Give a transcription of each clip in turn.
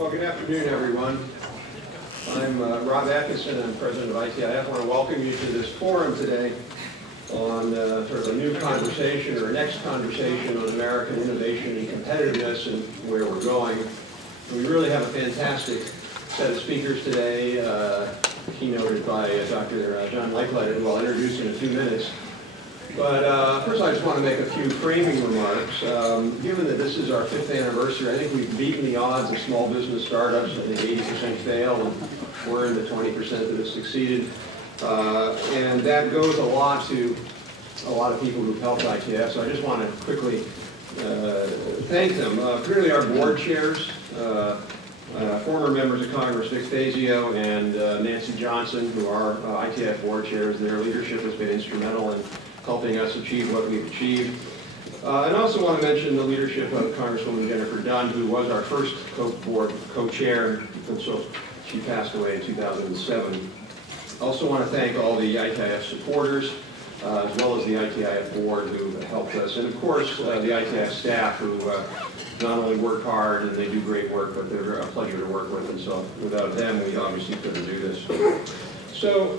Well, good afternoon, everyone. I'm Rob Atkinson. I'm president of ITIF. I want to welcome you to this forum today on sort of a new conversation, or a next conversation on American innovation and competitiveness and where we're going. We really have a fantastic set of speakers today, keynoted by Dr. John Lechleiter, who I'll introduce in a few minutes. But first I just want to make a few framing remarks. Given that this is our 5th anniversary, I think we've beaten the odds of small business startups. I think 80% fail, and we're in the 20% that have succeeded. And that goes a lot to a lot of people who've helped ITIF, so I just want to quickly thank them. Particularly our board chairs, former members of Congress, Vic Fazio and Nancy Johnson, who are ITIF board chairs. Their leadership has been instrumental in helping us achieve what we've achieved. And I also want to mention the leadership of Congresswoman Jennifer Dunn, who was our first board co-chair, and so she passed away in 2007. I also want to thank all the ITIF supporters, as well as the ITIF board who helped us, and of course the ITIF staff who not only work hard and they do great work, but they're a pleasure to work with, and so without them we obviously couldn't do this. So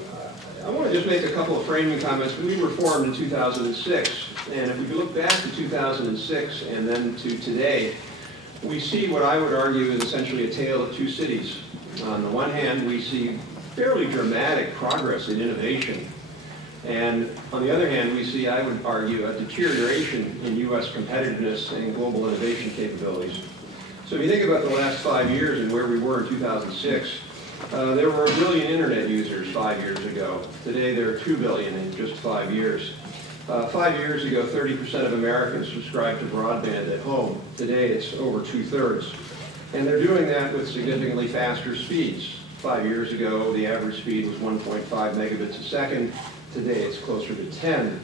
I want to just make a couple of framing comments. We were formed in 2006, and if we look back to 2006 and then to today, we see what I would argue is essentially a tale of two cities. On the one hand, we see fairly dramatic progress in innovation, and on the other hand, we see, I would argue, a deterioration in U.S. competitiveness and global innovation capabilities. So if you think about the last 5 years and where we were in 2006, there were 1 billion internet users 5 years ago. Today there are 2 billion in just 5 years. 5 years ago, 30% of Americans subscribed to broadband at home. Today it's over 2/3. And they're doing that with significantly faster speeds. 5 years ago, the average speed was 1.5 megabits a second. Today it's closer to 10.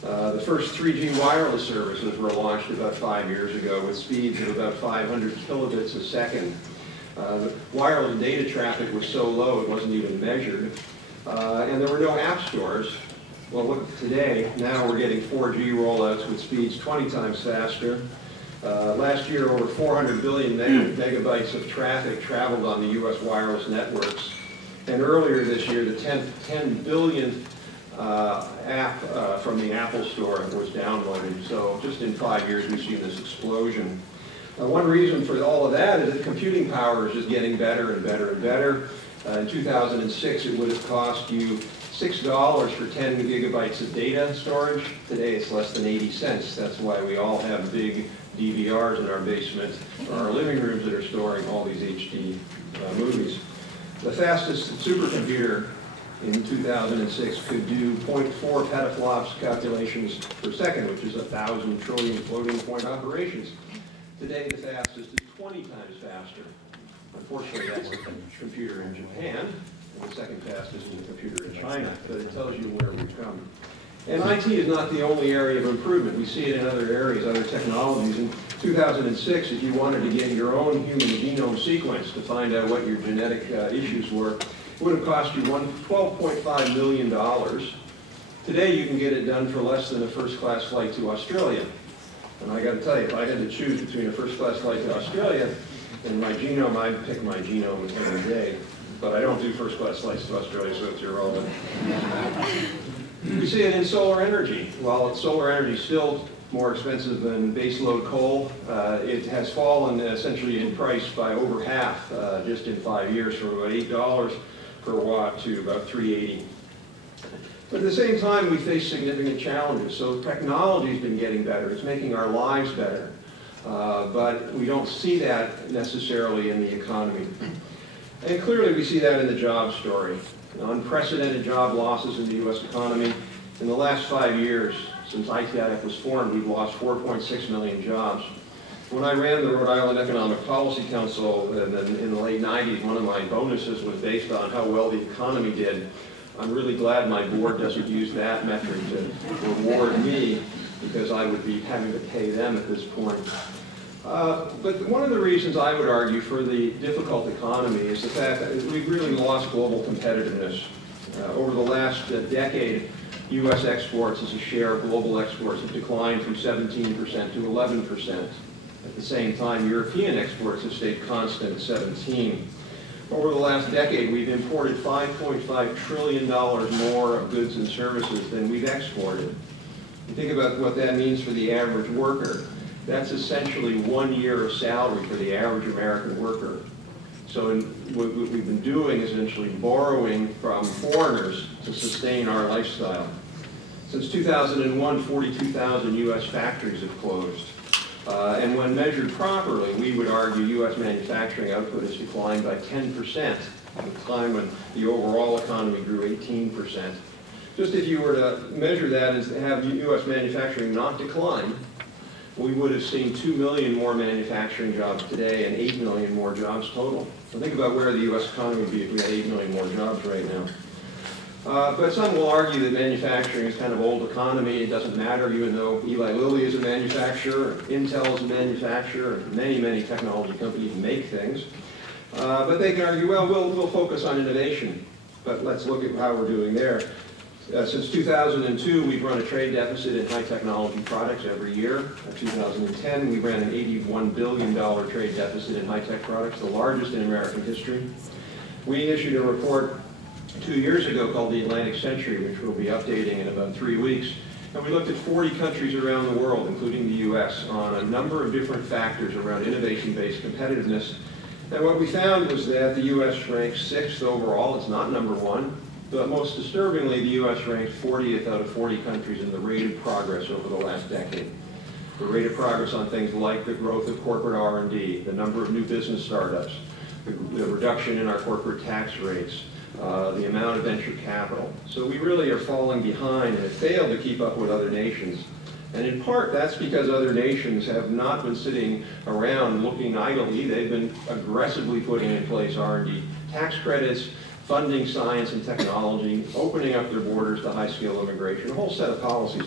The first 3G wireless services were launched about 5 years ago with speeds of about 500 kilobits a second. The wireless data traffic was so low it wasn't even measured. And there were no app stores. Well, look, today, now we're getting 4G rollouts with speeds 20 times faster. Last year, over 400 billion megabytes of traffic traveled on the U.S. wireless networks. And earlier this year, the 10 billionth app from the Apple Store was downloaded. So just in 5 years, we've seen this explosion. One reason for all of that is that computing power is just getting better and better and better. In 2006, it would have cost you $6 for 10 gigabytes of data storage. Today, it's less than 80 cents. That's why we all have big DVRs in our basement or our living rooms that are storing all these HD movies. The fastest supercomputer in 2006 could do 0.4 petaflops calculations per second, which is 1,000 trillion floating point operations. Today, the fastest is 20 times faster. Unfortunately, that's a computer in Japan, and the second fastest is a computer in China, but it tells you where we've come. And IT is not the only area of improvement. We see it in other areas, other technologies. In 2006, if you wanted to get your own human genome sequence to find out what your genetic issues were, it would have cost you $12.5 million. Today, you can get it done for less than a first-class flight to Australia. And I got to tell you, if I had to choose between a first-class flight to Australia and my genome, I'd pick my genome every day. But I don't do first-class flights to Australia, so it's irrelevant. We see it in solar energy. While solar energy is still more expensive than baseload coal, it has fallen essentially in price by over half just in 5 years, from about $8 per watt to about $3.80. But at the same time, we face significant challenges. So technology has been getting better. It's making our lives better. But we don't see that necessarily in the economy. And clearly, we see that in the job story. Unprecedented job losses in the U.S. economy. In the last 5 years, since ITIF was formed, we've lost 4.6 million jobs. When I ran the Rhode Island Economic Policy Council in the late 90s, one of my bonuses was based on how well the economy did. I'm really glad my board doesn't use that metric to reward me, because I would be having to pay them at this point. But one of the reasons I would argue for the difficult economy is the fact that we've really lost global competitiveness. Over the last decade, U.S. exports as a share of global exports have declined from 17% to 11%. At the same time, European exports have stayed constant at 17. Over the last decade, we've imported $5.5 trillion more of goods and services than we've exported. You think about what that means for the average worker. That's essentially 1 year of salary for the average American worker. So what we've been doing is essentially borrowing from foreigners to sustain our lifestyle. Since 2001, 42,000 U.S. factories have closed. And when measured properly, we would argue U.S. manufacturing output has declined by 10% at a time when the overall economy grew 18%. Just if you were to measure that as to have U.S. manufacturing not decline, we would have seen 2 million more manufacturing jobs today and 8 million more jobs total. So think about where the U.S. economy would be if we had 8 million more jobs right now. But some will argue that manufacturing is kind of old economy. It doesn't matter, even though Eli Lilly is a manufacturer, Intel is a manufacturer, and many, many technology companies make things. But they can argue, well, we'll focus on innovation. But let's look at how we're doing there. Since 2002, we've run a trade deficit in high technology products every year. In 2010, we ran an $81 billion trade deficit in high-tech products, the largest in American history. We issued a report 2 years ago called the Atlantic Century, which we'll be updating in about 3 weeks. And we looked at 40 countries around the world, including the U.S., on a number of different factors around innovation-based competitiveness. And what we found was that the U.S. ranked 6th overall. It's not number 1. But most disturbingly, the U.S. ranked 40th out of 40 countries in the rate of progress over the last decade. The rate of progress on things like the growth of corporate R&D, the number of new business startups, the reduction in our corporate tax rates, the amount of venture capital. So we really are falling behind and have failed to keep up with other nations. And in part, that's because other nations have not been sitting around looking idly. They've been aggressively putting in place R&D tax credits, funding science and technology, opening up their borders to high-skill immigration, a whole set of policies.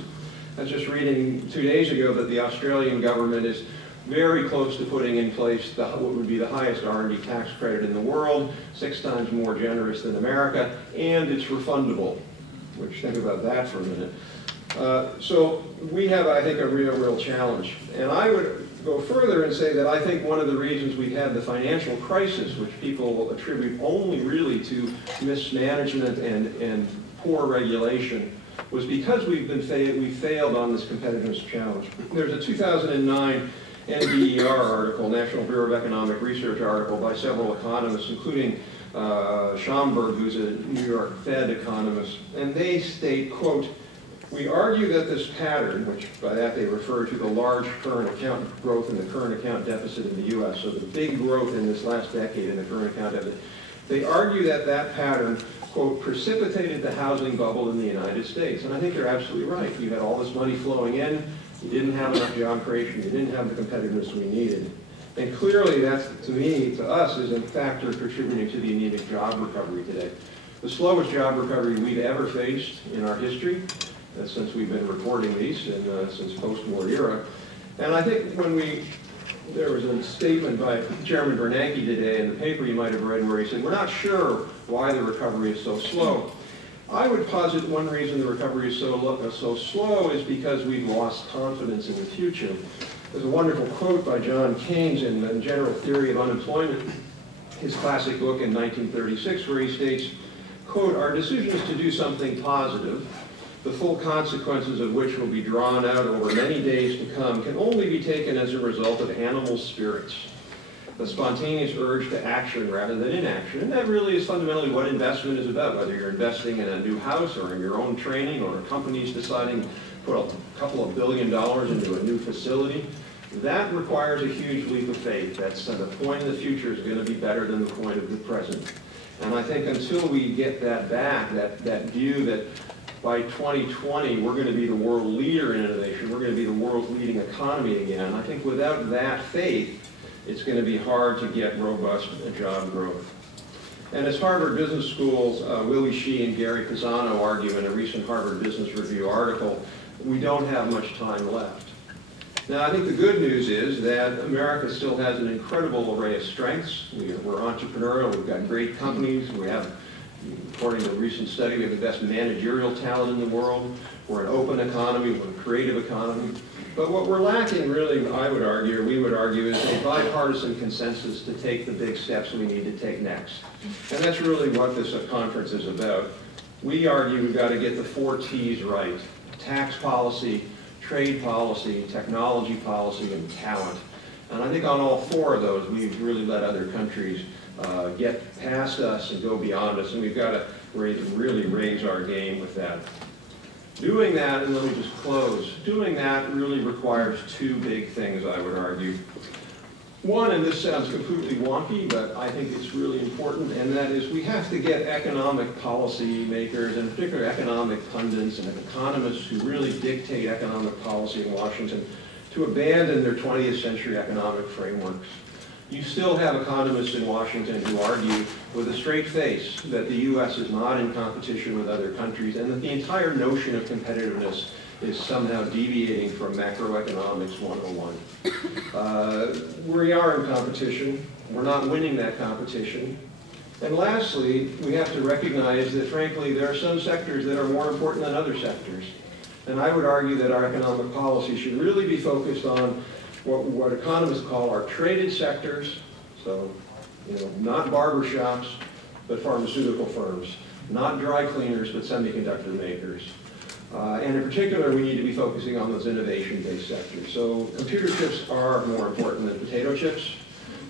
I was just reading 2 days ago that the Australian government is very close to putting in place what would be the highest R&D tax credit in the world, 6 times more generous than America, and it's refundable, which, think about that for a minute. So we have, I think, a real challenge. And I would go further and say that I think one of the reasons we've had the financial crisis, which people attribute only really to mismanagement and poor regulation, was because we failed on this competitiveness challenge. There's a 2009 NBER article, National Bureau of Economic Research article, by several economists, including Schomburg, who's a New York Fed economist, and they state, quote, "We argue that this pattern," which by that they refer to the large current account growth in the current account deficit in the U.S., so the big growth in this last decade in the current account deficit, they argue that that pattern, quote, "precipitated the housing bubble in the United States." And I think they're absolutely right. You had all this money flowing in, you didn't have enough job creation, you didn't have the competitiveness we needed. And clearly that's, to me, to us, is a factor contributing to the anemic job recovery today. The slowest job recovery we've ever faced in our history, since we've been recording these and since post-war era. And I think there was a statement by Chairman Bernanke today in the paper you might have read where he said, we're not sure why the recovery is so slow. I would posit one reason the recovery is so slow is because we've lost confidence in the future. There's a wonderful quote by John Keynes in The General Theory of Unemployment, his classic book in 1936, where he states, quote, "Our decisions to do something positive, the full consequences of which will be drawn out over many days to come, can only be taken as a result of animal spirits, the spontaneous urge to action rather than inaction." And that really is fundamentally what investment is about, whether you're investing in a new house or in your own training or a company's deciding to put a couple of $1 billion into a new facility. That requires a huge leap of faith. That's the point in the future is going to be better than the point of the present. And I think until we get that back, that view that by 2020, we're going to be the world leader in innovation. We're going to be the world's leading economy again. I think without that faith, it's going to be hard to get robust job growth. And as Harvard Business School's Willie Shih and Gary Pisano argue in a recent Harvard Business Review article, we don't have much time left. Now, I think the good news is that America still has an incredible array of strengths. We're entrepreneurial. We've got great companies. We have, according to a recent study, we have the best managerial talent in the world. We're an open economy. We're a creative economy. But what we're lacking really, I would argue, or we would argue, is a bipartisan consensus to take the big steps we need to take next. And that's really what this conference is about. We argue we've got to get the 4 T's right: tax policy, trade policy, technology policy, and talent. And I think on all 4 of those, we've really let other countries get past us and go beyond us, and we've got to really raise our game with that. Doing that, and let me just close, doing that really requires 2 big things, I would argue. One, and this sounds completely wonky, but I think it's really important, and that is we have to get economic policy makers, and particularly economic pundits and economists who really dictate economic policy in Washington, to abandon their 20th century economic frameworks. You still have economists in Washington who argue with a straight face that the U.S. is not in competition with other countries, and that the entire notion of competitiveness is somehow deviating from macroeconomics 101. We are in competition. We're not winning that competition. And lastly, we have to recognize that, frankly, there are some sectors that are more important than other sectors. And I would argue that our economic policy should really be focused on what economists call our traded sectors, so not barbershops, but pharmaceutical firms, not dry cleaners, but semiconductor makers. And in particular, we need to be focusing on those innovation-based sectors. So computer chips are more important than potato chips.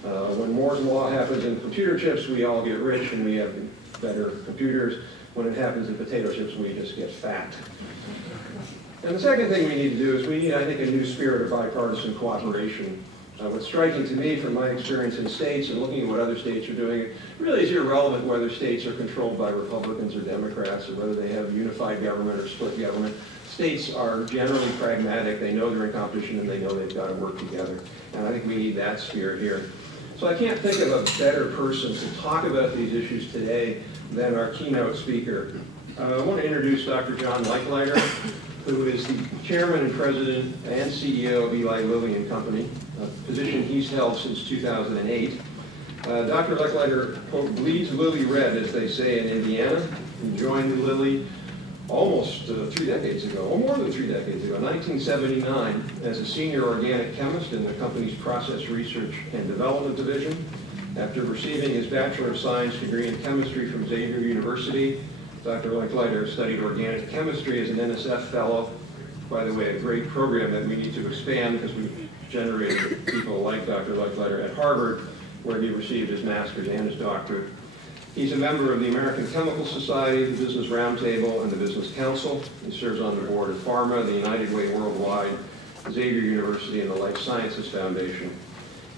When Moore's Law happens in computer chips, we all get rich and we have better computers. When it happens in potato chips, we just get fat. And the second thing we need to do is we need, I think, a new spirit of bipartisan cooperation. What's striking to me from my experience in states and looking at what other states are doing, it really is irrelevant whether states are controlled by Republicans or Democrats or whether they have unified government or split government. States are generally pragmatic. They know they're in competition and they know they've got to work together. And I think we need that spirit here. So I can't think of a better person to talk about these issues today than our keynote speaker. I want to introduce Dr. John Lechleiter, who is the chairman and president and CEO of Eli Lilly and Company, a position he's held since 2008. Dr. Lechleiter, quote, bleeds Lilly red, as they say in Indiana. He joined Lilly almost 3 decades ago, or more than 3 decades ago, 1979, as a senior organic chemist in the company's process research and development division. After receiving his Bachelor of Science degree in chemistry from Xavier University, Dr. Lechleiter studied organic chemistry as an NSF fellow. By the way, a great program that we need to expand because we've generated people like Dr. Lechleiter at Harvard, where he received his master's and his doctorate. He's a member of the American Chemical Society, the Business Roundtable, and the Business Council. He serves on the board of PhRMA, the United Way Worldwide, Xavier University, and the Life Sciences Foundation.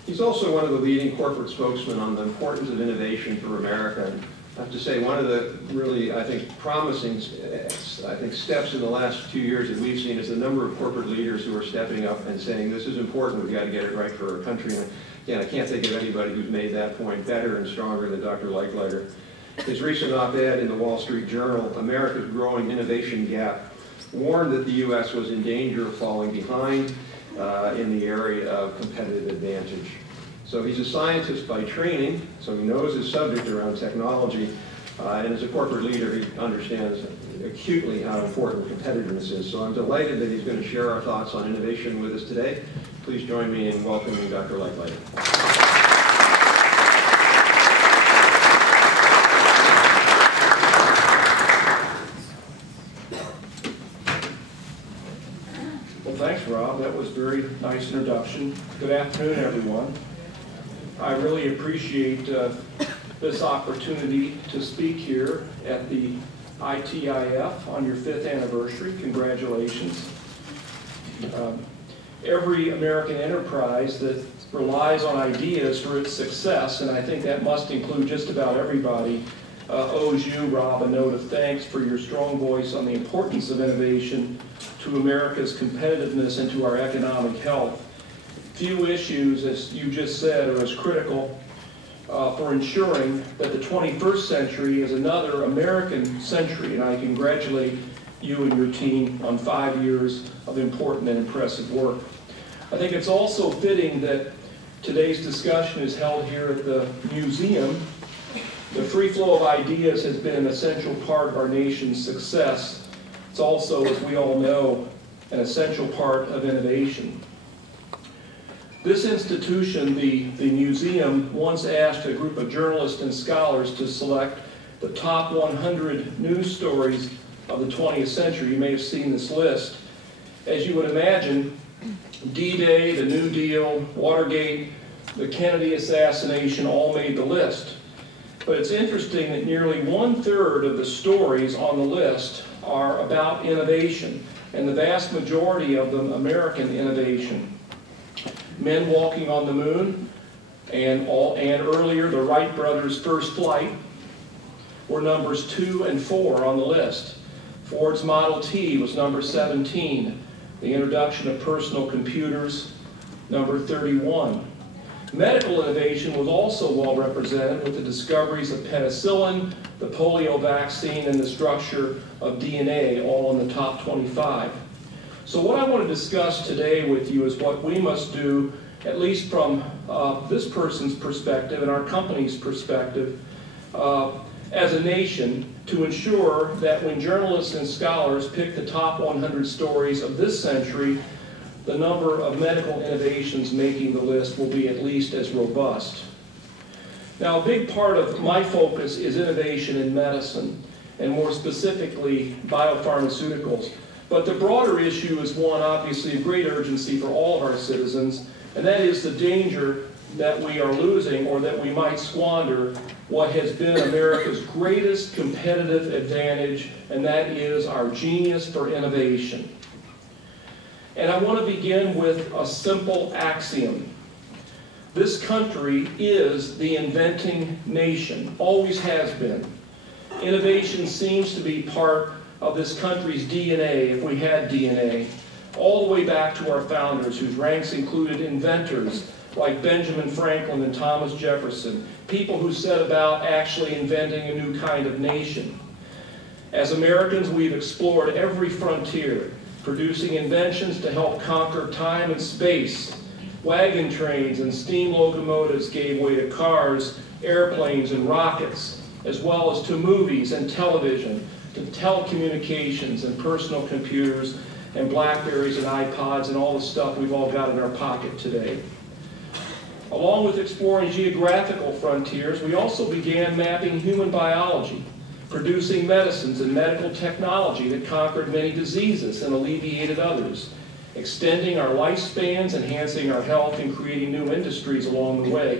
He's also one of the leading corporate spokesmen on the importance of innovation for America. And I have to say, one of the really, I think, promising steps in the last 2 years that we've seen is the number of corporate leaders who are stepping up and saying, this is important, we've got to get it right for our country. And again, I can't think of anybody who's made that point better and stronger than Dr. Lechleiter. His recent op-ed in the Wall Street Journal, America's Growing Innovation Gap, warned that the U.S. was in danger of falling behind in the area of competitive advantage. So he's a scientist by training, so he knows his subject around technology, and as a corporate leader, he understands acutely how important competitiveness is. So I'm delighted that he's going to share our thoughts on innovation with us today. Please join me in welcoming Dr. Lechleiter. Well, thanks, Rob. That was a very nice introduction. Good afternoon, everyone. I really appreciate this opportunity to speak here at the ITIF on your 5th anniversary. Congratulations. Every American enterprise that relies on ideas for its success, and I think that must include just about everybody, owes you, Rob, a note of thanks for your strong voice on the importance of innovation to America's competitiveness and to our economic health. Few issues, as you just said, are as critical for ensuring that the 21st century is another American century, and I congratulate you and your team on 5 years of important and impressive work. I think it's also fitting that today's discussion is held here at the museum. The free flow of ideas has been an essential part of our nation's success. It's also, as we all know, an essential part of innovation. This institution, the museum, once asked a group of journalists and scholars to select the top 100 news stories of the 20th century. You may have seen this list. As you would imagine, D-Day, the New Deal, Watergate, the Kennedy assassination all made the list. But it's interesting that nearly 1/3 of the stories on the list are about innovation, and the vast majority of them American innovation. Men walking on the moon, and earlier the Wright brothers' first flight were numbers 2 and 4 on the list. Ford's Model T was number 17. The introduction of personal computers, number 31. Medical innovation was also well represented with the discoveries of penicillin, the polio vaccine, and the structure of DNA, all in the top 25. So what I want to discuss today with you is what we must do, at least from this person's perspective and our company's perspective, as a nation, to ensure that when journalists and scholars pick the top 100 stories of this century, the number of medical innovations making the list will be at least as robust. Now, a big part of my focus is innovation in medicine, and more specifically, biopharmaceuticals. But the broader issue is one, obviously, of great urgency for all of our citizens, and that is the danger that we are losing, or that we might squander, what has been America's greatest competitive advantage, and that is our genius for innovation. And I want to begin with a simple axiom. This country is the inventing nation, always has been. Innovation seems to be part of this country's DNA, if we had DNA, all the way back to our founders, whose ranks included inventors like Benjamin Franklin and Thomas Jefferson, people who set about actually inventing a new kind of nation. As Americans, we've explored every frontier, producing inventions to help conquer time and space. Wagon trains and steam locomotives gave way to cars, airplanes, and rockets, as well as to movies and television, to telecommunications and personal computers, and Blackberries and iPods and all the stuff we've all got in our pocket today. Along with exploring geographical frontiers, we also began mapping human biology, producing medicines and medical technology that conquered many diseases and alleviated others, extending our lifespans, enhancing our health, and creating new industries along the way.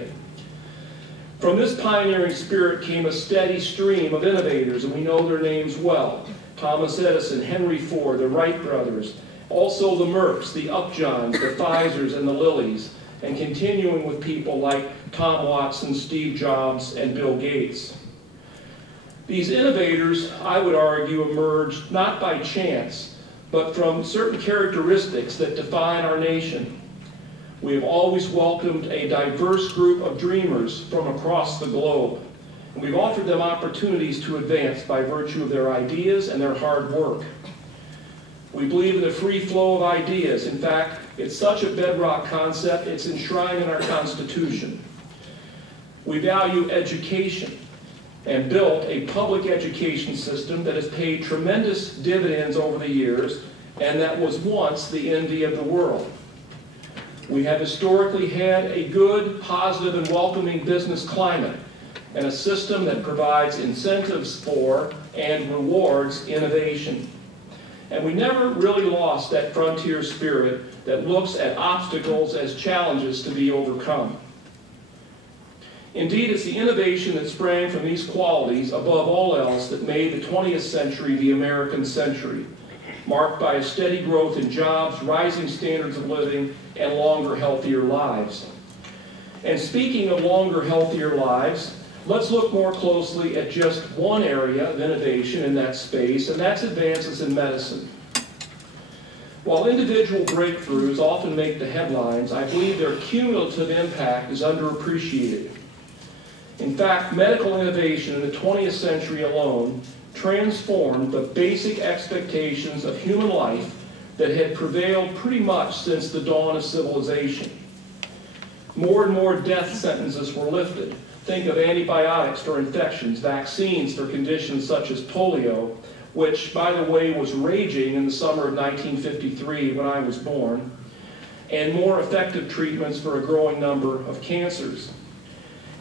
From this pioneering spirit came a steady stream of innovators, and we know their names well. Thomas Edison, Henry Ford, the Wright brothers, also the Mercks, the Upjohns, the Pfizers, and the Lillys, and continuing with people like Tom Watson, Steve Jobs, and Bill Gates. These innovators, I would argue, emerged not by chance, but from certain characteristics that define our nation. We have always welcomed a diverse group of dreamers from across the globe, and we've offered them opportunities to advance by virtue of their ideas and their hard work. We believe in the free flow of ideas. In fact, it's such a bedrock concept, it's enshrined in our Constitution. We value education and built a public education system that has paid tremendous dividends over the years and that was once the envy of the world. We have historically had a good, positive, and welcoming business climate and a system that provides incentives for and rewards innovation. And we never really lost that frontier spirit that looks at obstacles as challenges to be overcome. Indeed, it's the innovation that sprang from these qualities, above all else, that made the 20th century the American century, marked by a steady growth in jobs, rising standards of living, and longer, healthier lives. And speaking of longer, healthier lives, let's look more closely at just one area of innovation in that space, and that's advances in medicine. While individual breakthroughs often make the headlines, I believe their cumulative impact is underappreciated. In fact, medical innovation in the 20th century alone transformed the basic expectations of human life that had prevailed pretty much since the dawn of civilization. More and more death sentences were lifted. Think of antibiotics for infections, vaccines for conditions such as polio, which, by the way, was raging in the summer of 1953 when I was born, and more effective treatments for a growing number of cancers.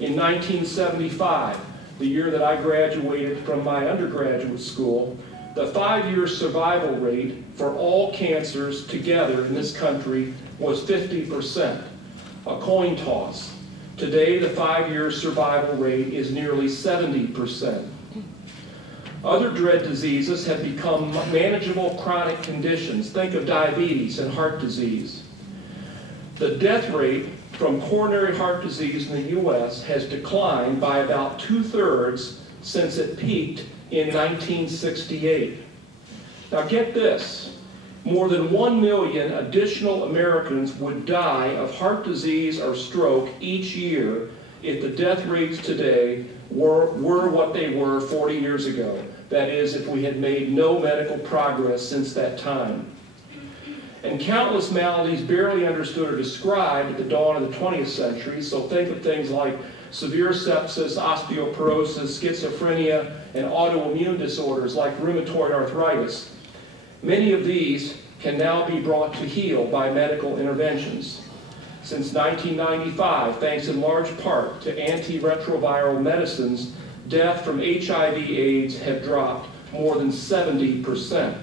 In 1975, the year that I graduated from my undergraduate school, the 5-year survival rate for all cancers together in this country was 50%, a coin toss. Today, the 5-year survival rate is nearly 70%. Other dread diseases have become manageable chronic conditions. Think of diabetes and heart disease. The death rate from coronary heart disease in the U.S. has declined by about 2/3 since it peaked in 1968. Now get this, more than 1 million additional Americans would die of heart disease or stroke each year if the death rates today were what they were 40 years ago. That is, if we had made no medical progress since that time. And countless maladies barely understood or described at the dawn of the 20th century, so think of things like severe sepsis, osteoporosis, schizophrenia, and autoimmune disorders like rheumatoid arthritis. Many of these can now be brought to heel by medical interventions. Since 1995, thanks in large part to antiretroviral medicines, death from HIV/AIDS have dropped more than 70%.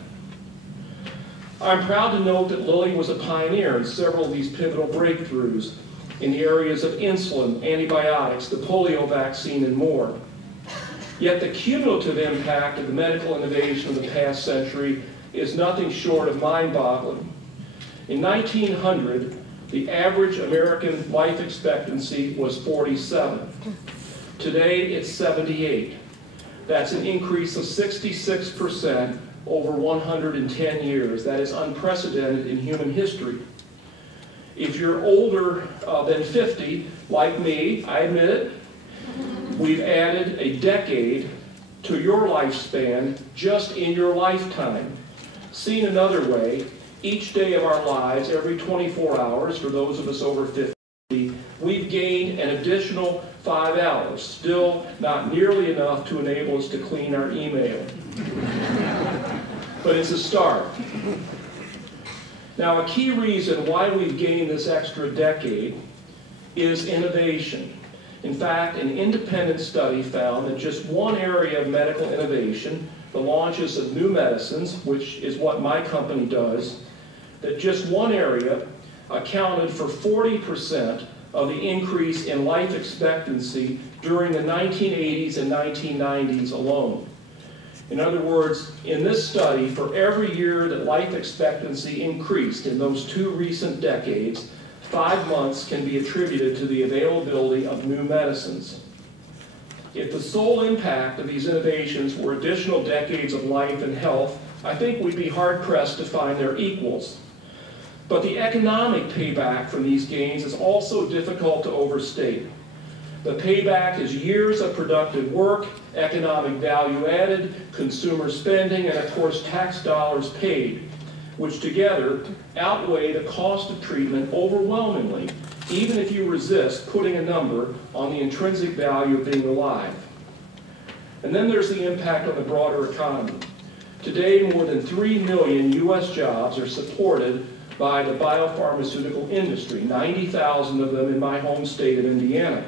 I'm proud to note that Lilly was a pioneer in several of these pivotal breakthroughs in the areas of insulin, antibiotics, the polio vaccine, and more. Yet the cumulative impact of the medical innovation of the past century is nothing short of mind-boggling. In 1900, the average American life expectancy was 47. Today, it's 78. That's an increase of 66% over 110 years. That is unprecedented in human history. If you're older than 50, like me, I admit it, we've added a decade to your lifespan just in your lifetime. Seen another way, each day of our lives, every 24 hours, for those of us over 50, we've gained an additional 5 hours, still not nearly enough to enable us to clean our email. But it's a start. Now, a key reason why we've gained this extra decade is innovation. In fact, an independent study found that just one area of medical innovation, the launches of new medicines, which is what my company does, that just one area accounted for 40% of the increase in life expectancy during the 1980s and 1990s alone. In other words, in this study, for every year that life expectancy increased in those 2 recent decades, 5 months can be attributed to the availability of new medicines. If the sole impact of these innovations were additional decades of life and health, I think we'd be hard-pressed to find their equals. But the economic payback from these gains is also difficult to overstate. The payback is years of productive work, economic value added, consumer spending, and of course tax dollars paid, which together outweigh the cost of treatment overwhelmingly, even if you resist putting a number on the intrinsic value of being alive. And then there's the impact on the broader economy. Today, more than 3 million U.S. jobs are supported by the biopharmaceutical industry, 90,000 of them in my home state of Indiana.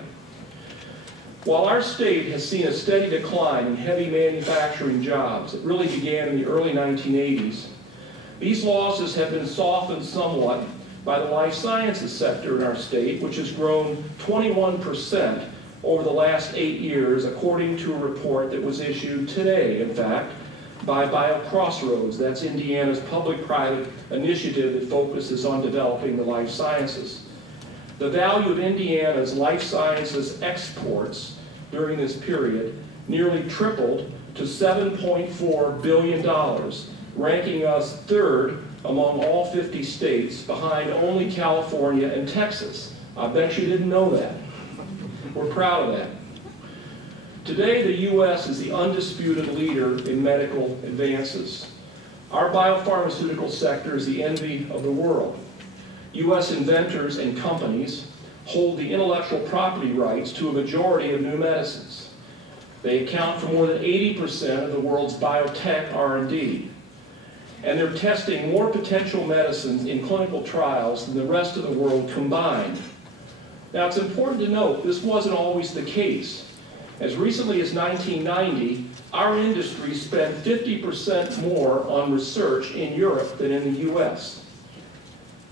While our state has seen a steady decline in heavy manufacturing jobs, it really began in the early 1980s, these losses have been softened somewhat by the life sciences sector in our state, which has grown 21% over the last 8 years, according to a report that was issued today, in fact, by BioCrossroads. That's Indiana's public-private initiative that focuses on developing the life sciences. The value of Indiana's life sciences exports during this period nearly tripled to $7.4 billion, ranking us 3rd among all 50 states, behind only California and Texas. I bet you didn't know that. We're proud of that. Today, the U.S. is the undisputed leader in medical advances. Our biopharmaceutical sector is the envy of the world. U.S. inventors and companies hold the intellectual property rights to a majority of new medicines. They account for more than 80% of the world's biotech R&D. And they're testing more potential medicines in clinical trials than the rest of the world combined. Now, it's important to note this wasn't always the case. As recently as 1990, our industry spent 50% more on research in Europe than in the US.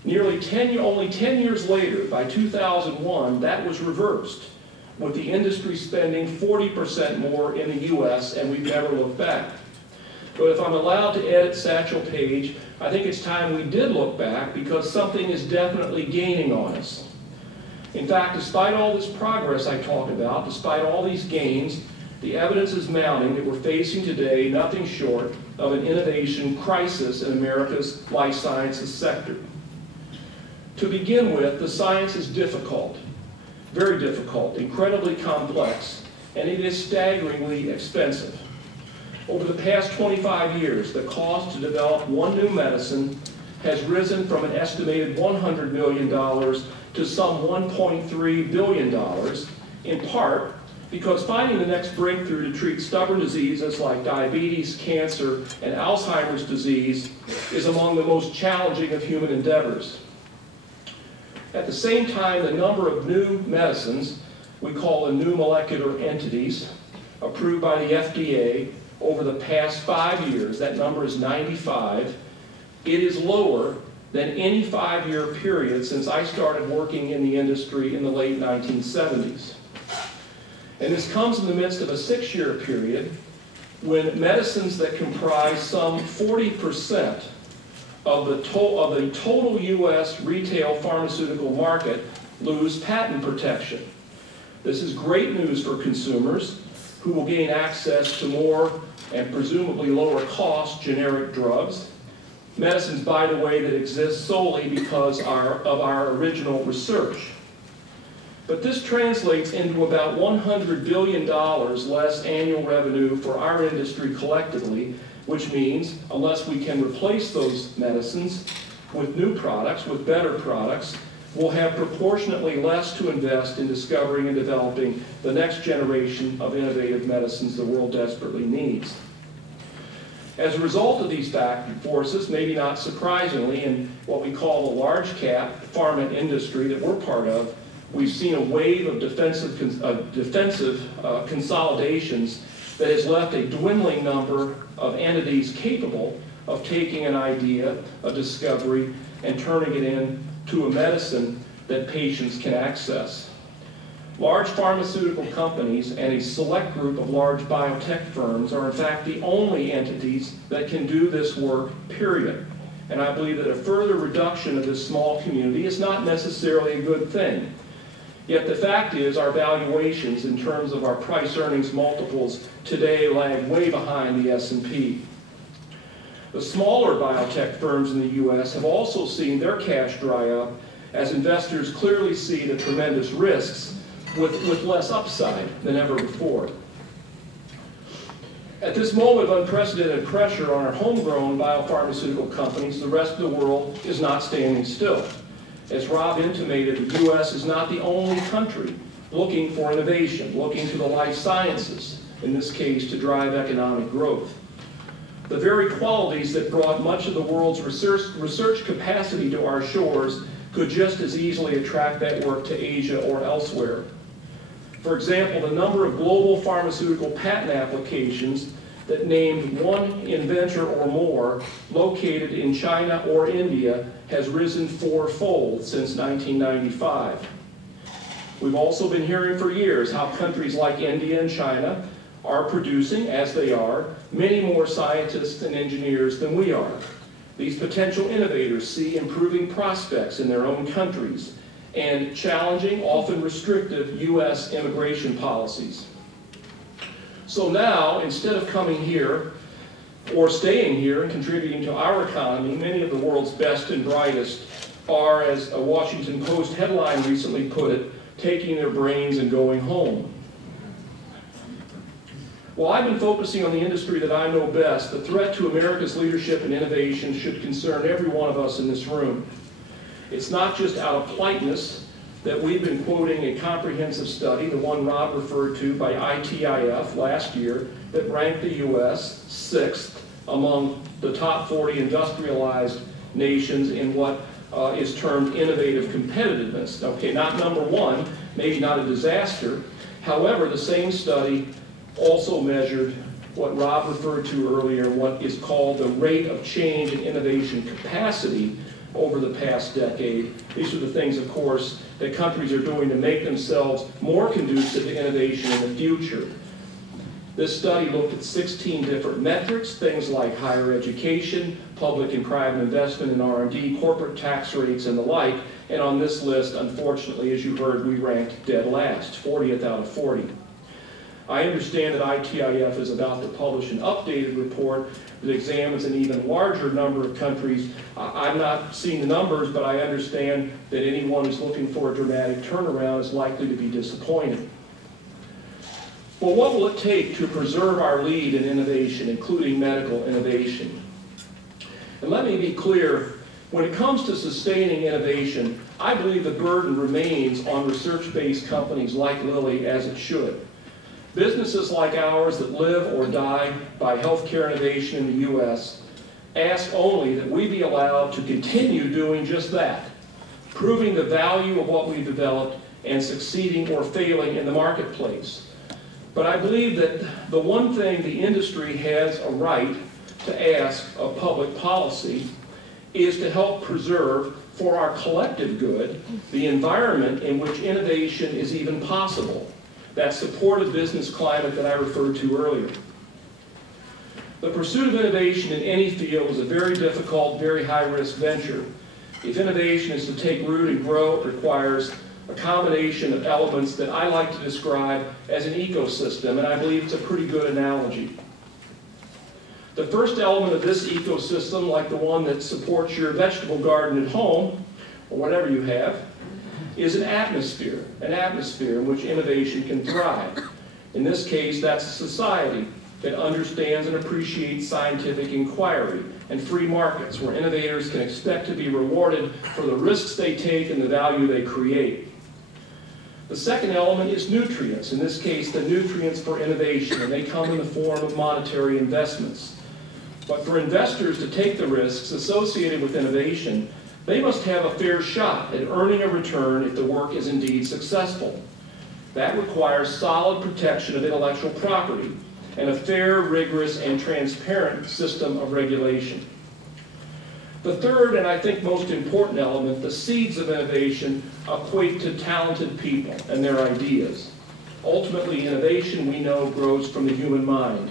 Only 10 years later, by 2001, that was reversed, with the industry spending 40% more in the US, and we've never looked back. But if I'm allowed to edit Satchel Paige, I think it's time we did look back, because something is definitely gaining on us. In fact, despite all this progress I talk about, despite all these gains, the evidence is mounting that we're facing today nothing short of an innovation crisis in America's life sciences sector. To begin with, the science is difficult, very difficult, incredibly complex, and it is staggeringly expensive. Over the past 25 years, the cost to develop one new medicine has risen from an estimated $100 million to some $1.3 billion, in part because finding the next breakthrough to treat stubborn diseases like diabetes, cancer, and Alzheimer's disease is among the most challenging of human endeavors. At the same time, the number of new medicines, we call them new molecular entities, approved by the FDA over the past 5 years, that number is 95, it is lower than any 5-year period since I started working in the industry in the late 1970s. And this comes in the midst of a 6-year period when medicines that comprise some 40% of the total U.S. retail pharmaceutical market lose patent protection. This is great news for consumers who will gain access to more and presumably lower cost generic drugs. Medicines, by the way, that exist solely because of our original research. But this translates into about $100 billion less annual revenue for our industry collectively, which means unless we can replace those medicines with new products, with better products, we'll have proportionately less to invest in discovering and developing the next generation of innovative medicines the world desperately needs. As a result of these forces, maybe not surprisingly, in what we call the large cap pharma industry that we're part of, we've seen a wave of defensive consolidations that has left a dwindling number of entities capable of taking an idea, a discovery, and turning it into a medicine that patients can access. Large pharmaceutical companies and a select group of large biotech firms are in fact the only entities that can do this work, period. And I believe that a further reduction of this small community is not necessarily a good thing. Yet the fact is our valuations in terms of our price earnings multiples today lag way behind the S&P. The smaller biotech firms in the U.S. have also seen their cash dry up as investors clearly see the tremendous risks with less upside than ever before. At this moment of unprecedented pressure on our homegrown biopharmaceutical companies, the rest of the world is not standing still. As Rob intimated, the U.S. is not the only country looking for innovation, looking to the life sciences, in this case, to drive economic growth. The very qualities that brought much of the world's research capacity to our shores could just as easily attract that work to Asia or elsewhere. For example, the number of global pharmaceutical patent applications that named one inventor or more located in China or India has risen 4-fold since 1995. We've also been hearing for years how countries like India and China are producing, as they are, many more scientists and engineers than we are. These potential innovators see improving prospects in their own countries and challenging, often restrictive, U.S. immigration policies. So now, instead of coming here or staying here and contributing to our economy, many of the world's best and brightest are, as a Washington Post headline recently put it, taking their brains and going home. While I've been focusing on the industry that I know best, the threat to America's leadership and innovation should concern every one of us in this room. It's not just out of politeness that we've been quoting a comprehensive study, the one Rob referred to, by ITIF last year, that ranked the U.S. 6th among the top 40 industrialized nations in what is termed innovative competitiveness. Okay, not number one, maybe not a disaster. However, the same study also measured what Rob referred to earlier, what is called the rate of change in innovation capacity over the past decade. These are the things, of course, that countries are doing to make themselves more conducive to innovation in the future. This study looked at 16 different metrics, things like higher education, public and private investment in R&D, corporate tax rates, and the like. And on this list, unfortunately, as you heard, we ranked dead last, 40th out of 40. I understand that ITIF is about to publish an updated report that examines an even larger number of countries. I've not seen the numbers, but I understand that anyone who's looking for a dramatic turnaround is likely to be disappointed. Well, what will it take to preserve our lead in innovation, including medical innovation? And let me be clear, when it comes to sustaining innovation, I believe the burden remains on research-based companies like Lilly, as it should. Businesses like ours that live or die by healthcare innovation in the U.S. ask only that we be allowed to continue doing just that, proving the value of what we've developed and succeeding or failing in the marketplace. But I believe that the one thing the industry has a right to ask of public policy is to help preserve, for our collective good, the environment in which innovation is even possible, that supportive business climate that I referred to earlier. The pursuit of innovation in any field is a very difficult, very high-risk venture. If innovation is to take root and grow, it requires a combination of elements that I like to describe as an ecosystem, and I believe it's a pretty good analogy. The first element of this ecosystem, like the one that supports your vegetable garden at home, or whatever you have, is an atmosphere in which innovation can thrive. In this case, that's a society that understands and appreciates scientific inquiry and free markets where innovators can expect to be rewarded for the risks they take and the value they create. The second element is nutrients, in this case the nutrients for innovation, and they come in the form of monetary investments. But for investors to take the risks associated with innovation, they must have a fair shot at earning a return if the work is indeed successful. That requires solid protection of intellectual property and a fair, rigorous, and transparent system of regulation. The third, and I think most important element, the seeds of innovation equate to talented people and their ideas. Ultimately, innovation, we know, grows from the human mind.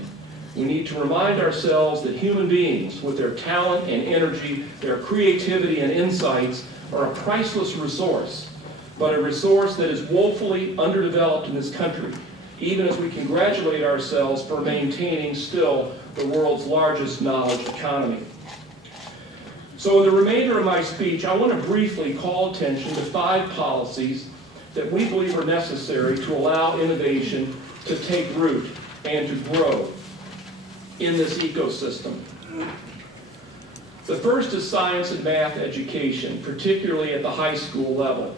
We need to remind ourselves that human beings, with their talent and energy, their creativity and insights, are a priceless resource, but a resource that is woefully underdeveloped in this country, even as we congratulate ourselves for maintaining still the world's largest knowledge economy. So in the remainder of my speech, I want to briefly call attention to 5 policies that we believe are necessary to allow innovation to take root and to grow in this ecosystem. The first is science and math education, particularly at the high school level.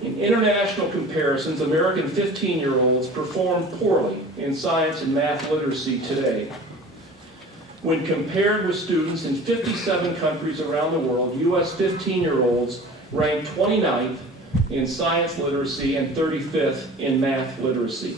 In international comparisons, American 15-year-olds perform poorly in science and math literacy today. When compared with students in 57 countries around the world, U.S. 15-year-olds rank 29th in science literacy and 35th in math literacy.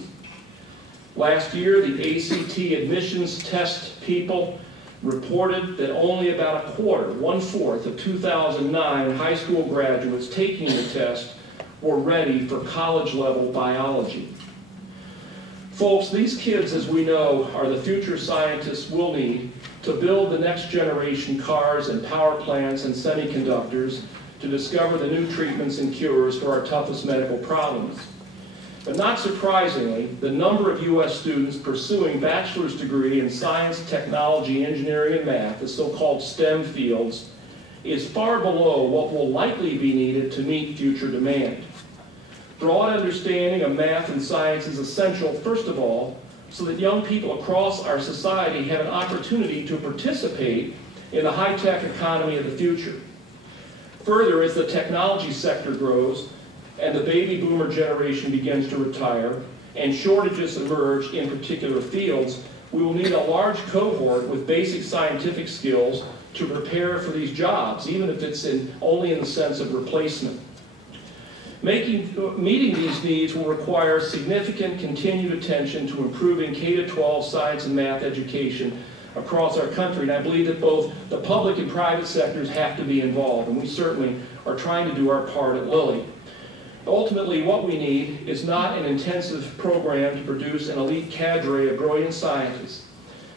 Last year, the ACT admissions test people reported that only about a quarter, 1/4 of 2009 high school graduates taking the test were ready for college-level biology. Folks, these kids, as we know, are the future scientists we'll need to build the next generation cars and power plants and semiconductors to discover the new treatments and cures for our toughest medical problems. But not surprisingly, the number of U.S. students pursuing bachelor's degree in science, technology, engineering, and math, the so-called STEM fields, is far below what will likely be needed to meet future demand. Broad understanding of math and science is essential, first of all, so that young people across our society have an opportunity to participate in the high-tech economy of the future. Further, as the technology sector grows, and the baby boomer generation begins to retire, and shortages emerge in particular fields, we will need a large cohort with basic scientific skills to prepare for these jobs, even if it's only in the sense of replacement. Meeting these needs will require significant continued attention to improving K-12 science and math education across our country, and I believe that both the public and private sectors have to be involved, and we certainly are trying to do our part at Lilly. Ultimately, what we need is not an intensive program to produce an elite cadre of brilliant scientists,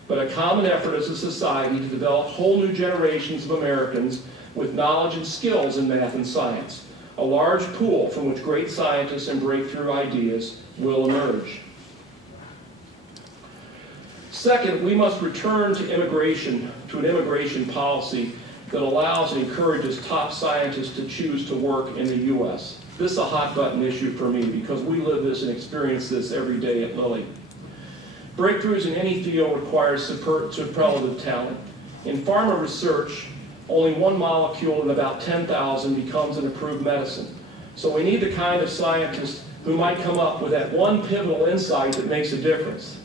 but a common effort as a society to develop whole new generations of Americans with knowledge and skills in math and science, a large pool from which great scientists and breakthrough ideas will emerge. Second, we must return to an immigration policy that allows and encourages top scientists to choose to work in the U.S. This is a hot-button issue for me because we live this and experience this every day at Lilly. Breakthroughs in any field require superlative talent. In pharma research, only one molecule in about 10,000 becomes an approved medicine. So we need the kind of scientists who might come up with that one pivotal insight that makes a difference.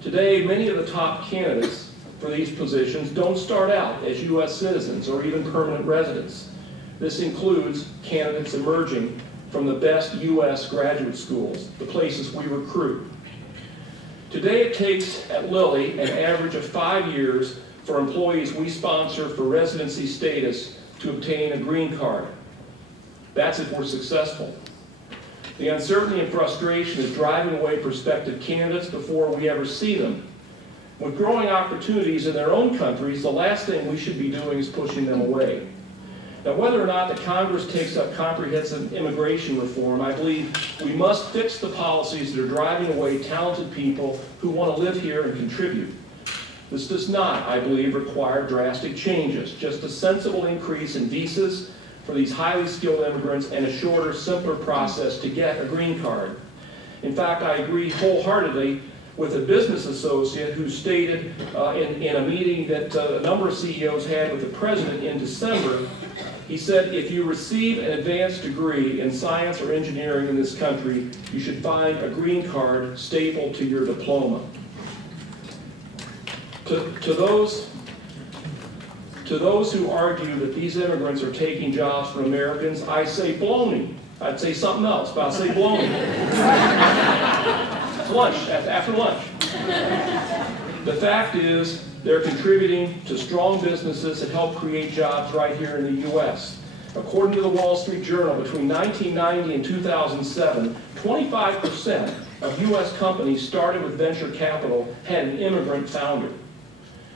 Today, many of the top candidates for these positions don't start out as U.S. citizens or even permanent residents. This includes candidates emerging from the best U.S. graduate schools, the places we recruit. Today it takes at Lilly an average of 5 years for employees we sponsor for residency status to obtain a green card. That's if we're successful. The uncertainty and frustration is driving away prospective candidates before we ever see them. With growing opportunities in their own countries, the last thing we should be doing is pushing them away. Now, whether or not the Congress takes up comprehensive immigration reform, I believe we must fix the policies that are driving away talented people who want to live here and contribute. This does not, I believe, require drastic changes, just a sensible increase in visas for these highly skilled immigrants and a shorter, simpler process to get a green card. In fact, I agree wholeheartedly with a business associate who stated in a meeting that a number of CEOs had with the president in December, he said, if you receive an advanced degree in science or engineering in this country, you should find a green card stapled to your diploma. To those who argue that these immigrants are taking jobs from Americans, I say baloney. I'd say something else, but I'll say baloney. It's lunch, after lunch. The fact is, they're contributing to strong businesses that help create jobs right here in the U.S. According to the Wall Street Journal, between 1990 and 2007, 25% of U.S. companies started with venture capital had an immigrant founder.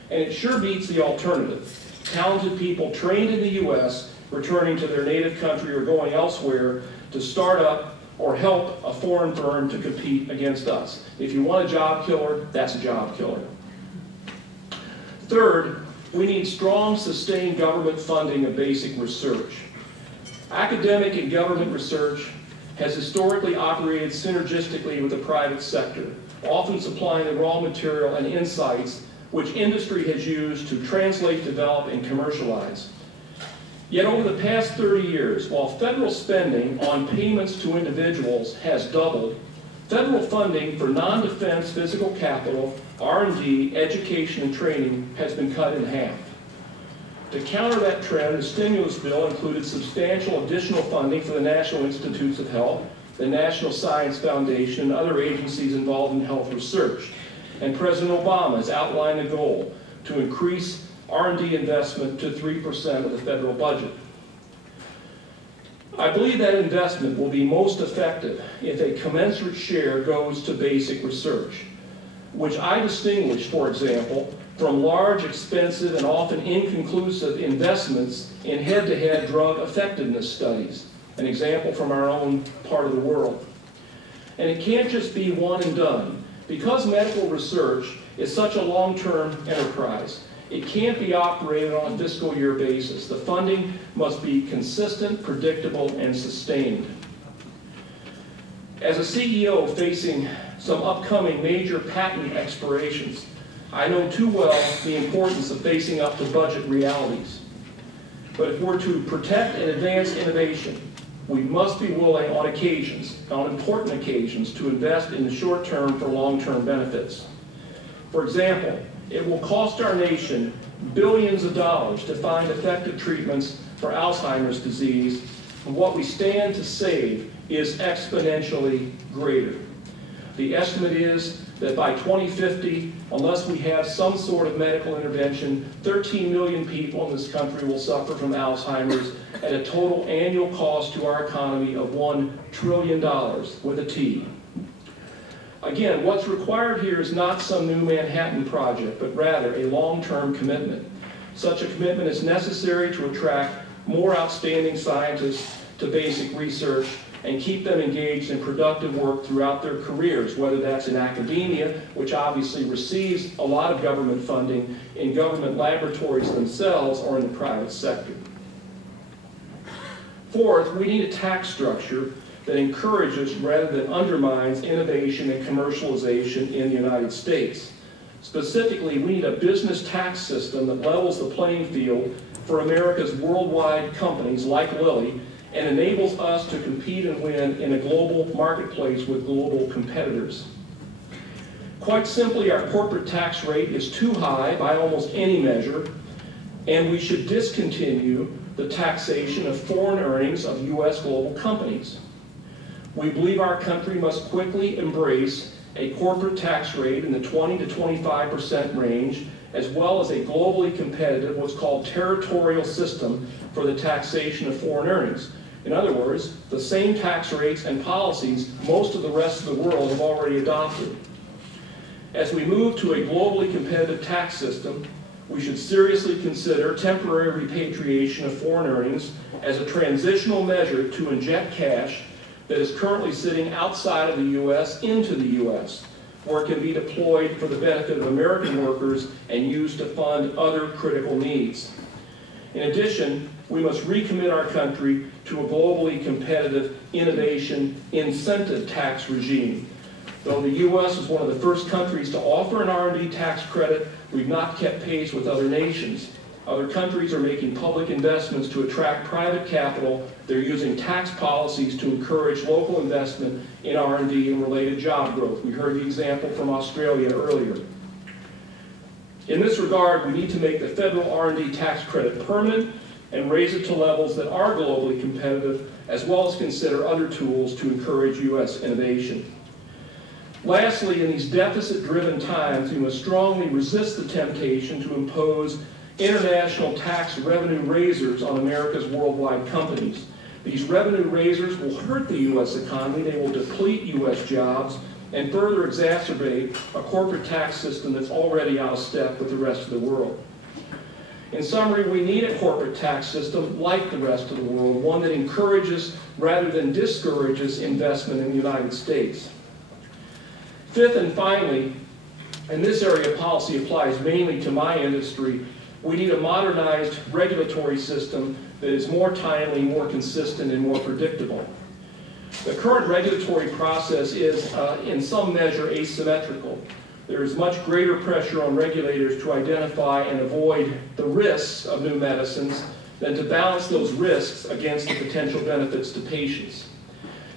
And it sure beats the alternative. Talented people trained in the U.S. returning to their native country or going elsewhere to start up or help a foreign firm to compete against us. If you want a job killer, that's a job killer. Third, we need strong, sustained government funding of basic research. Academic and government research has historically operated synergistically with the private sector, often supplying the raw material and insights which industry has used to translate, develop, and commercialize. Yet over the past 30 years, while federal spending on payments to individuals has doubled, federal funding for non-defense physical capital, R&D, education, and training has been cut in half. To counter that trend, the stimulus bill included substantial additional funding for the National Institutes of Health, the National Science Foundation, and other agencies involved in health research. And President Obama has outlined a goal to increase R&D investment to 3% of the federal budget. I believe that investment will be most effective if a commensurate share goes to basic research, which I distinguish, for example, from large, expensive, and often inconclusive investments in head-to-head drug effectiveness studies, an example from our own part of the world. And it can't just be one and done. Because medical research is such a long-term enterprise, it can't be operated on a fiscal year basis. The funding must be consistent, predictable, and sustained. As a CEO facing some upcoming major patent expirations, I know too well the importance of facing up to budget realities. But if we're to protect and advance innovation, we must be willing on occasions, on important occasions, to invest in the short term for long-term benefits. For example, it will cost our nation billions of dollars to find effective treatments for Alzheimer's disease, and what we stand to save is exponentially greater. The estimate is that by 2050, unless we have some sort of medical intervention, 13 million people in this country will suffer from Alzheimer's at a total annual cost to our economy of $1 trillion with a T. Again, what's required here is not some new Manhattan project, but rather a long-term commitment. Such a commitment is necessary to attract more outstanding scientists to basic research and keep them engaged in productive work throughout their careers, whether that's in academia, which obviously receives a lot of government funding, in government laboratories themselves, or in the private sector. Fourth, we need a tax structure that encourages rather than undermines innovation and commercialization in the United States. Specifically, we need a business tax system that levels the playing field for America's worldwide companies like Lilly and enables us to compete and win in a global marketplace with global competitors. Quite simply, our corporate tax rate is too high by almost any measure, and we should discontinue the taxation of foreign earnings of U.S. global companies. We believe our country must quickly embrace a corporate tax rate in the 20 to 25% range, as well as a globally competitive, what's called territorial system for the taxation of foreign earnings. In other words, the same tax rates and policies most of the rest of the world have already adopted. As we move to a globally competitive tax system, we should seriously consider temporary repatriation of foreign earnings as a transitional measure to inject cash that is currently sitting outside of the U.S. into the U.S., where it can be deployed for the benefit of American workers and used to fund other critical needs. In addition, we must recommit our country to a globally competitive innovation incentive tax regime. Though the U.S. is one of the first countries to offer an R&D tax credit, we've not kept pace with other nations. Other countries are making public investments to attract private capital. They're using tax policies to encourage local investment in R&D and related job growth. We heard the example from Australia earlier. In this regard, we need to make the federal R&D tax credit permanent and raise it to levels that are globally competitive, as well as consider other tools to encourage U.S. innovation. Lastly, in these deficit-driven times, we must strongly resist the temptation to impose international tax revenue raisers on America's worldwide companies. These revenue raisers will hurt the U.S. economy, they will deplete U.S. jobs, and further exacerbate a corporate tax system that's already out of step with the rest of the world. In summary, we need a corporate tax system like the rest of the world, one that encourages rather than discourages investment in the United States. Fifth and finally, and this area of policy applies mainly to my industry, we need a modernized regulatory system that is more timely, more consistent, and more predictable. The current regulatory process is, in some measure, asymmetrical. There is much greater pressure on regulators to identify and avoid the risks of new medicines than to balance those risks against the potential benefits to patients.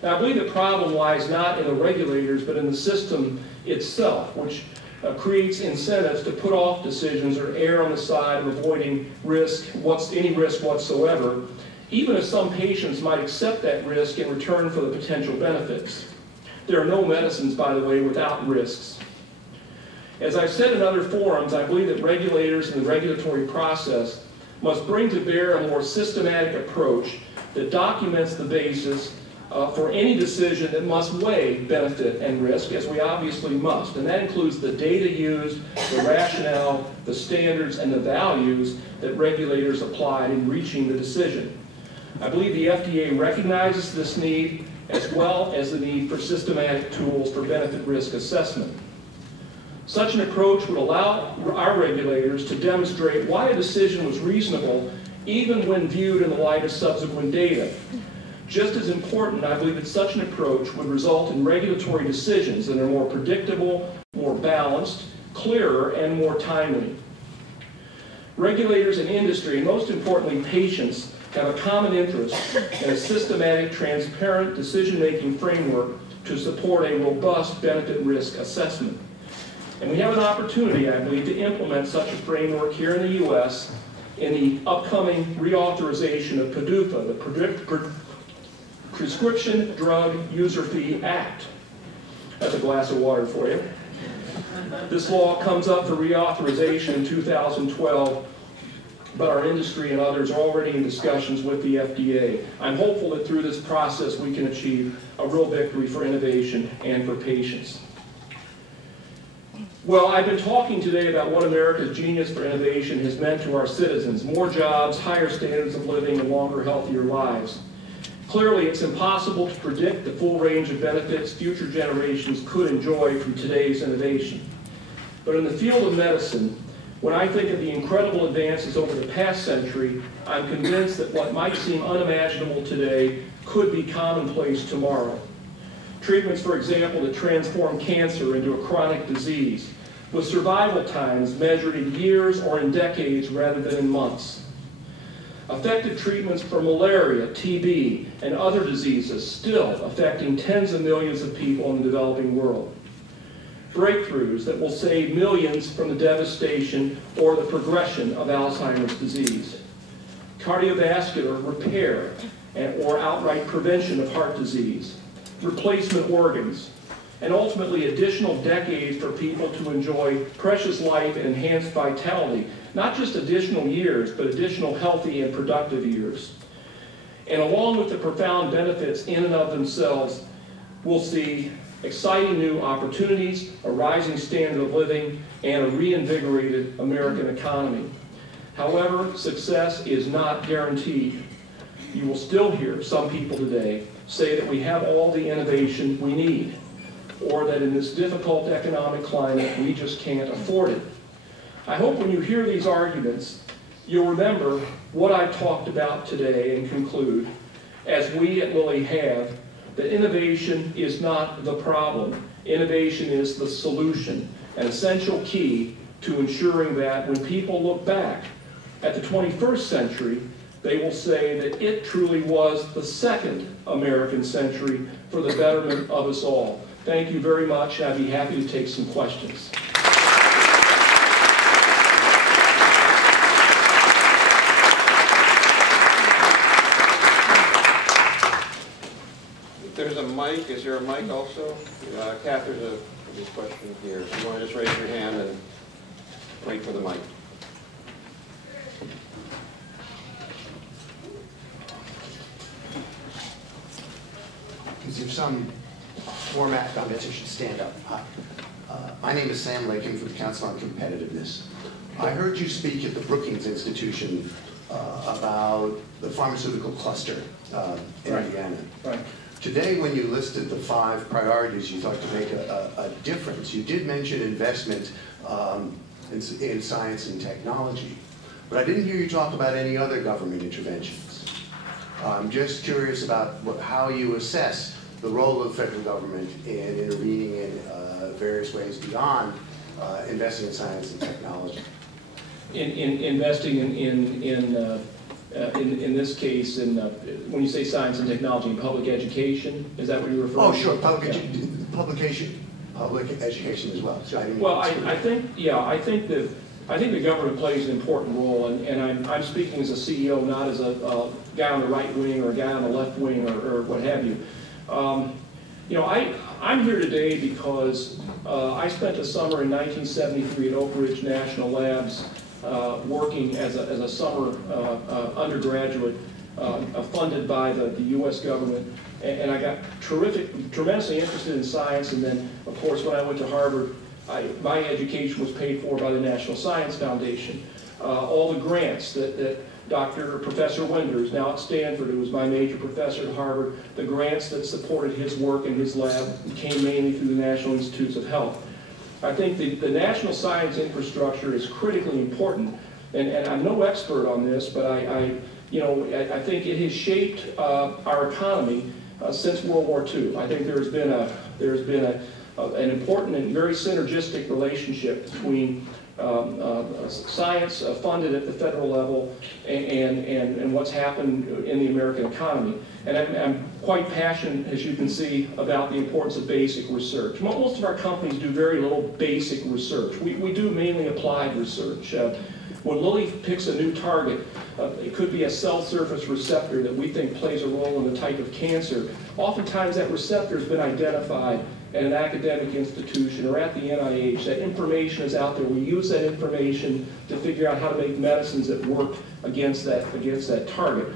Now, I believe the problem lies not in the regulators, but in the system itself, which creates incentives to put off decisions or err on the side of avoiding risk, any risk whatsoever, even if some patients might accept that risk in return for the potential benefits. There are no medicines, by the way, without risks. As I've said in other forums, I believe that regulators in the regulatory process must bring to bear a more systematic approach that documents the basis for any decision that must weigh benefit and risk, as we obviously must. And that includes the data used, the rationale, the standards, and the values that regulators applied in reaching the decision. I believe the FDA recognizes this need, as well as the need for systematic tools for benefit-risk assessment. Such an approach would allow our regulators to demonstrate why a decision was reasonable, even when viewed in the light of subsequent data. Just as important, I believe that such an approach would result in regulatory decisions that are more predictable, more balanced, clearer, and more timely. Regulators in industry, and most importantly patients, have a common interest in a systematic, transparent decision-making framework to support a robust benefit-risk assessment. And we have an opportunity, I believe, to implement such a framework here in the U.S. in the upcoming reauthorization of PDUFA, the Prescription Drug User Fee Act. That's a glass of water for you. This law comes up for reauthorization in 2012, but our industry and others are already in discussions with the FDA. I'm hopeful that through this process we can achieve a real victory for innovation and for patients. Well, I've been talking today about what America's genius for innovation has meant to our citizens: more jobs, higher standards of living, and longer, healthier lives. Clearly, it's impossible to predict the full range of benefits future generations could enjoy from today's innovation. But in the field of medicine, when I think of the incredible advances over the past century, I'm convinced that what might seem unimaginable today could be commonplace tomorrow. Treatments, for example, that transform cancer into a chronic disease, with survival times measured in years or in decades rather than in months. Effective treatments for malaria, TB, and other diseases still affecting tens of millions of people in the developing world. Breakthroughs that will save millions from the devastation or the progression of Alzheimer's disease. Cardiovascular repair or outright prevention of heart disease. Replacement organs, and ultimately additional decades for people to enjoy precious life and enhanced vitality. Not just additional years, but additional healthy and productive years. And along with the profound benefits in and of themselves, we'll see exciting new opportunities, a rising standard of living, and a reinvigorated American economy. However, success is not guaranteed. You will still hear some people today say that we have all the innovation we need, or that in this difficult economic climate, we just can't afford it. I hope when you hear these arguments, you'll remember what I talked about today and conclude, as we at Lilly have, that innovation is not the problem. Innovation is the solution, an essential key to ensuring that when people look back at the 21st century, they will say that it truly was the second American century for the betterment of us all. Thank you very much. I'd be happy to take some questions. If there's a mic, is there a mic also? Kath, there's a question here. So you want to just raise your hand and wait for the mic. Because if some format found it, you should stand up. My name is Sam Lakin from the Council on Competitiveness. I heard you speak at the Brookings Institution about the pharmaceutical cluster in Indiana. Right. Today, when you listed the 5 priorities you thought to make a difference, you did mention investment in science and technology. But I didn't hear you talk about any other government interventions. I'm just curious about how you assess the role of the federal government in intervening in various ways beyond investing in science and technology. Investing in this case, when you say science and technology, in public education, is that what you're referring to? Oh, sure, public education as well. So I think the government plays an important role, and I'm speaking as a CEO, not as a guy on the right wing or a guy on the left wing or what have you. I'm here today because I spent a summer in 1973 at Oak Ridge National Labs working as a summer undergraduate funded by the U.S. government, and I got tremendously interested in science, and then, of course, when I went to Harvard, my education was paid for by the National Science Foundation. All the grants that Professor Wenders, now at Stanford, who was my major professor at Harvard, the grants that supported his work in his lab came mainly through the National Institutes of Health. I think the national science infrastructure is critically important, and I'm no expert on this, but I think it has shaped our economy since World War II. I think there's been a an important and very synergistic relationship between science funded at the federal level and what's happened in the American economy. And I'm quite passionate, as you can see, about the importance of basic research. Most of our companies do very little basic research. We do mainly applied research. When Lilly picks a new target, it could be a cell surface receptor that we think plays a role in the type of cancer. Oftentimes that receptor has been identified at an academic institution or at the NIH. That information is out there. We use that information to figure out how to make medicines that work against that target.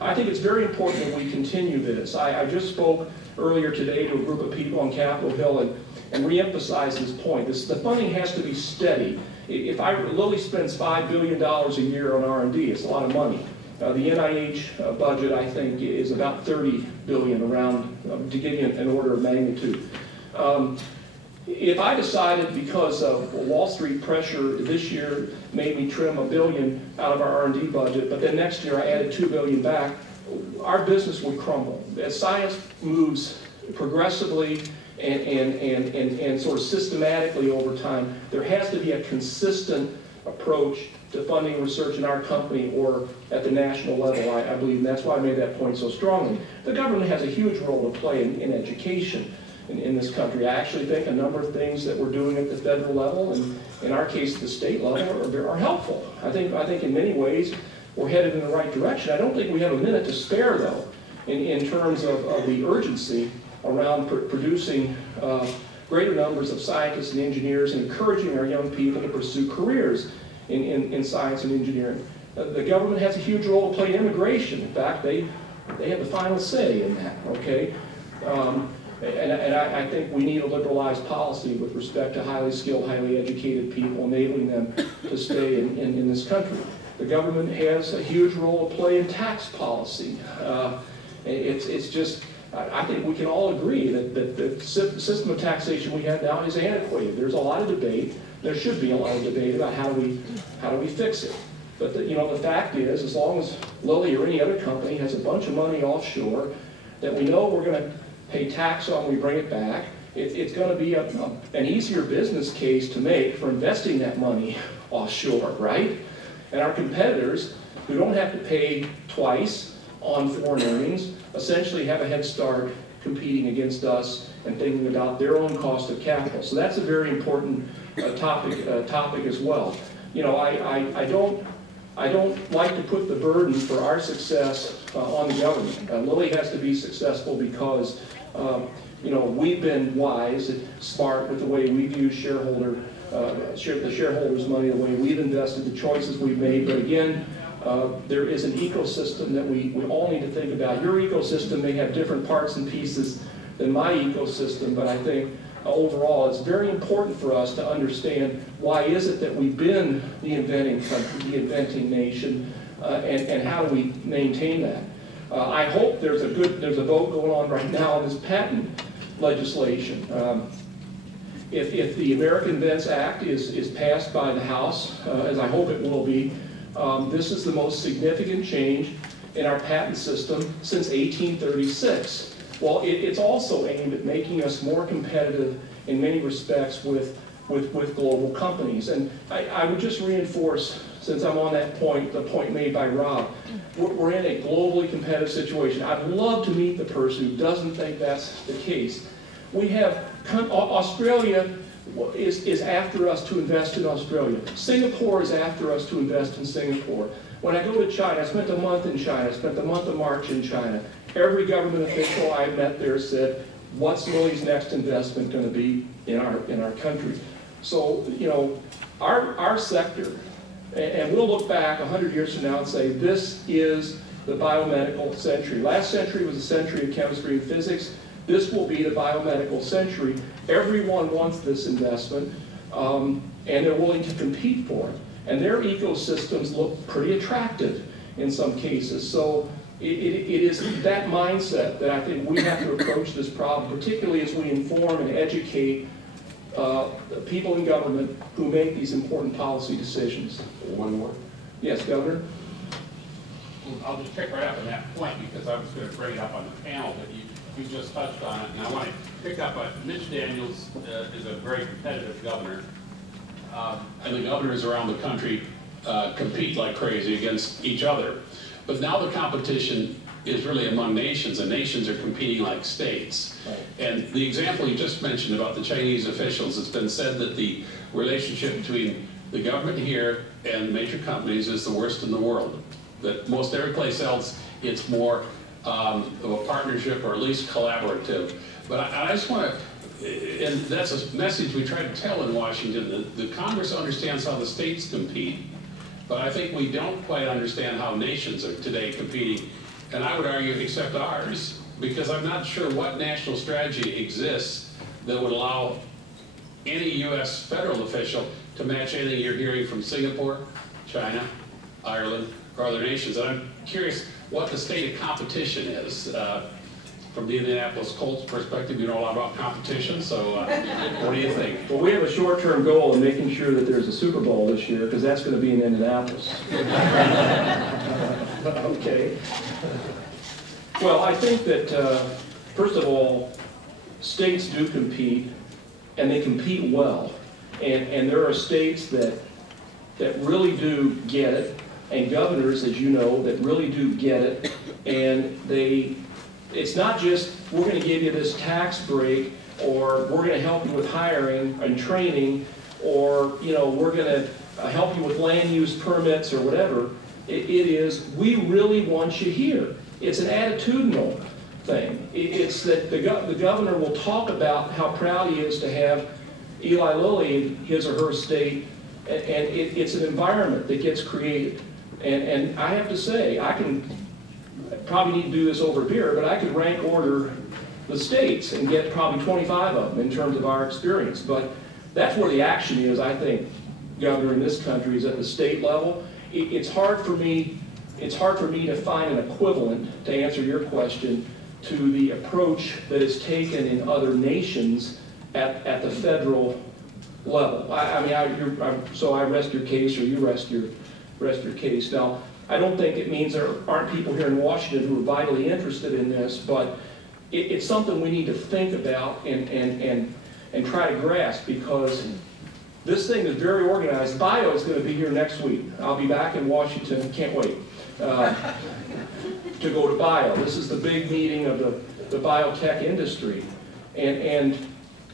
I think it's very important that we continue this. I just spoke earlier today to a group of people on Capitol Hill and re-emphasized this point. The funding has to be steady. If Lilly spends $5 billion a year on R&D, it's a lot of money. The NIH budget, I think, is about $30 billion around, to give you an order of magnitude. If I decided, because of Wall Street pressure this year made me trim $1 billion out of our R&D budget, but then next year I added $2 billion back, our business would crumble. As science moves progressively and sort of systematically over time, there has to be a consistent approach to funding research in our company or at the national level, I believe, and that's why I made that point so strongly. The government has a huge role to play in education in this country. I actually think a number of things that we're doing at the federal level, and in our case the state level, are helpful. I think in many ways we're headed in the right direction. I don't think we have a minute to spare, though, in terms of the urgency around producing greater numbers of scientists and engineers and encouraging our young people to pursue careers in science and engineering. The government has a huge role to play in immigration. In fact, they have the final say in that, okay? And I think we need a liberalized policy with respect to highly skilled, highly educated people, enabling them to stay in this country. The government has a huge role to play in tax policy. It's just, I think we can all agree that the system of taxation we have now is antiquated. There's a lot of debate. There should be a lot of debate about how do we fix it. But the fact is, as long as Lilly or any other company has a bunch of money offshore that we know we're going to pay tax on when we bring it back, it's going to be an easier business case to make for investing that money offshore, right? And our competitors, who don't have to pay twice on foreign earnings, essentially have a head start competing against us and thinking about their own cost of capital. So that's a very important topic as well. I don't like to put the burden for our success on the government. Lilly has to be successful because we've been wise and smart with the way we've used the shareholders' money, the way we've invested, the choices we've made. But again, there is an ecosystem that we all need to think about. Your ecosystem may have different parts and pieces than my ecosystem, but I think overall it's very important for us to understand why is it that we've been the inventing country, the inventing nation, and how do we maintain that. I hope there's a vote going on right now on this patent legislation. If the American Invents Act is passed by the House, as I hope it will be, this is the most significant change in our patent system since 1836. Well, it's also aimed at making us more competitive in many respects with global companies. And I would just reinforce, since I'm on that point, the point made by Rob, we're in a globally competitive situation. I'd love to meet the person who doesn't think that's the case. We have, Australia is after us to invest in Australia. Singapore is after us to invest in Singapore. When I go to China, I spent a month in China, I spent the month of March in China. Every government official I met there said, what's Lilly's next investment going to be in our country? So, our sector, and we'll look back 100 years from now and say, this is the biomedical century. Last century was a century of chemistry and physics. This will be the biomedical century. Everyone wants this investment, and they're willing to compete for it. And their ecosystems look pretty attractive in some cases. So it is that mindset that I think we have to approach this problem, particularly as we inform and educate people in government who make these important policy decisions. One more. Yes, Governor? I'll just pick right up on that point because I was going to bring it up on the panel, but you you just touched on it, and I want to pick up on Mitch Daniels is a very competitive governor, and the governors around the country compete like crazy against each other. But now the competition is really among nations, and nations are competing like states. Right. And the example you just mentioned about the Chinese officials, it's been said that the relationship between the government here and major companies is the worst in the world. That most every place else, it's more of a partnership or at least collaborative. But I just want to, and that's a message we try to tell in Washington. The Congress understands how the states compete, but I think we don't quite understand how nations are today competing. And I would argue, except ours, because I'm not sure what national strategy exists that would allow any U.S. federal official to match anything you're hearing from Singapore, China, Ireland, or other nations. And I'm curious what the state of competition is. From the Indianapolis Colts perspective, you know a lot about competition, so what do you think? Well, we have a short-term goal of making sure that there's a Super Bowl this year, because that's going to be in Indianapolis. Okay. Well, I think that, first of all, states do compete, and they compete well. And there are states that really do get it, and governors, as you know, that really do get it, and it's not just, we're going to give you this tax break, or we're going to help you with hiring and training, or, you know, we're going to help you with land use permits or whatever. It is, we really want you here. It's an attitudinal thing. It's that the governor will talk about how proud he is to have Eli Lilly in his or her state, and it's an environment that gets created. And I have to say, I probably need to do this over beer, but I could rank order the states and get probably 25 of them in terms of our experience. But that's where the action is, I think, Governor, in this country, is at the state level. It's hard for me to find an equivalent, to answer your question, to the approach that is taken in other nations at the federal level. So I rest your case, or you rest your case. Now, I don't think it means there aren't people here in Washington who are vitally interested in this, but it's something we need to think about and try to grasp, because this thing is very organized. Bio is going to be here next week. I'll be back in Washington, can't wait, to go to Bio. This is the big meeting of the biotech industry. And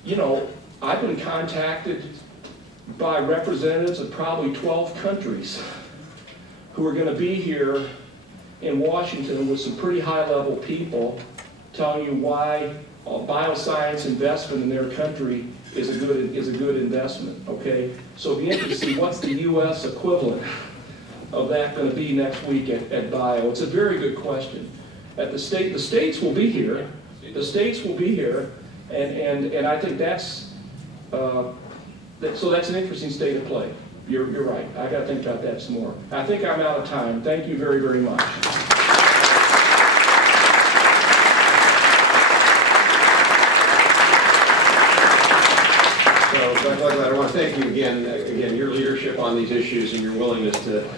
you know, I've been contacted by representatives of probably 12 countries who are going to be here in Washington with some pretty high-level people telling you why bioscience investment in their country is a good investment. Okay, so it'll be interesting to see what's the U.S. equivalent of that going to be next week at Bio. It's a very good question. At the states will be here. The states will be here, and I think that's so that's an interesting state of play. You're right. I got to think about that some more. I think I'm out of time. Thank you very, very much. So, Dr. Lechleiter, I want to thank you again, your leadership on these issues and your willingness to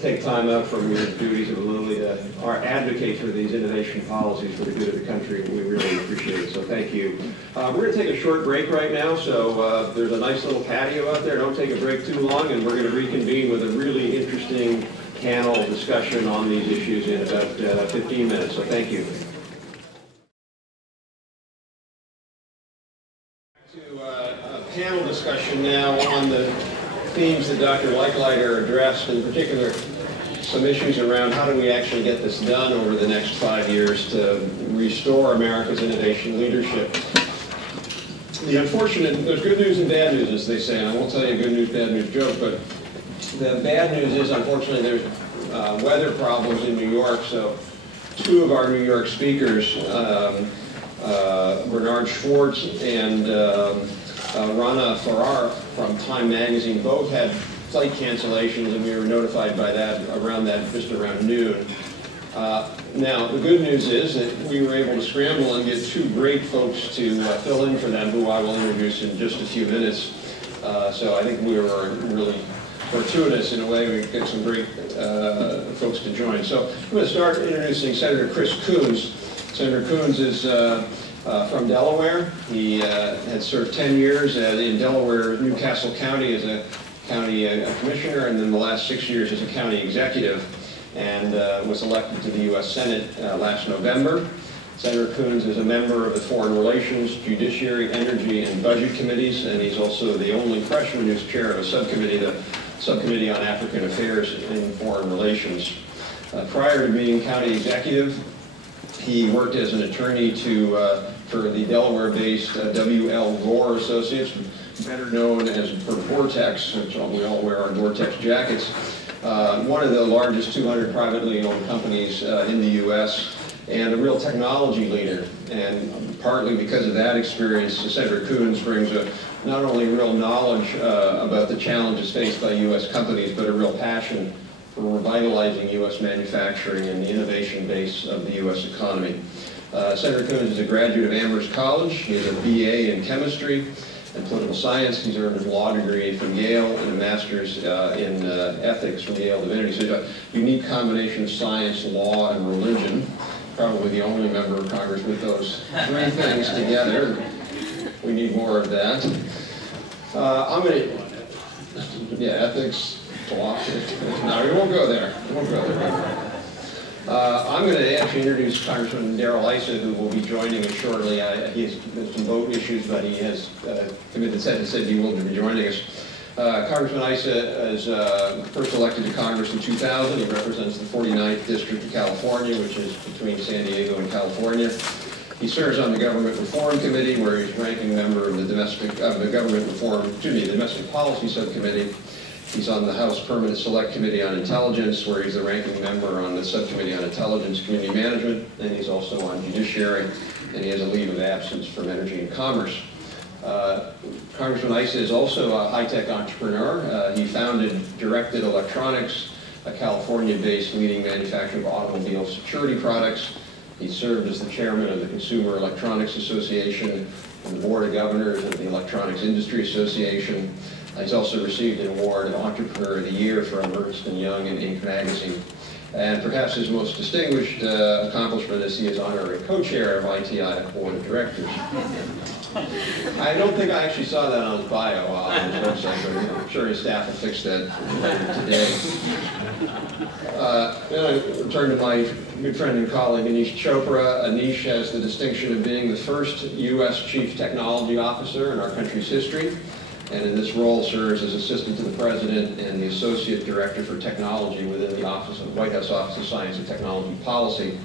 take time out from your duties of Lilly to advocate for these innovation policies for the good of the country. We really appreciate it, so thank you. We're going to take a short break right now, so there's a nice little patio out there. Don't take a break too long, and we're going to reconvene with a really interesting panel discussion on these issues in about 15 minutes, so thank you. To a panel discussion now on the themes that Dr. Lechleiter addressed, in particular some issues around how do we actually get this done over the next 5 years to restore America's innovation leadership. The unfortunate, there's good news and bad news, as they say, and I won't tell you a good news, bad news joke, but the bad news is, unfortunately, there's weather problems in New York, so two of our New York speakers, Bernard Schwartz and Rana Farrar from Time Magazine, both had flight cancellations, and we were notified by that just around noon. Now, the good news is that we were able to scramble and get two great folks to fill in for them, who I will introduce in just a few minutes. So I think we were really fortuitous in a way. We get some great folks to join. So I'm going to start introducing Senator Chris Coons. Senator Coons is from Delaware. He had served 10 years in Delaware, Newcastle County as a county commissioner, and then the last 6 years as a county executive, and was elected to the U.S. Senate last November. Senator Coons is a member of the Foreign Relations, Judiciary, Energy, and Budget Committees, and he's also the only freshman who's chair of a subcommittee, the Subcommittee on African Affairs and Foreign Relations. Prior to being county executive, he worked as an attorney for the Delaware-based W.L. Gore Associates, better known as for Vortex, which we all wear our Vortex jackets, one of the largest 200 privately owned companies in the U.S., and a real technology leader. And partly because of that experience, Senator Coons brings not only real knowledge about the challenges faced by U.S. companies, but a real passion for revitalizing U.S. manufacturing and the innovation base of the U.S. economy. Senator Coons is a graduate of Amherst College. He has a BA in chemistry and political science. He's earned a law degree from Yale and a master's in ethics from Yale Divinity. So he's a unique combination of science, law, and religion. Probably the only member of Congress with those three things together. We need more of that. Ethics, philosophy. No, we won't go there. We won't go there. I'm going to actually introduce Congressman Darrell Issa, who will be joining us shortly. He has some vote issues, but he has said he will be joining us. Congressman Issa is first elected to Congress in 2000. He represents the 49th District of California, which is between San Diego and California. He serves on the Government Reform Committee, where he's ranking member of the Domestic Policy Subcommittee. He's on the House Permanent Select Committee on Intelligence, where he's the ranking member on the Subcommittee on Intelligence Community Management, and he's also on Judiciary, and he has a leave of absence from Energy and Commerce. Congressman Issa is also a high-tech entrepreneur. He founded Directed Electronics, a California-based leading manufacturer of automobile security products. He served as the chairman of the Consumer Electronics Association and the Board of Governors of the Electronics Industry Association. He's also received an award of Entrepreneur of the Year from Ernst & Young and Inc. magazine. And perhaps his most distinguished accomplishment is he is honorary co-chair of ITIF Board of Directors. I don't think I actually saw that on his bio on his website, but I'm sure his staff will fix that today. Then I return to my good friend and colleague, Anish Chopra. Anish has the distinction of being the first U.S. Chief Technology Officer in our country's history, and in this role serves as Assistant to the President and the Associate Director for Technology within the White House Office of Science and Technology Policy.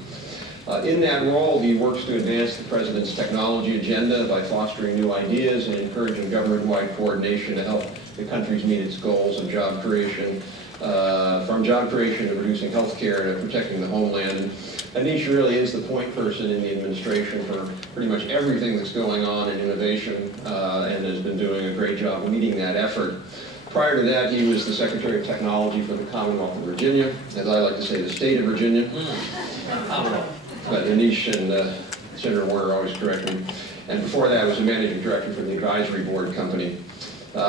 In that role, he works to advance the President's technology agenda by fostering new ideas and encouraging government-wide coordination to help the country meet its goals of job creation, from job creation to reducing health care to protecting the homeland. Anish really is the point person in the administration for pretty much everything that's going on in innovation and has been doing a great job leading that effort. Prior to that, he was the Secretary of Technology for the Commonwealth of Virginia, as I like to say, the state of Virginia. But Anish and Senator Warner always correct me. And before that, I was a managing director for the advisory board company.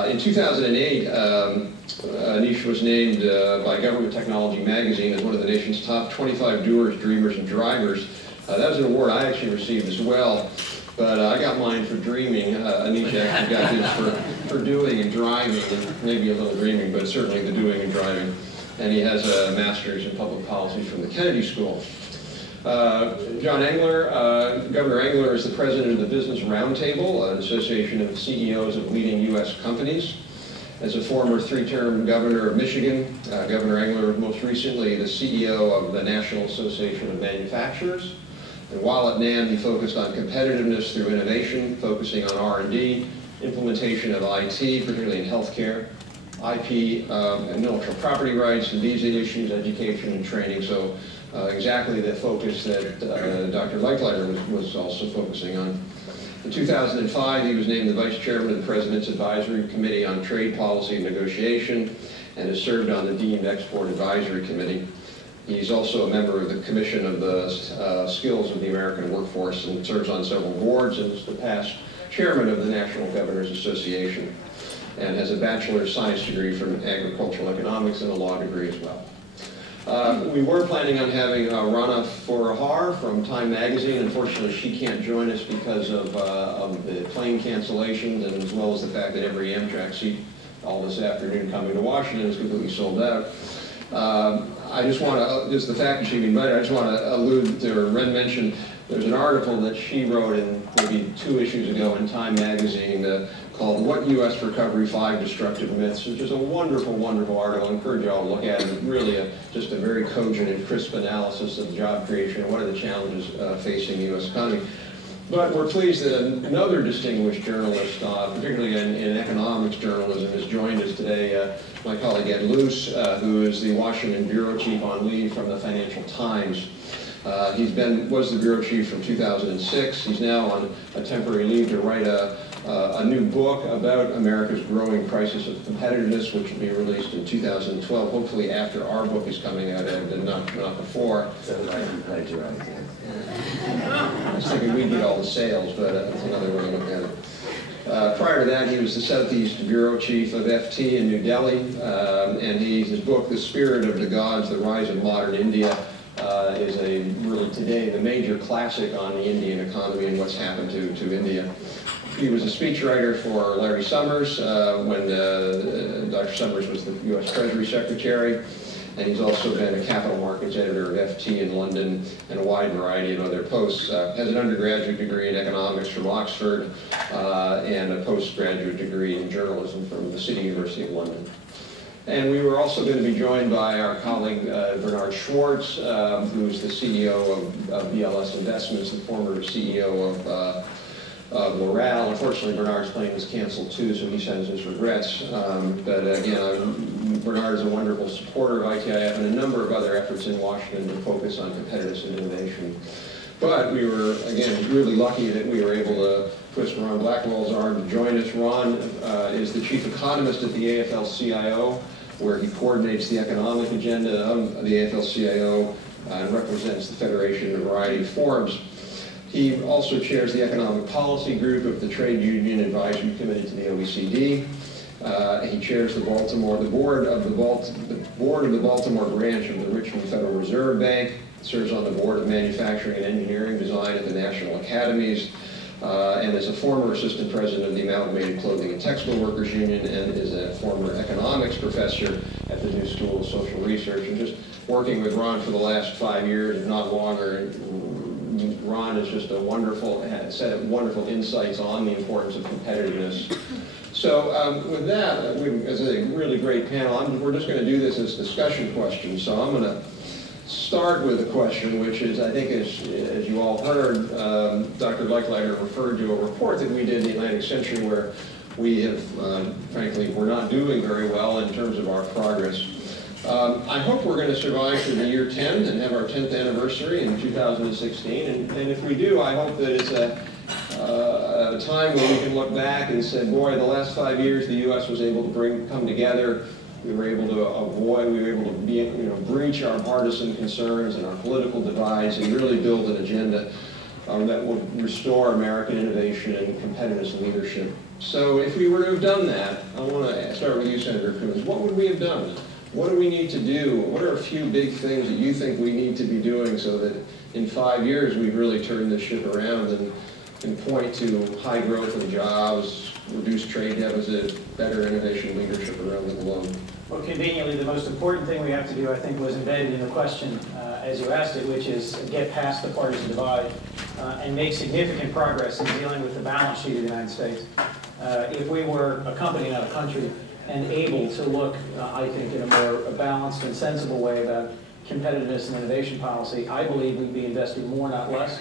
In 2008, Anish was named by Government Technology magazine as one of the nation's top 25 doers, dreamers, and drivers. That was an award I actually received as well, but I got mine for dreaming. Anish actually got his for doing and driving, and maybe a little dreaming, but certainly the doing and driving. And he has a master's in public policy from the Kennedy School. John Engler, Governor Engler is the president of the Business Roundtable, an association of CEOs of leading U.S. companies. As a former three-term governor of Michigan, Governor Engler most recently the CEO of the National Association of Manufacturers. And while at NAM, he focused on competitiveness through innovation, focusing on R&D, implementation of IT, particularly in healthcare, IP and intellectual property rights, and visa issues, education, and training. So exactly the focus that Dr. Lechleiter was also focusing on. In 2005, he was named the Vice Chairman of the President's Advisory Committee on Trade Policy and Negotiation and has served on the Deemed Export Advisory Committee. He's also a member of the Commission of the Skills of the American Workforce and serves on several boards and is the past chairman of the National Governors Association and has a Bachelor of Science degree from Agricultural Economics and a law degree as well. We were planning on having Rana Forahar from Time Magazine. Unfortunately, she can't join us because of the plane cancellations, and as well as the fact that every Amtrak seat all this afternoon coming to Washington is completely sold out. I just want to, just the fact that she invited, I just want to allude to, or Ren mentioned, there's an article that she wrote in maybe 2 issues ago in Time Magazine called What U.S. Recovery? 5 Destructive Myths, which is a wonderful, wonderful article. I encourage you all to look at it. Really just a very cogent and crisp analysis of job creation and what are the challenges facing the U.S. economy. But we're pleased that another distinguished journalist, particularly in economics journalism, has joined us today. My colleague Ed Luce, who is the Washington bureau chief on leave from the Financial Times. Was the bureau chief from 2006. He's now on a temporary leave to write a new book about America's growing crisis of competitiveness, which will be released in 2012, hopefully after our book is coming out, and not before. So I can plagiarize it. I was thinking we'd get all the sales, but that's another way to look at it. Prior to that, he was the Southeast Bureau Chief of FT in New Delhi, and his book, The Spirit of the Gods, The Rise of Modern India, is really today the major classic on the Indian economy and what's happened to India. He was a speechwriter for Larry Summers when Dr. Summers was the U.S. Treasury Secretary. And he's also been a capital markets editor of FT in London and a wide variety of other posts. Has an undergraduate degree in economics from Oxford and a postgraduate degree in journalism from the City University of London. And we were also going to be joined by our colleague Bernard Schwartz, who's the CEO of BLS Investments, the former CEO of L'Oreal. Unfortunately, Bernard's plane was canceled too, so he sends his regrets. But again, Bernard is a wonderful supporter of ITIF and a number of other efforts in Washington to focus on competitiveness and innovation. But we were, again, really lucky that we were able to twist Ron Blackwell's arm to join us. Ron is the chief economist at the AFL-CIO, where he coordinates the economic agenda of the AFL-CIO and represents the Federation in a variety of forums. He also chairs the Economic Policy Group of the Trade Union Advisory Committee to the OECD. He chairs the board of the Baltimore branch of the Richmond Federal Reserve Bank, serves on the board of Manufacturing and Engineering Design at the National Academies, and is a former assistant president of the Amalgamated Clothing and Textile Workers Union, and is a former economics professor at the New School of Social Research. And just working with Ron for the last 5 years, if not longer, Ron is just a wonderful set of wonderful insights on the importance of competitiveness. So with that, as a really great panel, we're just going to do this as discussion questions. So I'm going to start with a question, which is, I think, as you all heard, Dr. Lechleiter referred to a report that we did in the Atlantic Century where we have, frankly, we're not doing very well in terms of our progress. I hope we're going to survive to the year 10 and have our 10th anniversary in 2016. And if we do, I hope that it's a time where we can look back and say, boy, the last 5 years the U.S. was able to come together. We were able to breach our partisan concerns and our political divides and really build an agenda that will restore American innovation and competitiveness and leadership. So if we were to have done that, I want to start with you, Senator Coons. What would we have done? What do we need to do? What are a few big things that you think we need to be doing so that in 5 years we've really turned this ship around and can point to high growth in jobs, reduced trade deficit, better innovation leadership around the globe? Well, conveniently, the most important thing we have to do, I think, was embedded in the question as you asked it, which is get past the partisan divide and make significant progress in dealing with the balance sheet of the United States. If we were a company, not a country, and able to look, I think, in a more balanced and sensible way about competitiveness and innovation policy, I believe we'd be investing more, not less,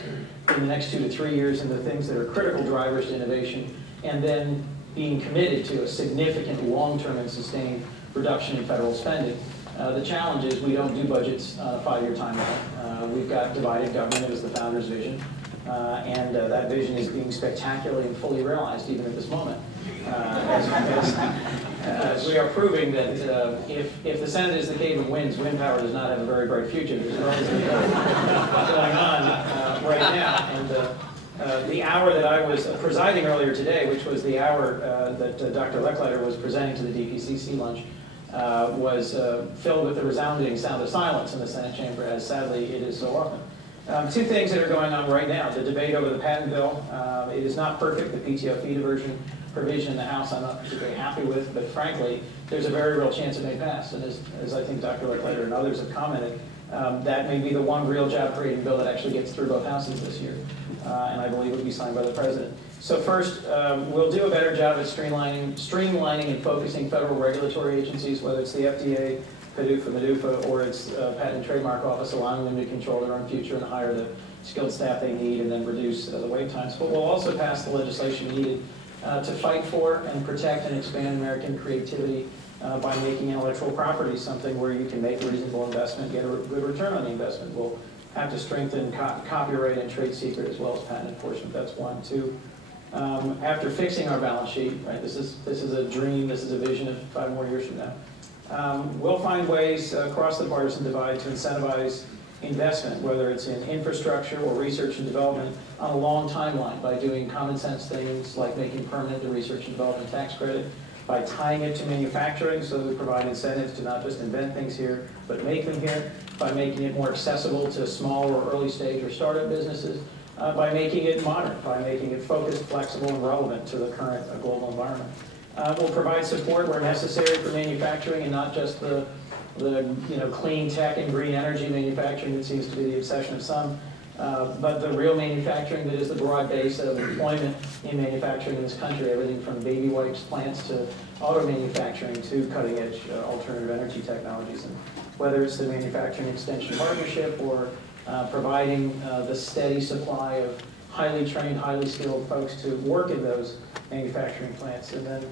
in the next 2 to 3 years into things that are critical drivers to innovation, and then being committed to a significant long-term and sustained reduction in federal spending. The challenge is we don't do budgets on a 5-year timeline. We've got divided government as the founder's vision, and that vision is being spectacularly and fully realized even at this moment. As we are proving that if the Senate is the cave of winds, wind power does not have a very bright future. There's relatively going on right now. And the hour that I was presiding earlier today, which was the hour that Dr. Lechleiter was presenting to the DPCC lunch, was filled with the resounding sound of silence in the Senate chamber, as sadly it is so often. Two things that are going on right now. The debate over the patent bill. It is not perfect. The PTO fee diversion provision in the House I'm not particularly happy with, but frankly, there's a very real chance it may pass. And as I think Dr. Lechleiter and others have commented, that may be the one real job-creating bill that actually gets through both houses this year. And I believe it will be signed by the President. So first, we'll do a better job at streamlining and focusing federal regulatory agencies, whether it's the FDA, PDUFA, or its Patent and Trademark Office, allowing them to control their own future and hire the skilled staff they need and then reduce the wait times. But we'll also pass the legislation needed to fight for and protect and expand American creativity by making intellectual property something where you can make a reasonable investment, get a good return on the investment. We'll have to strengthen copyright and trade secret as well as patent enforcement. That's one. Two, after fixing our balance sheet, right, this is a dream, this is a vision of 5 more years from now, we'll find ways across the partisan divide to incentivize investment, whether it's in infrastructure or research and development on a long timeline by doing common sense things like making permanent the research and development tax credit, by tying it to manufacturing so that we provide incentives to not just invent things here, but make them here, by making it more accessible to small or early stage or startup businesses, by making it modern, by making it focused, flexible, and relevant to the current global environment. We'll provide support where necessary for manufacturing and not just the clean tech and green energy manufacturing that seems to be the obsession of some, but the real manufacturing that is the broad base of employment in manufacturing in this country, everything from baby wipes plants to auto manufacturing to cutting edge alternative energy technologies. And whether it's the Manufacturing Extension Partnership or providing the steady supply of highly trained, highly skilled folks to work in those manufacturing plants. And then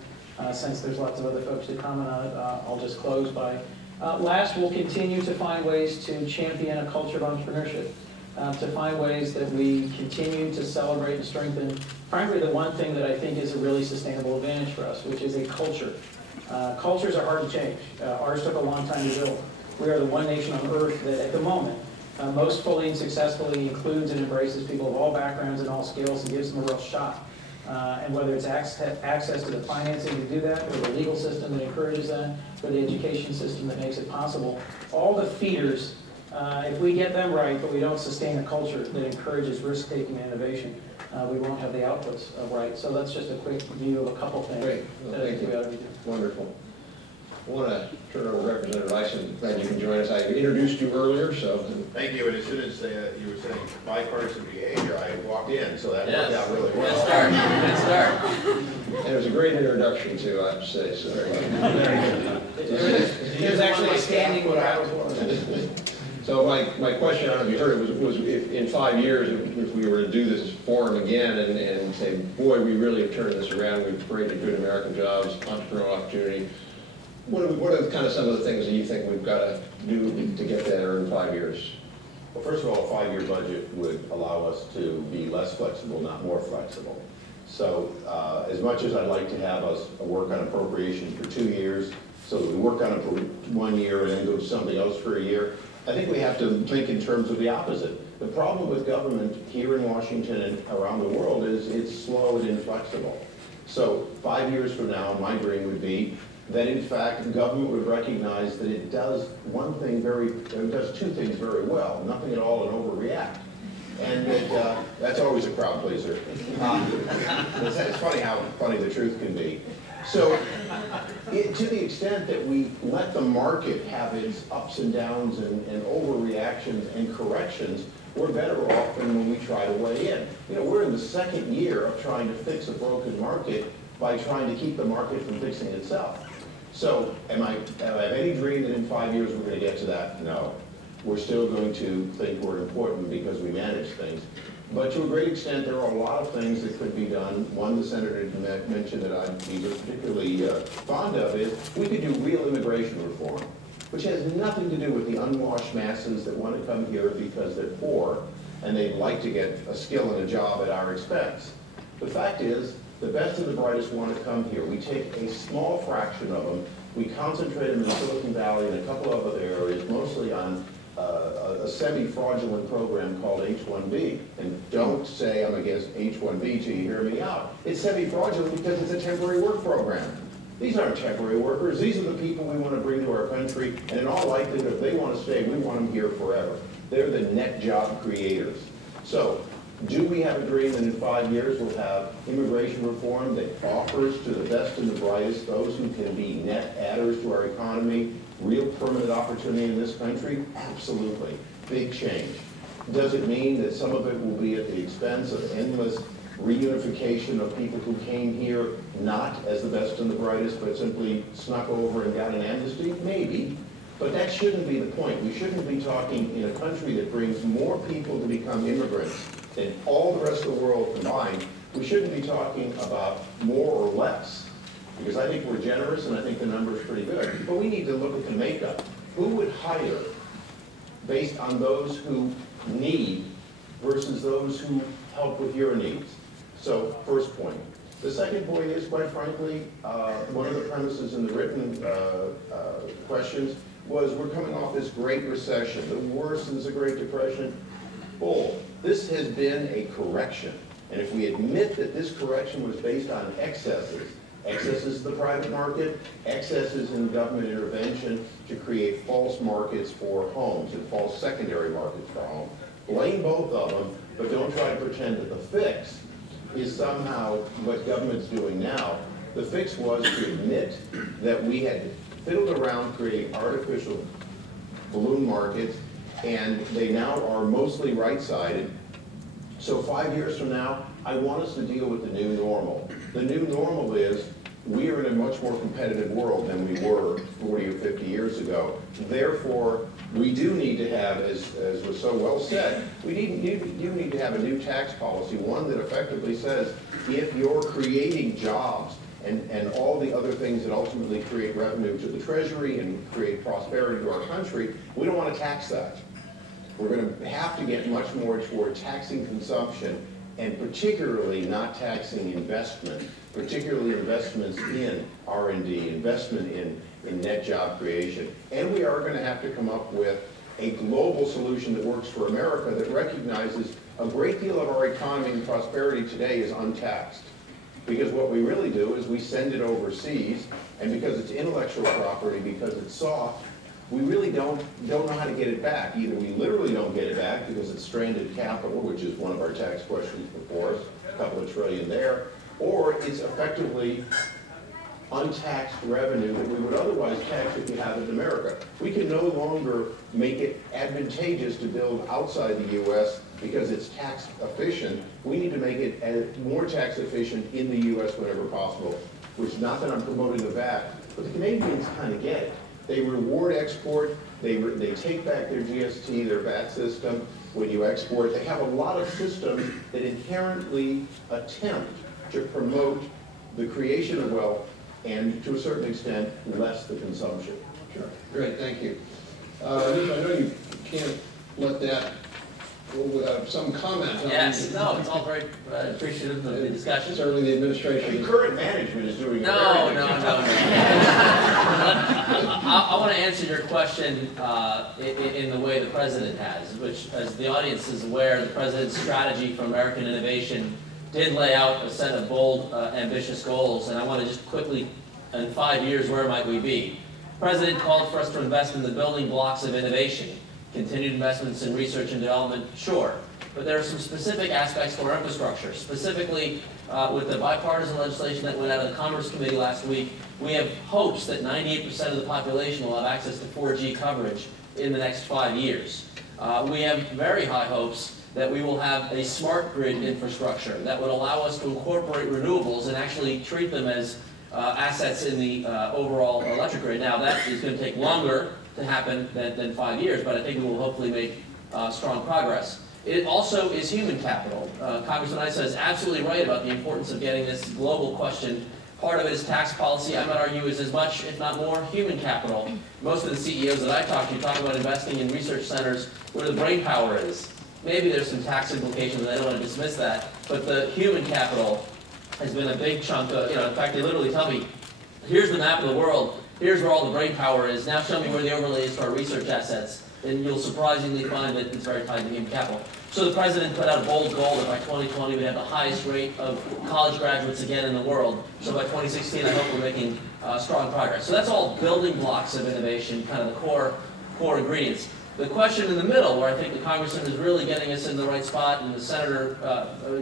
since there's lots of other folks to comment on it, I'll just close by last, we'll continue to find ways to champion a culture of entrepreneurship, to find ways that we continue to celebrate and strengthen, frankly, the one thing that I think is a really sustainable advantage for us, which is a culture. Cultures are hard to change. Ours took a long time to build. We are the one nation on earth that, at the moment, most fully and successfully includes and embraces people of all backgrounds and all skills and gives them a real shot. And whether it's access to the financing to do that, or the legal system that encourages that, or the education system that makes it possible, all the feeders, if we get them right, but we don't sustain a culture that encourages risk-taking and innovation, we won't have the outputs right. So that's just a quick view of a couple things. Great. Well, thank you. Wonderful. I want to turn it over to Representative Rice, and glad you can join us. I introduced you earlier, so. Thank you, and as soon as you were saying bipartisan behavior, I walked in, so that worked out really well. Good start, good start. And it was a great introduction, too, I have to say, so very good. It was actually a standing what I was wanting. So my question, I don't know if you heard it, was if in 5 years, if we were to do this forum again and say, boy, we really have turned this around, we've created good American jobs, entrepreneurial opportunity, what are kind of some of the things that you think we've got to do to get there in 5 years? Well, first of all, a 5-year budget would allow us to be less flexible, not more flexible. So as much as I'd like to have us work on appropriations for 2 years, so that we work on it for 1 year and then go to something else for a year, I think we have to think in terms of the opposite. The problem with government here in Washington and around the world is it's slow and inflexible. So 5 years from now, my dream would be that in fact government would recognize that it does two things very well, nothing at all and overreact. And that, that's always a crowd pleaser. It's funny how funny the truth can be. So to the extent that we let the market have its ups and downs and overreactions and corrections, we're better off than when we try to weigh in. You know, we're in the 2nd year of trying to fix a broken market by trying to keep the market from fixing itself. So am I have any dream that in 5 years we're going to get to that? No. We're still going to think we're important because we manage things. But to a great extent, there are a lot of things that could be done. One the Senator mentioned that I'd be particularly fond of is we could do real immigration reform, which has nothing to do with the unwashed masses that want to come here because they're poor and they'd like to get a skill and a job at our expense. The fact is, the best and the brightest want to come here. We take a small fraction of them, we concentrate them in Silicon Valley and a couple of other areas, mostly on a semi-fraudulent program called H-1B. And don't say I'm against H-1B till you hear me out. It's semi-fraudulent because it's a temporary work program. These aren't temporary workers. These are the people we want to bring to our country, and in all likelihood, if they want to stay, we want them here forever. They're the net job creators. So, do we have a dream that in 5 years we'll have immigration reform that offers to the best and the brightest, those who can be net adders to our economy, real permanent opportunity in this country? Absolutely. Big change. Does it mean that some of it will be at the expense of endless reunification of people who came here not as the best and the brightest, but simply snuck over and got an amnesty? Maybe. But that shouldn't be the point. We shouldn't be talking in a country that brings more people to become immigrants than all the rest of the world combined. We shouldn't be talking about more or less, because I think we're generous and I think the number is pretty good. But we need to look at the makeup. Who would hire based on those who need versus those who help with your needs? So, first point. The second point is, quite frankly, one of the premises in the written questions was we're coming off this Great Recession, the worst since the Great Depression. Bull. This has been a correction. And if we admit that this correction was based on excesses in the private market, excesses in government intervention to create false markets for homes and false secondary markets for homes, blame both of them, but don't try to pretend that the fix is somehow what government's doing now. The fix was to admit that we had fiddled around creating artificial balloon markets, and they now are mostly right-sided. So 5 years from now, I want us to deal with the new normal. The new normal is we are in a much more competitive world than we were 40 or 50 years ago. Therefore, we do need to have, as was so well said, we do need to have a new tax policy, one that effectively says if you're creating jobs and all the other things that ultimately create revenue to the Treasury and create prosperity to our country, we don't want to tax that. We're going to have to get much more toward taxing consumption and particularly not taxing investment, particularly investments in R&D, investment in net job creation. And we are going to have to come up with a global solution that works for America that recognizes a great deal of our economy and prosperity today is untaxed. Because what we really do is we send it overseas, and because it's intellectual property, because it's soft, we really don't know how to get it back. Either we literally don't get it back because it's stranded capital, which is one of our tax questions before us, a couple of trillion there, or it's effectively untaxed revenue that we would otherwise tax if you have it in America. We can no longer make it advantageous to build outside the U.S. because it's tax efficient. We need to make it more tax efficient in the U.S. whenever possible, which not that I'm promoting the VAT, but the Canadians kind of get it. They reward export, they take back their GST, their VAT system when you export. They have a lot of systems that inherently attempt to promote the creation of wealth and, to a certain extent, less the consumption. Sure. Great, thank you. Anita, I know you can't let that go without some comment. Yes, no, it's all very appreciative of the discussion. Certainly the administration. The current management is doing No. I want to answer your question in the way the President has, which, as the audience is aware, the President's strategy for American innovation did lay out a set of bold, ambitious goals, and I want to just quickly, in 5 years, where might we be? The President called for us to invest in the building blocks of innovation. Continued investments in research and development, sure. But there are some specific aspects to our infrastructure. Specifically, with the bipartisan legislation that went out of the Commerce Committee last week, we have hopes that 98% of the population will have access to 4G coverage in the next 5 years. We have very high hopes that we will have a smart grid infrastructure that would allow us to incorporate renewables and actually treat them as assets in the overall electric grid. Now, that is going to take longer to happen than 5 years, but I think we will hopefully make strong progress. It also is human capital. Congressman Issa is absolutely right about the importance of getting this global question. Part of it is tax policy. I might argue is as much, if not more, human capital. Most of the CEOs that I talk to talk about investing in research centers where the brain power is. Maybe there's some tax implications, and I don't want to dismiss that, but the human capital has been a big chunk of, in fact, they literally tell me, here's the map of the world, here's where all the brain power is, now show me where the overlay is to our research assets. and you'll surprisingly find that it's very tied to human capital. So the president put out a bold goal that by 2020 we'd have the highest rate of college graduates again in the world. So by 2016, I hope we're making strong progress. So that's all building blocks of innovation, kind of the core ingredients. The question in the middle, where I think the congressman is really getting us in the right spot and the senator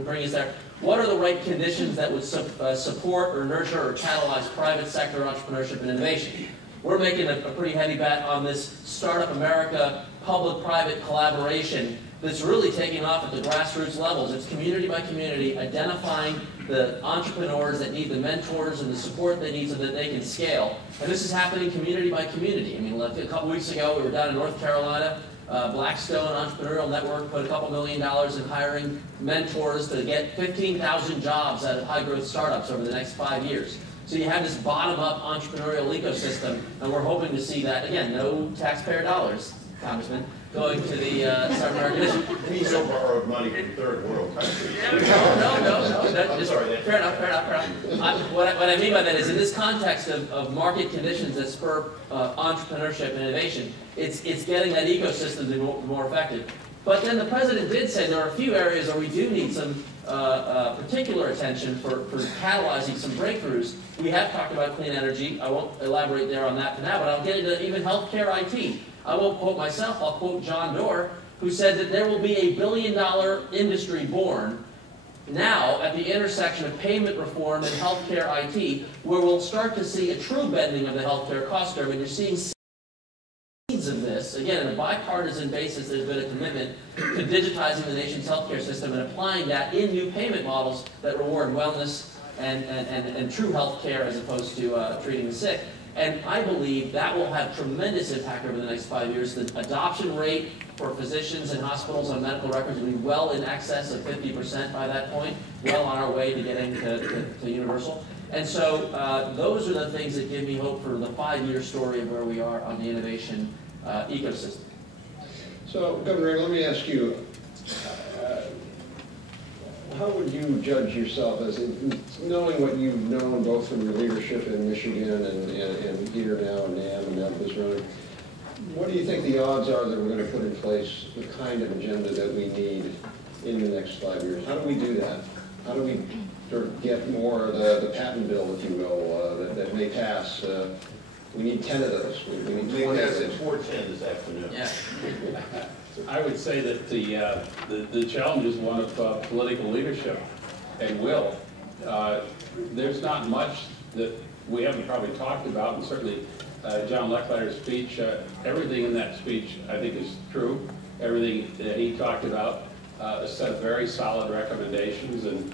bringing us there, what are the right conditions that would support or nurture or catalyze private sector entrepreneurship and innovation? We're making a pretty heavy bet on this Startup America public-private collaboration that's really taking off at the grassroots levels. It's community by community, identifying the entrepreneurs that need the mentors and the support they need so that they can scale. And this is happening community by community. I mean, a couple weeks ago, we were down in North Carolina. Blackstone Entrepreneurial Network put a couple $1 million in hiring mentors to get 15,000 jobs out of high-growth startups over the next 5 years. So you have this bottom-up entrepreneurial ecosystem, and we're hoping to see that, again, no taxpayer dollars, Congressman, going to the Startup America Initiative. We need some borrowed money from third world countries. No. Fair enough. What I mean by that is in this context of market conditions that spur entrepreneurship and innovation, it's getting that ecosystem to be more effective. But then the president did say there are a few areas where we do need some particular attention for catalyzing some breakthroughs. We have talked about clean energy. I won't elaborate there on that for now, but I'll get into even healthcare IT. I won't quote myself, I'll quote John Doerr, who said that there will be a $1 billion industry born now at the intersection of payment reform and healthcare IT, where we'll start to see a true bending of the healthcare cost curve, and you're seeing seeds of this. Again, on a bipartisan basis, there's been a commitment to digitizing the nation's healthcare system and applying that in new payment models that reward wellness and true healthcare as opposed to treating the sick. And I believe that will have tremendous impact over the next 5 years. The adoption rate for physicians and hospitals on medical records will be well in excess of 50% by that point, well on our way to getting to universal. And so those are the things that give me hope for the 5-year story of where we are on the innovation ecosystem. So, Governor, let me ask you, how would you judge yourself as knowing what you've known both from your leadership in Michigan and here now in NAM and now this road? What do you think the odds are that we're going to put in place the kind of agenda that we need in the next 5 years? How do we do that? How do we sort of get more of the patent bill, if you will, that may pass? We need 10 of those. We need 20 of those. It's 410 this afternoon. Yeah. I would say that the challenge is one of political leadership and will. There's not much that we haven't probably talked about, and certainly John Lechleiter's speech, everything in that speech I think is true. Everything that he talked about, a set of very solid recommendations, and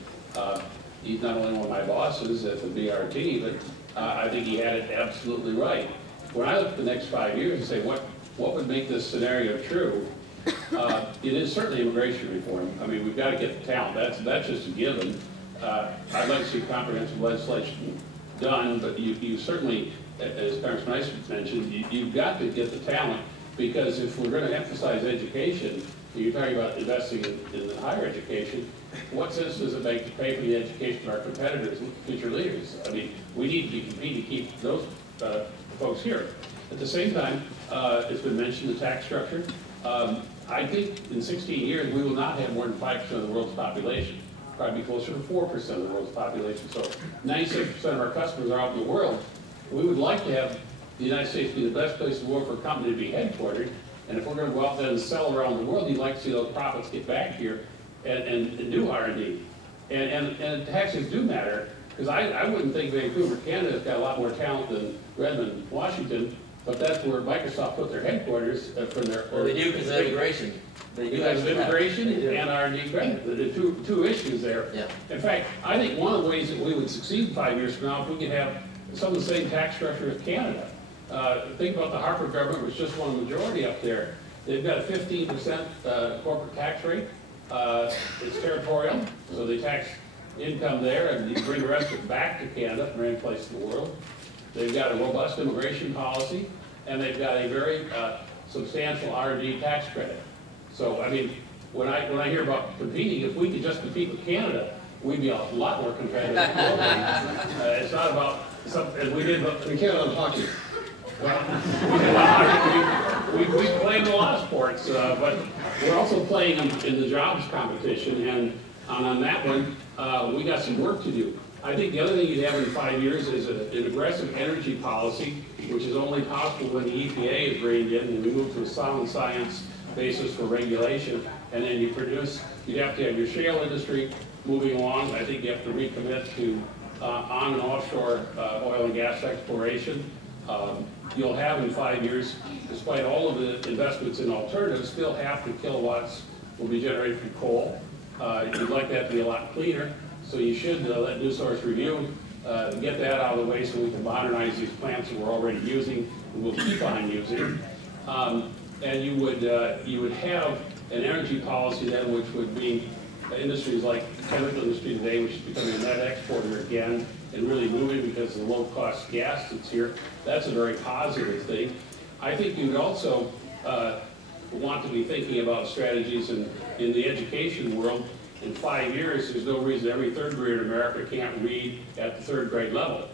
he's not only one of my bosses at the BRT, but I think he had it absolutely right. When I look at the next 5 years and say what would make this scenario true, it is certainly immigration reform. I mean, we've got to get the talent. That's just a given. I'd like to see comprehensive legislation done, but you certainly, as Congressman Ice mentioned, you've got to get the talent, because if we're going to emphasize education, you're talking about investing in the higher education, what sense does it make to pay for the education of our competitors and future leaders? I mean, we need to compete to keep those folks here. At the same time, it's been mentioned, the tax structure. I think in 16 years, we will not have more than 5% of the world's population. Probably closer to 4% of the world's population. So 96% of our customers are out in the world. We would like to have the United States be the best place in the world for a company to be headquartered. And if we're going to go out there and sell around the world, you'd like to see those profits get back here and do R&D. And taxes do matter, because I wouldn't think Vancouver, Canada's got a lot more talent than Redmond, Washington, but that's where Microsoft put their headquarters for their... Well, they do because of immigration. They do have immigration and R&D credit. There are two issues there. Yeah. In fact, I think one of the ways that we would succeed 5 years from now, if we could have some of the same tax structure as Canada. Think about the Harper government, which just won a majority up there. They've got a 15% corporate tax rate. It's territorial, so they tax income there, and you bring the rest of it back to Canada from any place in the world. They've got a robust immigration policy, and they've got a very substantial R&D tax credit. So, I mean, when I hear about competing, if we could just compete with Canada, we'd be a lot more competitive. It's not about something, as we did, but we can't on hockey. Well, we played in a lot of sports, but we're also playing them in the jobs competition, and on that one, we got some work to do. I think the other thing you'd have in 5 years is an aggressive energy policy, which is only possible when the EPA is reined in and we move to a sound science basis for regulation, and then you'd have to have your shale industry moving along. I think you have to recommit to on and offshore oil and gas exploration. You'll have in 5 years, despite all of the investments in alternatives, still half the kilowatts will be generated from coal. You'd like that to be a lot cleaner, so you should let New Source Review get that out of the way so we can modernize these plants that we're already using and we'll keep on using. And you would have an energy policy then which would be industries like the chemical industry today, which is becoming a net exporter again and really moving because of the low-cost gas that's here. That's a very positive thing. I think you'd also want to be thinking about strategies in the education world. In 5 years, there's no reason every third grader in America can't read at the third grade level.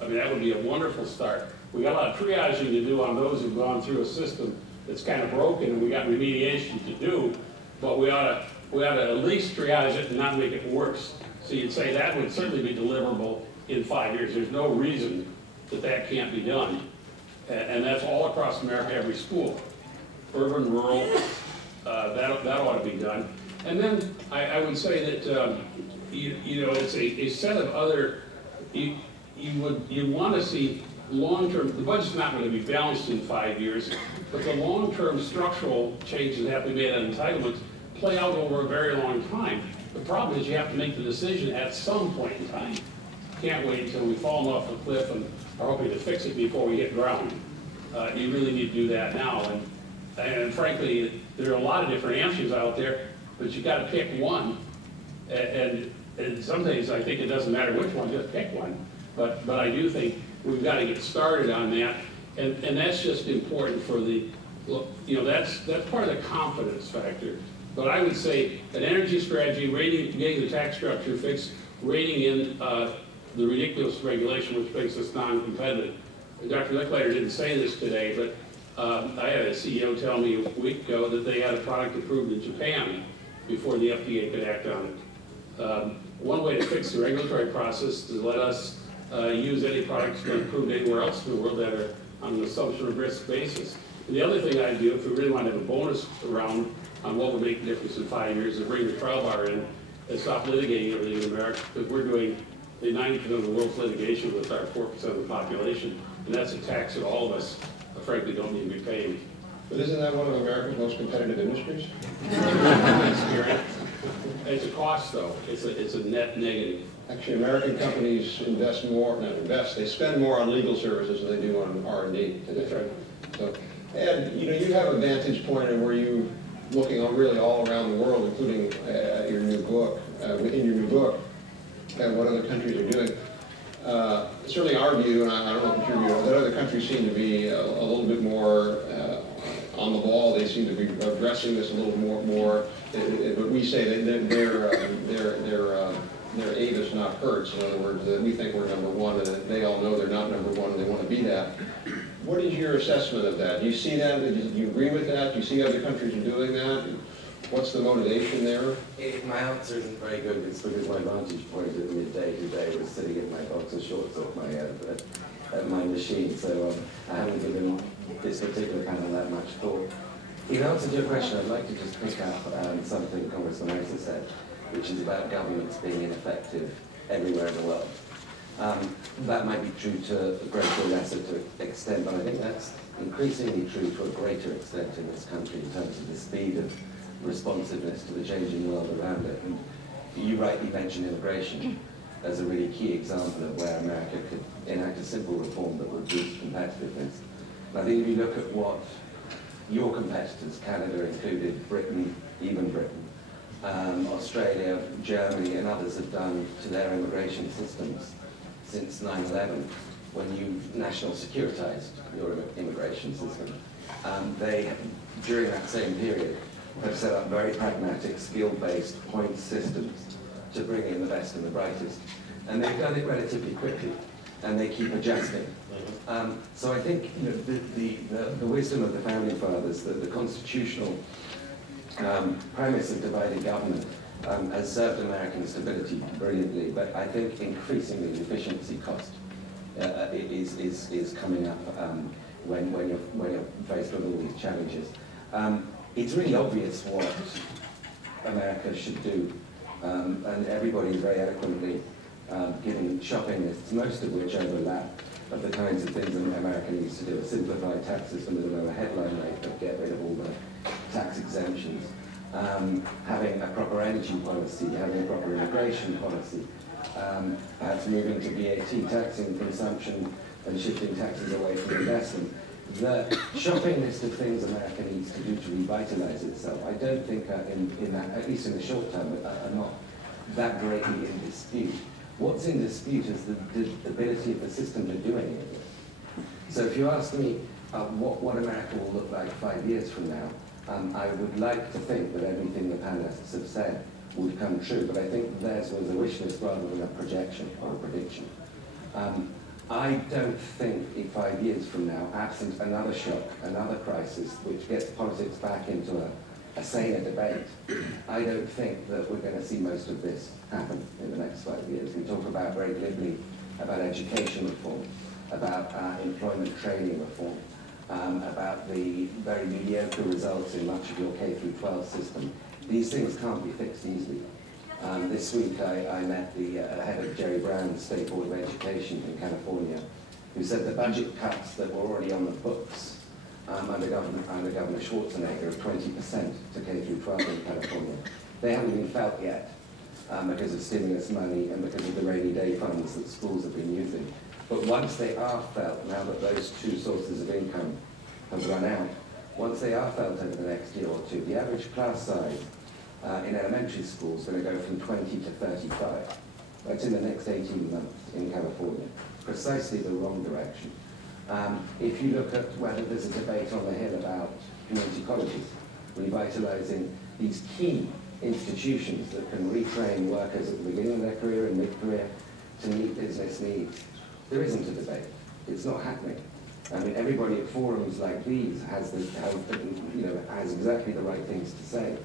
I mean, that would be a wonderful start. We got a lot of triaging to do on those who've gone through a system that's kind of broken, and we got remediation to do, but we ought to at least triage it and not make it worse. So you'd say that would certainly be deliverable in 5 years. There's no reason that can't be done. And that's all across America, every school. Urban, rural, that ought to be done. And then I would say that, you know, it's a set of other, you want to see long-term, the budget's not going to be balanced in 5 years, but the long-term structural changes that have to be made on entitlements play out over a very long time. The problem is you have to make the decision at some point in time. Can't wait until we've fallen off a cliff and are hoping to fix it before we get drowned. You really need to do that now. And frankly, there are a lot of different answers out there, but you got to pick one. And sometimes I think it doesn't matter which one, just pick one. But I do think we've got to get started on that. And that's just important for the, you know, that's part of the confidence factor. But I would say an energy strategy, getting the tax structure fixed, reining in the ridiculous regulation which makes us non-competitive. Dr. Lechleiter didn't say this today, but I had a CEO tell me a week ago that they had a product approved in Japan before the FDA could act on it. One way to fix the regulatory process is to let us use any products that are approved anywhere else in the world that are on an assumption of risk basis. And the other thing I'd do, if we really want to have a bonus around on what would make a difference in 5 years, is bring the trial bar in and stop litigating everything in America, because we're doing the 90% of the world's litigation with our 4% of the population, and that's a tax that all of us, frankly, don't need to be paying. But isn't that one of America's most competitive industries? It's a cost, though. It's a net negative. Actually, American companies invest more, not invest, they spend more on legal services than they do on R&D today. That's right. So, and you know, you have a vantage point in where you looking on really all around the world, including your new book, within your new book, and what other countries are doing. Certainly our view, and I don't know if it's your view, that other countries seem to be a little bit more on the ball. They seem to be addressing this a little more. But we say that their aid is not hurts. In other words, that we think we're number one, and that they all know they're not number one, and they want to be that. What is your assessment of that? Do you see that? Do you agree with that? Do you see other countries are doing that? What's the motivation there? My answer isn't very good. It's because my vantage point at midday today was sitting in my boxer shorts off my head at my machine, so I haven't given this particular panel that much thought. In answer to your question, I'd like to just pick up something Congressman Osa said, which is about governments being ineffective everywhere in the world. That might be true to a greater or lesser extent, but I think that's increasingly true to a greater extent in this country in terms of the speed of responsiveness to the changing world around it. And you rightly mentioned immigration as a really key example of where America could enact a simple reform that would boost competitiveness. And I think if you look at what your competitors, Canada included, Britain, even Britain, Australia, Germany, and others have done to their immigration systems since 9/11, when you national securitized your immigration system, they, during that same period, have set up very pragmatic, skill-based point systems to bring in the best and the brightest. And they've done it relatively quickly. and they keep adjusting. So I think the wisdom of the founding fathers, the constitutional premise of divided government has served American stability brilliantly, but I think increasingly the efficiency cost is coming up when you're faced with all these challenges. It's really obvious what America should do, and everybody's very eloquently giving shopping lists, most of which overlap of the kinds of things that America needs to do: a simplified tax system with a lower headline rate, but get rid of all the tax exemptions, having a proper energy policy, having a proper immigration policy, perhaps moving to VAT, taxing consumption and shifting taxes away from investment. The shopping list of things America needs to do to revitalize itself, I don't think in that, at least in the short term, are not that greatly in dispute. What's in dispute is the ability of the system to do any of this. So if you ask me what America will look like 5 years from now, I would like to think that everything the panelists have said would come true, but I think theirs was a wish list rather than a projection or a prediction. I don't think in 5 years from now, absent another shock, another crisis, which gets politics back into a saner debate, I don't think that we're going to see most of this happen in the next 5 years. We talk about very glibly about education reform, about employment training reform, about the very mediocre results in much of your K-12 system. These things can't be fixed easily. This week I met the head of Jerry Brown's State Board of Education in California, who said the budget cuts that were already on the books under Governor Schwarzenegger of 20% to K-12 in California, they haven't been felt yet because of stimulus money and because of the rainy day funds that schools have been using. But once they are felt, now that those two sources of income have run out, once they are felt over the next year or two, the average class size in elementary schools is going to go from 20 to 35. That's in the next 18 months in California. Precisely the wrong direction. If you look at whether there's a debate on the Hill about community colleges, revitalizing these key institutions that can retrain workers at the beginning of their career and mid-career to meet business needs, there isn't a debate. It's not happening. I mean, everybody at forums like these has exactly the right things to say.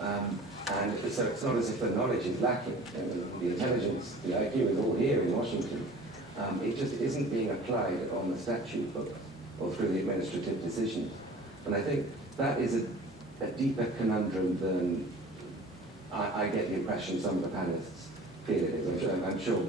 And so it's not as if the knowledge is lacking. I mean, the intelligence, the IQ is all here in Washington. It just isn't being applied on the statute book or through the administrative decisions. And I think that is a deeper conundrum than I get the impression some of the panelists feel it is. I'm sure.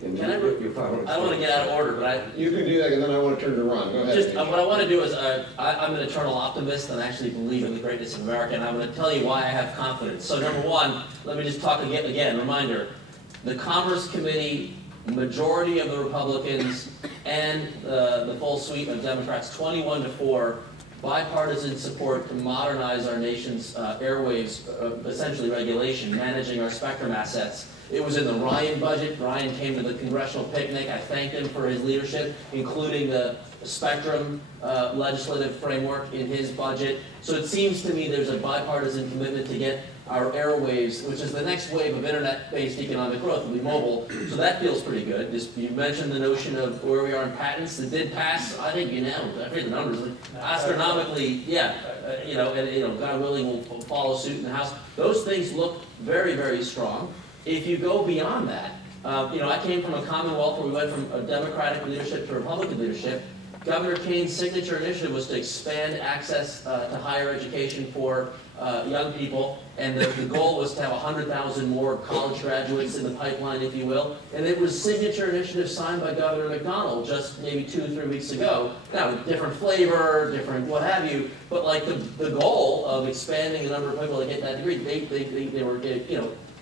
You're far more I don't want to get out of order, but You can do that, and then I want to turn to Ron. Go ahead. what I want to do is I'm an eternal optimist and actually believe in the greatness of America, and I'm going to tell you why I have confidence. So number one, let me just talk again, reminder, the Commerce Committee, majority of the Republicans, and the full suite of Democrats, 21-4, bipartisan support to modernize our nation's airwaves, essentially regulation, managing our spectrum assets. It was in the Ryan budget. Ryan came to the congressional picnic. I thanked him for his leadership, including the spectrum legislative framework in his budget. So it seems to me there's a bipartisan commitment to get our airwaves, which is the next wave of internet-based economic growth, will be mobile. So that feels pretty good. You mentioned the notion of where we are in patents. It did pass, I think I forget the numbers, astronomically, God willing, will follow suit in the House. Those things look very, very strong. If you go beyond that, I came from a Commonwealth where we went from a Democratic leadership to Republican leadership. Governor Kane's signature initiative was to expand access to higher education for young people, and the goal was to have 100,000 more college graduates in the pipeline, if you will. And it was signature initiative signed by Governor McDonnell just maybe 2 or 3 weeks ago. Now, different flavor, different what have you, but like the goal of expanding the number of people that get that degree,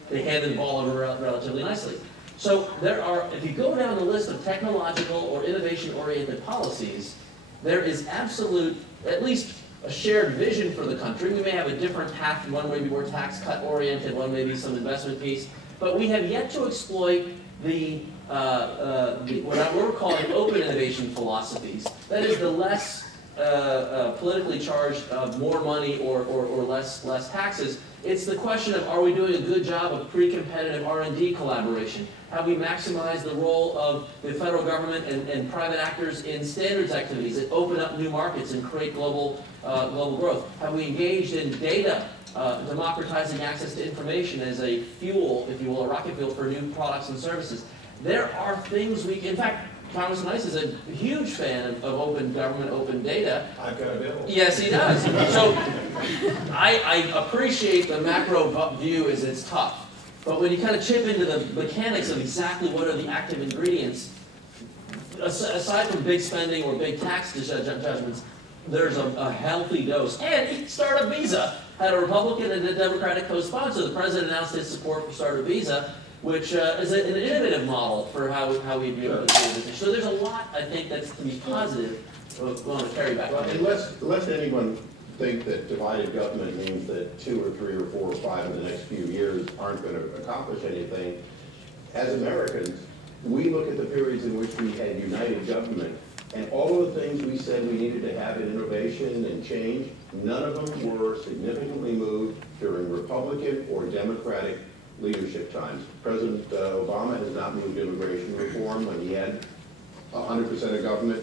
they handed the ball over relatively nicely. So if you go down the list of technological or innovation-oriented policies, there is absolute, at least a shared vision for the country. We may have a different path. One may be more tax cut oriented, one may be some investment piece. But we have yet to exploit what we're calling open innovation philosophies. That is the less politically charged more money or less taxes. It's the question of, are we doing a good job of pre-competitive R&D collaboration? Have we maximized the role of the federal government and private actors in standards activities that open up new markets and create global growth? Have we engaged in data, democratizing access to information as a fuel, if you will, a rocket fuel for new products and services? There are things we can, in fact, Congressman Ice is a huge fan of open government, open data. I've got a bill. Yes, he does. So I appreciate the macro view as it's tough. But when you kind of chip into the mechanics of exactly what are the active ingredients, aside from big spending or big tax judgments, there's a healthy dose. And Startup Visa had a Republican and a Democratic co-sponsor. The president announced his support for Startup Visa, which is an innovative model for how we view it. So there's a lot, I think, that's to be positive. Going to carry back. Well, unless anyone think that divided government means that 2 or 3 or 4 or 5 in the next few years aren't going to accomplish anything, as Americans, we look at the periods in which we had united government, and all of the things we said we needed to have in innovation and change, none of them were significantly moved during Republican or Democratic leadership times. President Obama has not moved immigration reform when he had 100% of government.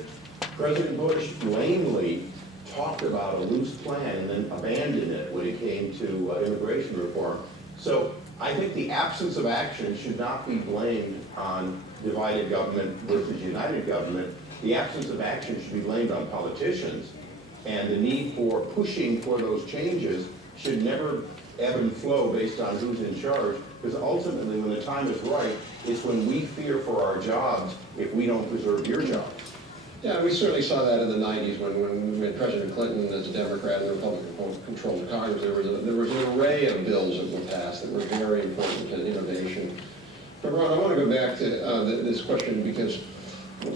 President Bush lamely talked about a loose plan and then abandoned it when it came to immigration reform. So I think the absence of action should not be blamed on divided government versus united government. The absence of action should be blamed on politicians, and the need for pushing for those changes should never ebb and flow based on who's in charge, because ultimately when the time is right, it's when we fear for our jobs if we don't preserve your jobs. Yeah, we certainly saw that in the 90s when President Clinton, as a Democrat and the Republican controlled the Congress, there was an array of bills that were passed that were very important to innovation. But Ron, I want to go back to this question, because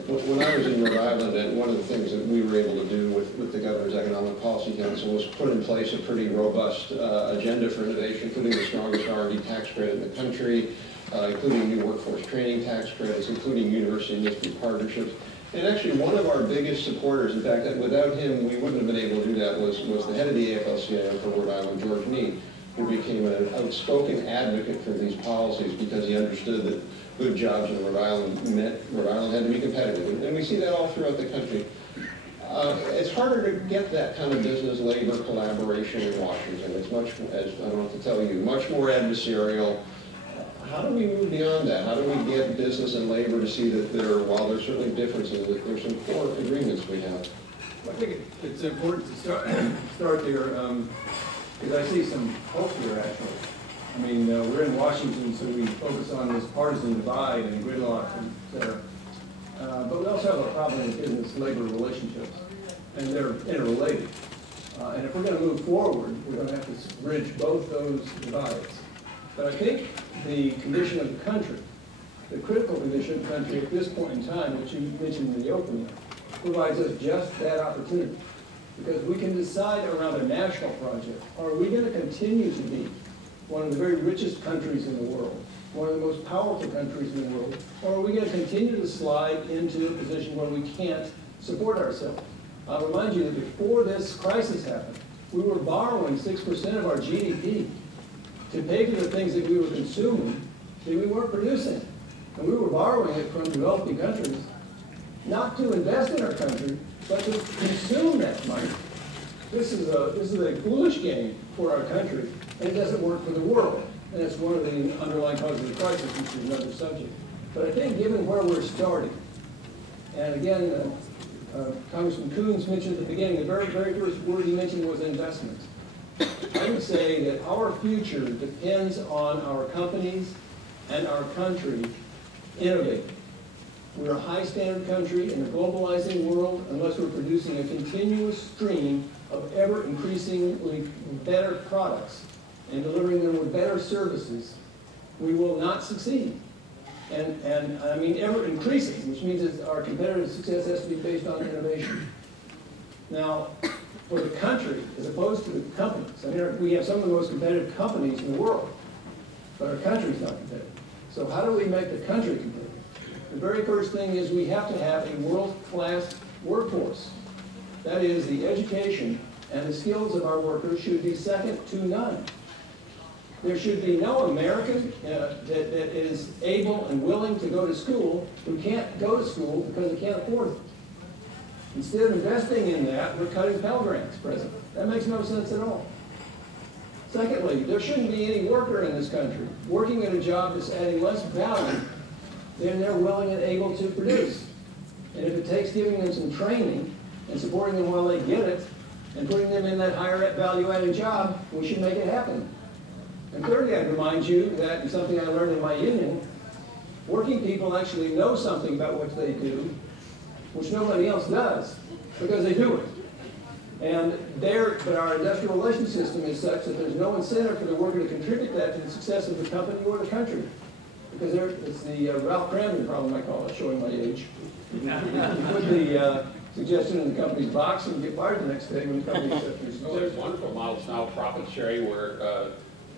when I was in Rhode Island, and one of the things that we were able to do with the Governor's Economic Policy Council was put in place a pretty robust agenda for innovation, including the strongest R&D tax credit in the country, including new workforce training tax credits, including university-industry partnerships. And actually, one of our biggest supporters, in fact, without him, we wouldn't have been able to do that, was the head of the AFL-CIO for Rhode Island, George Meade, who became an outspoken advocate for these policies because he understood that good jobs in Rhode Island meant Rhode Island had to be competitive. And we see that all throughout the country. It's harder to get that kind of business labor collaboration in Washington. It's much, as I don't have to tell you, much more adversarial. How do we move beyond that? How do we get business and labor to see that while there's certainly differences, that there's some core agreements we have? Well, I think it's important to start there, because I see some hope here, actually. I mean, we're in Washington, so we focus on this partisan divide and gridlock, et cetera. But we also have a problem with business-labor relationships, and they're interrelated. And if we're going to move forward, we're going to have to bridge both those divides. But I think the condition of the country, the critical condition of the country at this point in time, which you mentioned in the opening, provides us just that opportunity. Because we can decide around a national project, are we going to continue to be one of the very richest countries in the world, one of the most powerful countries in the world, or are we going to continue to slide into a position where we can't support ourselves? I'll remind you that before this crisis happened, we were borrowing 6% of our GDP to pay for the things that we were consuming that we weren't producing. And we were borrowing it from developing countries, not to invest in our country, but to consume that money. This is a foolish game for our country, and it doesn't work for the world. And it's one of the underlying causes of the crisis, which is another subject. But I think given where we're starting, and again, Congressman Coons mentioned at the beginning, the very first word he mentioned was investment. I would say that our future depends on our companies and our country innovating. We're a high-standard country in a globalizing world. Unless we're producing a continuous stream of ever-increasingly better products and delivering them with better services, we will not succeed. And I mean ever-increasing, which means that our competitive success has to be based on innovation. Now, for the country, as opposed to the companies, I mean, we have some of the most competitive companies in the world, but our country's not competitive. So how do we make the country competitive? The very first thing is we have to have a world-class workforce. That is, the education and the skills of our workers should be second to none. There should be no American that is able and willing to go to school who can't go to school because he can't afford it. Instead of investing in that, we're cutting Pell Grants, President. That makes no sense at all. Secondly, there shouldn't be any worker in this country working at a job that's adding less value than they're willing and able to produce. And if it takes giving them some training and supporting them while they get it and putting them in that higher value-added job, we should make it happen. And thirdly, I'd remind you that, and something I learned in my union, working people actually know something about what they do, which nobody else does, because they do it. But our industrial relations system is such that there's no incentive for the worker to contribute that to the success of the company or the country. Because it's the Ralph Cramden problem, I call it, showing my age. You put the suggestion in the company's box and get fired the next day when the company accepts. There's wonderful models now, profit sharing, where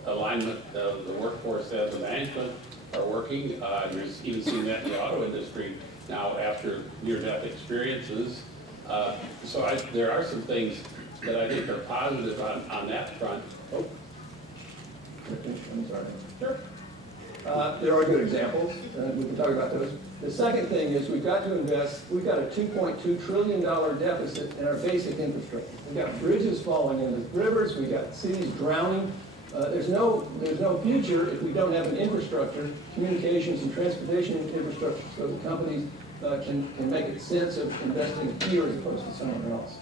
alignment of the workforce as the management are working. There's even seen that in the auto industry now after near-death experiences. There are some things that I think are positive on that front. Oh, I'm sorry. Sure. There are good examples, and we can talk about those. The second thing is we've got to invest. We've got a $2.2 trillion deficit in our basic infrastructure. We've got bridges falling into rivers. We've got cities drowning. There's no future if we don't have an infrastructure, communications and transportation infrastructure, so the companies can make a sense of investing here as opposed to somewhere else.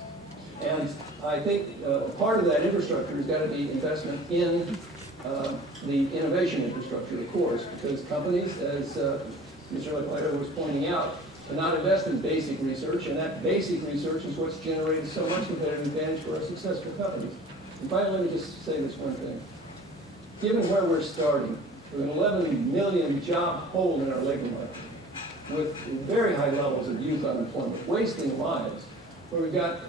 And I think part of that infrastructure has got to be investment in the innovation infrastructure, of course, because companies, as Mr. Lechleiter was pointing out, cannot invest in basic research, and that basic research is what's generated so much competitive advantage for our successful companies. And finally, let me just say this one thing. Given where we're starting, with an 11 million job hole in our labor market, with very high levels of youth unemployment, wasting lives, where we've got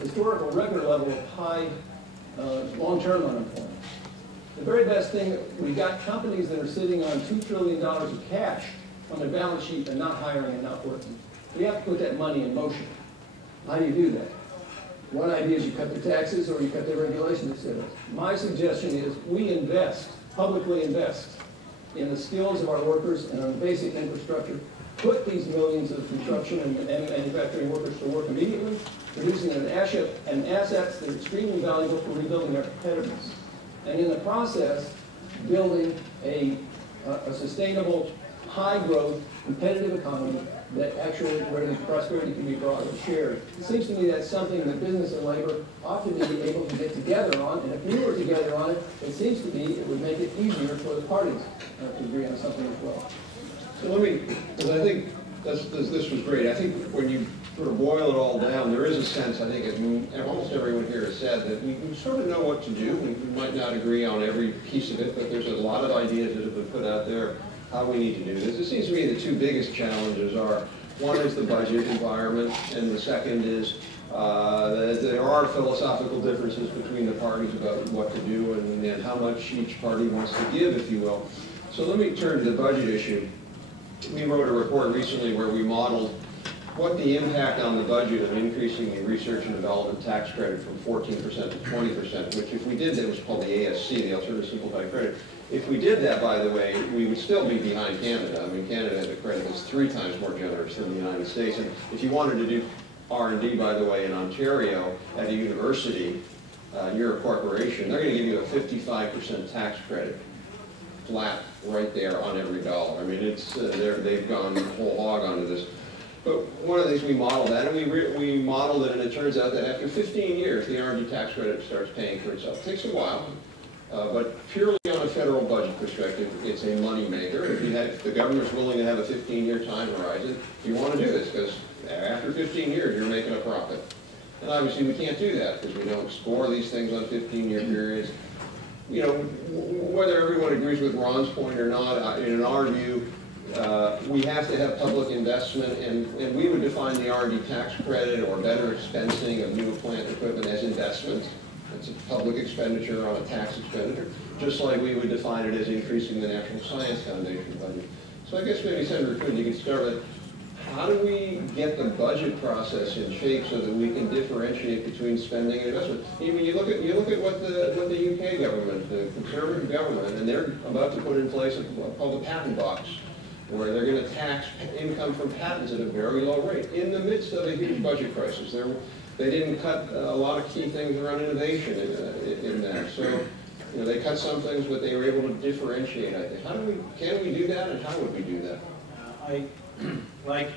historical record level of high long-term unemployment. The very best thing, we've got companies that are sitting on $2 trillion of cash on their balance sheet and not hiring and not working. We have to put that money in motion. How do you do that? One idea is you cut the taxes or you cut the regulation incentives. My suggestion is we invest, publicly invest, in the skills of our workers and on the basic infrastructure, put these millions of construction and manufacturing workers to work immediately, producing an assets that are extremely valuable for rebuilding our competitiveness. And in the process, building a sustainable, high-growth, competitive economy that actually, where the prosperity can be brought and shared. It seems to me that's something that business and labor ought to be able to get together on, and if we were together on it, it seems to me it would make it easier for the parties to agree on something as well. So let me, because I think this was great. I think when you sort of boil it all down, there is a sense, I think, as almost everyone here has said, that we sort of know what to do. We might not agree on every piece of it, but there's a lot of ideas that have been put out there how we need to do this. It seems to me the two biggest challenges are, one is the budget environment, and the second is that there are philosophical differences between the parties about what to do and how much each party wants to give, if you will. So let me turn to the budget issue. We wrote a report recently where we modeled what the impact on the budget of increasing the research and development tax credit from 14% to 20%, which if we did that, it was called the ASC, the Alternative Simplified Credit. If we did that, by the way, we would still be behind Canada. I mean, Canada has a credit that's 3 times more generous than the United States. And if you wanted to do R&D, by the way, in Ontario at a university, you're a corporation, they're going to give you a 55% tax credit, flat, right there on every dollar. I mean, it's they've gone whole hog onto this. But one of the things we modeled that, and we modeled it, and it turns out that after 15 years, the R&D tax credit starts paying for itself. It takes a while, but purely on a federal budget perspective, it's a money maker. If the government's willing to have a 15-year time horizon, you want to do this, because after 15 years, you're making a profit. And obviously, we can't do that, because we don't score these things on 15-year periods. You know, whether everyone agrees with Ron's point or not, in our view, we have to have public investment, and we would define the R&D tax credit or better expensing of new plant equipment as investment. It's a public expenditure on a tax expenditure, just like we would define it as increasing the National Science Foundation budget. So I guess maybe, Senator Kuhn, you could start with how do we get the budget process in shape so that we can differentiate between spending and investment? I mean, you look at what the UK government, the Conservative government, and they're about to put in place what's called the patent box, where they're going to tax income from patents at a very low rate in the midst of a huge budget crisis. They didn't cut a lot of key things around innovation in that. So, you know, they cut some things, but they were able to differentiate, I think. Can we do that, and how would we do that? Like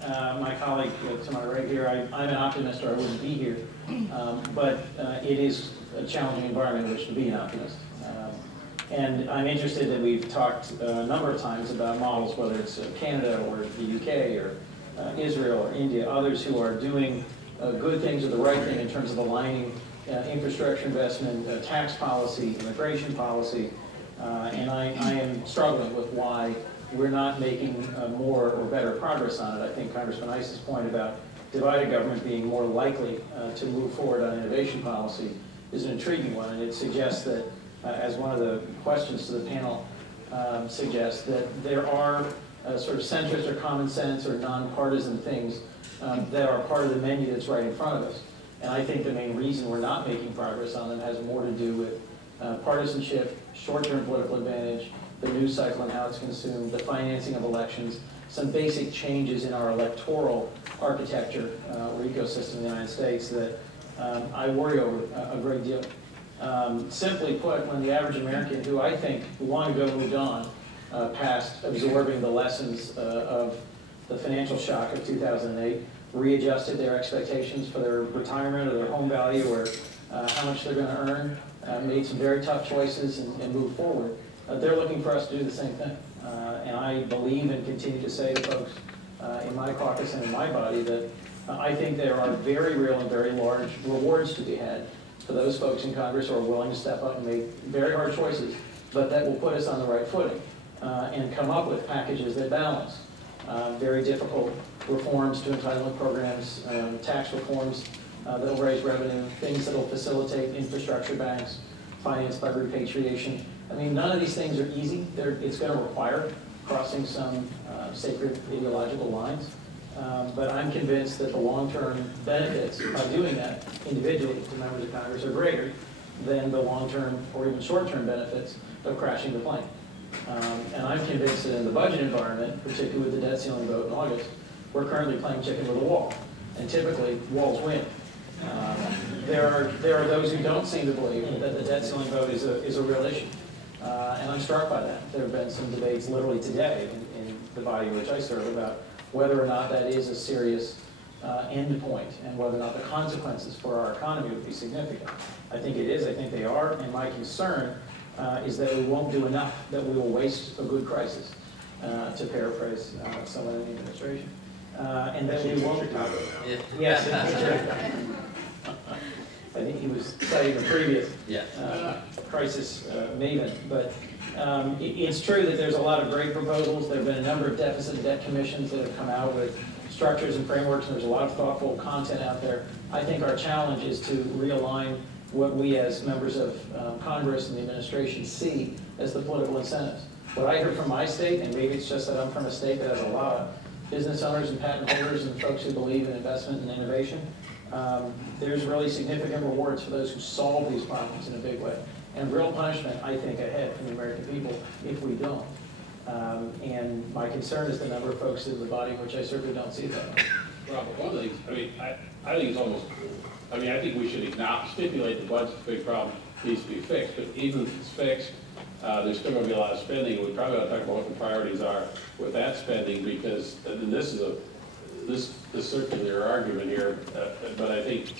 my colleague to my right here, I'm an optimist or I wouldn't be here. But it is a challenging environment in which to be an optimist. And I'm interested that we've talked a number of times about models, whether it's Canada or the UK or Israel or India, others who are doing good things or the right thing in terms of aligning infrastructure investment, tax policy, immigration policy. And I am struggling with why we're not making more or better progress on it. I think Congressman Ice's point about divided government being more likely to move forward on innovation policy is an intriguing one, and it suggests that, as one of the questions to the panel suggests, that there are sort of centrist or common sense or nonpartisan things that are part of the menu that's right in front of us. And I think the main reason we're not making progress on them has more to do with partisanship, short-term political advantage, the news cycle and how it's consumed, the financing of elections, some basic changes in our electoral architecture or ecosystem in the United States that I worry over a great deal. Simply put, when the average American, who I think long ago moved on past absorbing the lessons of the financial shock of 2008, readjusted their expectations for their retirement or their home value or how much they're going to earn, made some very tough choices and moved forward. They're looking for us to do the same thing. And I believe and continue to say to folks in my caucus and in my body that I think there are very real and very large rewards to be had for those folks in Congress who are willing to step up and make very hard choices, but that will put us on the right footing and come up with packages that balance very difficult reforms to entitlement programs, tax reforms that will raise revenue, things that will facilitate infrastructure banks, financed by repatriation. I mean, none of these things are easy. It's going to require crossing some sacred ideological lines. But I'm convinced that the long-term benefits by doing that individually to members of Congress are greater than the long-term or even short-term benefits of crashing the plane. And I'm convinced that in the budget environment, particularly with the debt ceiling vote in August, we're currently playing chicken with a wall. And typically, walls win. There are those who don't seem to believe that the debt ceiling vote is a real issue. And I'm struck by that. There have been some debates literally today in the body in which I serve about whether or not that is a serious end point and whether or not the consequences for our economy would be significant. I think it is. I think they are. And my concern is that we won't do enough, that we will waste a good crisis, to paraphrase someone in the administration. And that we won't. Yes. I think he was citing the previous crisis maven. But it's true that there's a lot of great proposals. There have been a number of deficit and debt commissions that have come out with structures and frameworks, and there's a lot of thoughtful content out there. I think our challenge is to realign what we as members of Congress and the administration see as the political incentives. What I heard from my state, and maybe it's just that I'm from a state that has a lot of business owners and patent holders and folks who believe in investment and innovation, there's really significant rewards for those who solve these problems in a big way. And real punishment, I think, ahead from the American people if we don't. And my concern is the number of folks in the body in which I serve who don't see that. Robert, one of the things, I mean, I think it's almost, I mean, I think we should stipulate the budget's a big problem, needs to be fixed, but even if it's fixed, there's still going to be a lot of spending. We probably ought to talk about what the priorities are with that spending, because and this is this circular argument here, but I think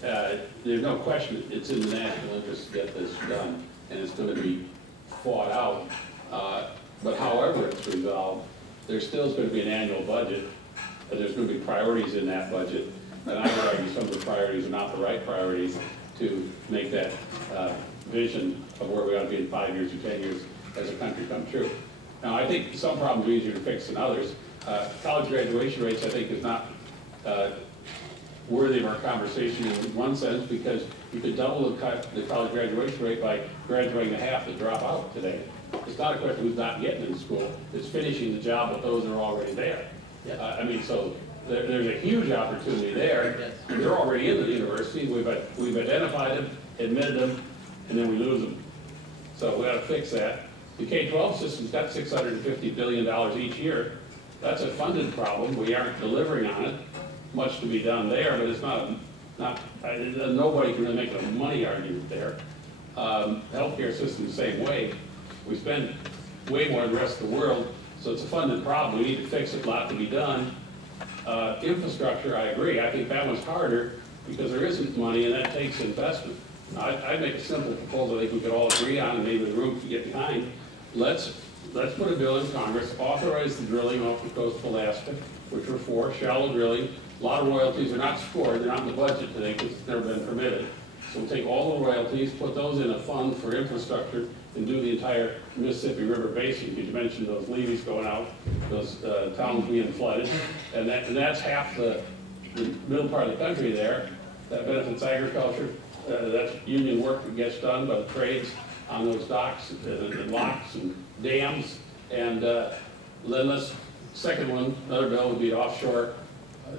there's no question it's in the national interest to get this done, and it's going to be fought out. But however it's resolved, there still is going to be an annual budget, and there's going to be priorities in that budget. And I would argue some of the priorities are not the right priorities to make that vision of where we ought to be in 5 years or 10 years as a country come true. Now, I think some problems are easier to fix than others. College graduation rates, I think, is not worthy of our conversation in one sense, because you could double the college graduation rate by graduating half that drop out today. It's not a question of who's not getting into school. It's finishing the job with those that are already there. Yep. I mean, so there's a huge opportunity there. Yes. They're already in the university. We've identified them, admitted them, and then we lose them. So we got to fix that. The K-12 system's got $650 billion each year. That's a funded problem. We aren't delivering on it. Much to be done there, but it's nobody can really make a money argument there. Healthcare system the same way. We spend way more than the rest of the world, so it's a funded problem. We need to fix it, a lot to be done. Infrastructure, I agree. I think that one's harder because there isn't money and that takes investment. I'd make a simple proposal I think we could all agree on and maybe the room could get behind. Let's put a bill in Congress, authorize the drilling off the coast of Alaska, which we're for, shallow drilling. A lot of royalties are not scored, they're not in the budget today because it's never been permitted. So we'll take all the royalties, put those in a fund for infrastructure, and do the entire Mississippi River Basin. You mentioned those levees going out, those towns being flooded, and that's half the middle part of the country there. That benefits agriculture. That's union work that gets done by the trades on those docks and locks and dams. And then let's, second one, another bill would be offshore,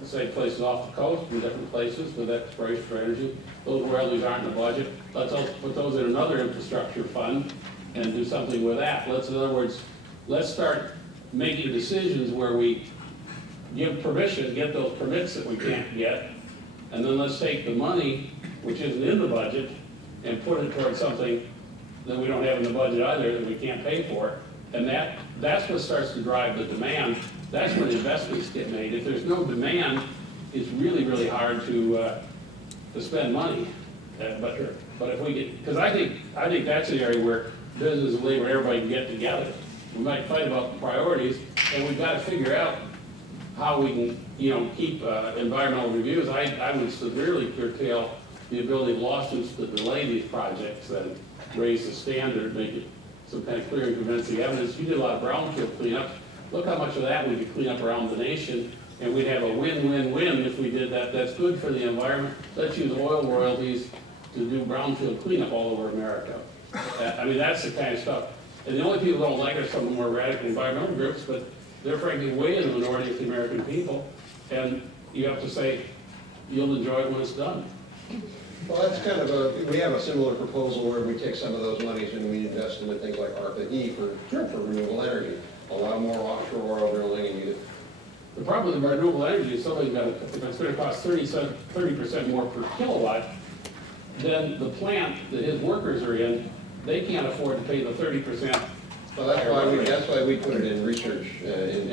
say places off the coast in different places with exploration for energy. Those royalties aren't in the budget. Let's also put those in another infrastructure fund and do something with that. In other words, let's start making decisions where we give permission, get those permits that we can't get, and then let's take the money, which isn't in the budget, and put it towards something that we don't have in the budget either that we can't pay for. And that's what starts to drive the demand. That's when investments get made. If there's no demand, it's really, really hard to spend money. But if we get, because I think that's the area where business and labor, everybody can get together. We might fight about the priorities, and we've got to figure out how we can, keep environmental reviews. I would severely curtail the ability of lawsuits to delay these projects and raise the standard, make it some kind of clear and convincing evidence. You did a lot of brownfield cleanup. Look how much of that we could clean up around the nation, and we'd have a win-win-win if we did that. That's good for the environment. Let's use oil royalties to do brownfield cleanup all over America. I mean, that's the kind of stuff. And the only people who don't like are some of the more radical environmental groups, but they're frankly way in the minority of the American people. And you have to say, you'll enjoy it when it's done. Well, that's kind of we have a similar proposal where we take some of those monies and we invest them in things like ARPA-E for renewable energy. Allow more offshore oil drilling and you. The problem with renewable energy is somebody's got to, if it's going to cost 30% more per kilowatt, then the plant that his workers are in, they can't afford to pay the 30%. Well, that's why we put it in research, in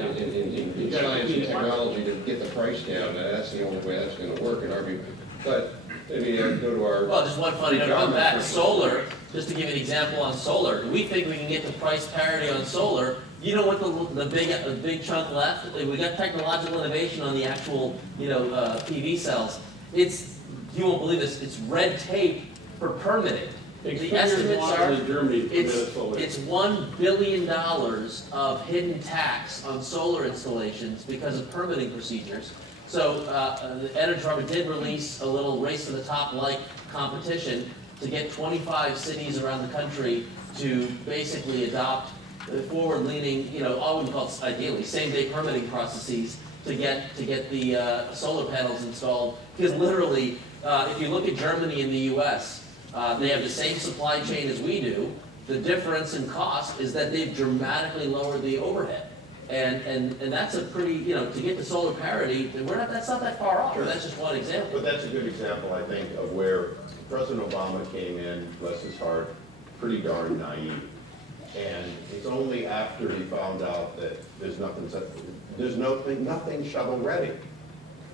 science and technology to get the price down. That's the only way that's going to work in our view. But maybe go to our. Well, just one funny note about that. Solar, just to give you an example on solar, we think we can get the price parity on solar. You know what the big chunk left? We got technological innovation on the actual, PV cells. You won't believe this, it's red tape for permitting. The estimates are, it's $1 billion of hidden tax on solar installations because of permitting procedures. So the Energy Department did release a little race to the top-like competition to get 25 cities around the country to basically adopt forward-leaning, I wouldn't call it ideally, same-day permitting processes to get the solar panels installed. Because literally, if you look at Germany and the U.S., they have the same supply chain as we do. The difference in cost is that they've dramatically lowered the overhead. And that's a pretty, to get to solar parity, that's not that far off. Sure. That's just one example. But that's a good example, I think, of where President Obama came in, bless his heart, pretty darn naive. And it's only after he found out that there's nothing shovel ready.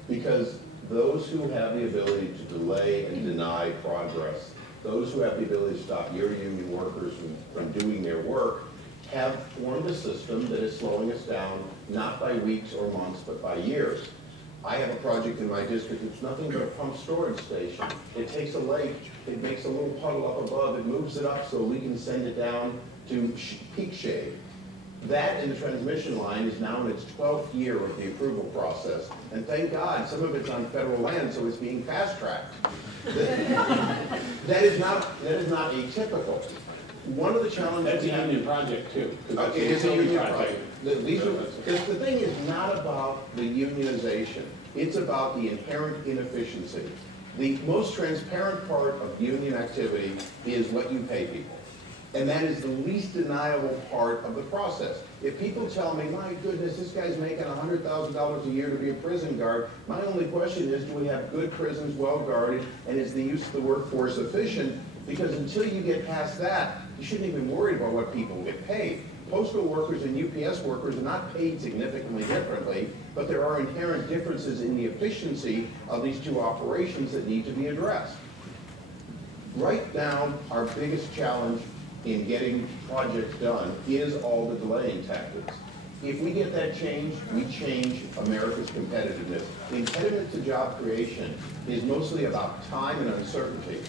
Because those who have the ability to delay and deny progress, those who have the ability to stop your union workers from doing their work, have formed a system that is slowing us down, not by weeks or months, but by years. I have a project in my district that's nothing but a pump storage station. It takes a lake, it makes a little puddle up above, it moves it up so we can send it down to peak shade. That in the transmission line is now in its 12th year of the approval process. And thank God, some of it's on federal land, so it's being fast-tracked. That is not atypical. one of the challenges. That's a union project too. It is a union project. The thing is not about the unionization. It's about the inherent inefficiency. The most transparent part of union activity is what you pay people. And that is the least deniable part of the process. If people tell me, my goodness, this guy's making $100,000 a year to be a prison guard, my only question is, do we have good prisons, well guarded, and is the use of the workforce efficient? Because until you get past that, you shouldn't even worry about what people get paid. Postal workers and UPS workers are not paid significantly differently, but there are inherent differences in the efficiency of these two operations that need to be addressed. Right now, our biggest challenge in getting projects done is all the delaying tactics. If we get that changed, we change America's competitiveness. The impediment to job creation is mostly about time and uncertainty.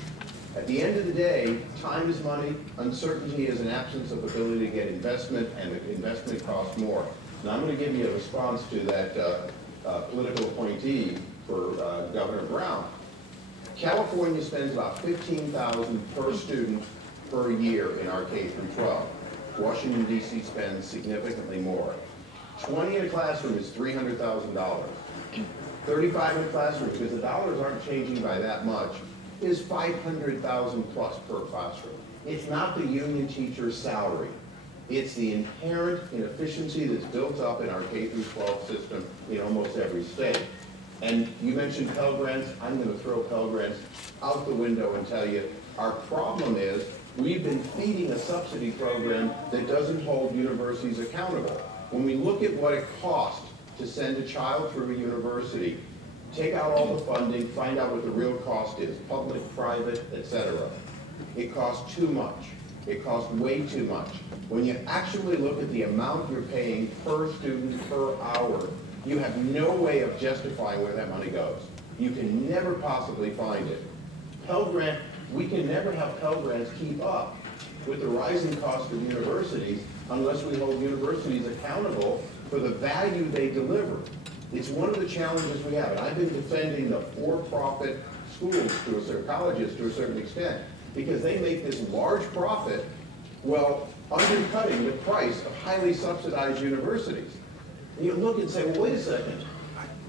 At the end of the day, time is money, uncertainty is an absence of ability to get investment, and the investment costs more. Now I'm going to give you a response to that political appointee for Governor Brown. California spends about $15,000 per student per year in our K through 12. Washington, D.C. spends significantly more. 20 in a classroom is $300,000. 35 in a classroom, because the dollars aren't changing by that much, is $500,000 plus per classroom. It's not the union teacher's salary. It's the inherent inefficiency that's built up in our K through 12 system in almost every state. And you mentioned Pell Grants. I'm going to throw Pell Grants out the window and tell you our problem is we've been feeding a subsidy program that doesn't hold universities accountable. When we look at what it costs to send a child through a university, take out all the funding, find out what the real cost is, public, private, etc. It costs too much. It costs way too much. When you actually look at the amount you're paying per student per hour, you have no way of justifying where that money goes. You can never possibly find it. Pell Grant, we can never have Pell Grants keep up with the rising cost of universities unless we hold universities accountable for the value they deliver. It's one of the challenges we have, and I've been defending the for-profit schools to a certain colleges to a certain extent because they make this large profit while undercutting the price of highly subsidized universities. And you look and say, well, wait a second.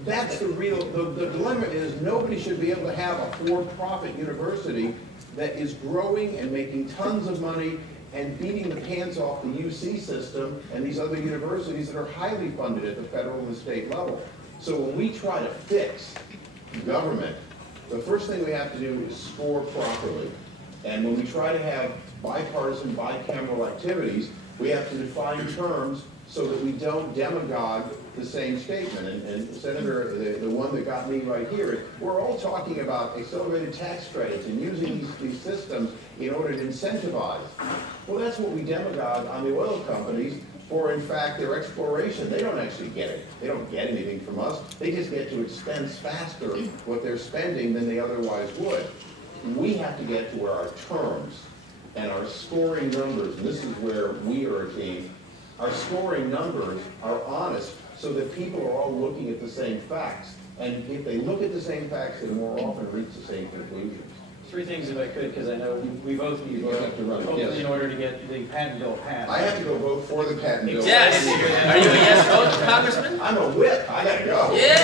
That's the dilemma is nobody should be able to have a for-profit university that is growing and making tons of money and beating the pants off the UC system and these other universities that are highly funded at the federal and the state level. So when we try to fix government, the first thing we have to do is score properly. And when we try to have bipartisan, bicameral activities, we have to define terms so that we don't demagogue the same statement. And Senator, the one that got me right here, we're all talking about accelerated tax credits and using these systems in order to incentivize. Well, that's what we demagogue on the oil companies for, in fact, their exploration. They don't actually get it. They don't get anything from us. They just get to expense faster what they're spending than they otherwise would. We have to get to where our terms and our scoring numbers, and this is where we are a team, our scoring numbers are honest so that people are all looking at the same facts. And if they look at the same facts, they more often reach the same conclusions. Three things if I could, because I know we both need to have to run, hopefully yes. In order to get the patent bill passed. I have to go vote for the patent bill. Yes. Are you a yes vote, Congressman? I'm a whip. I gotta go. Yeah.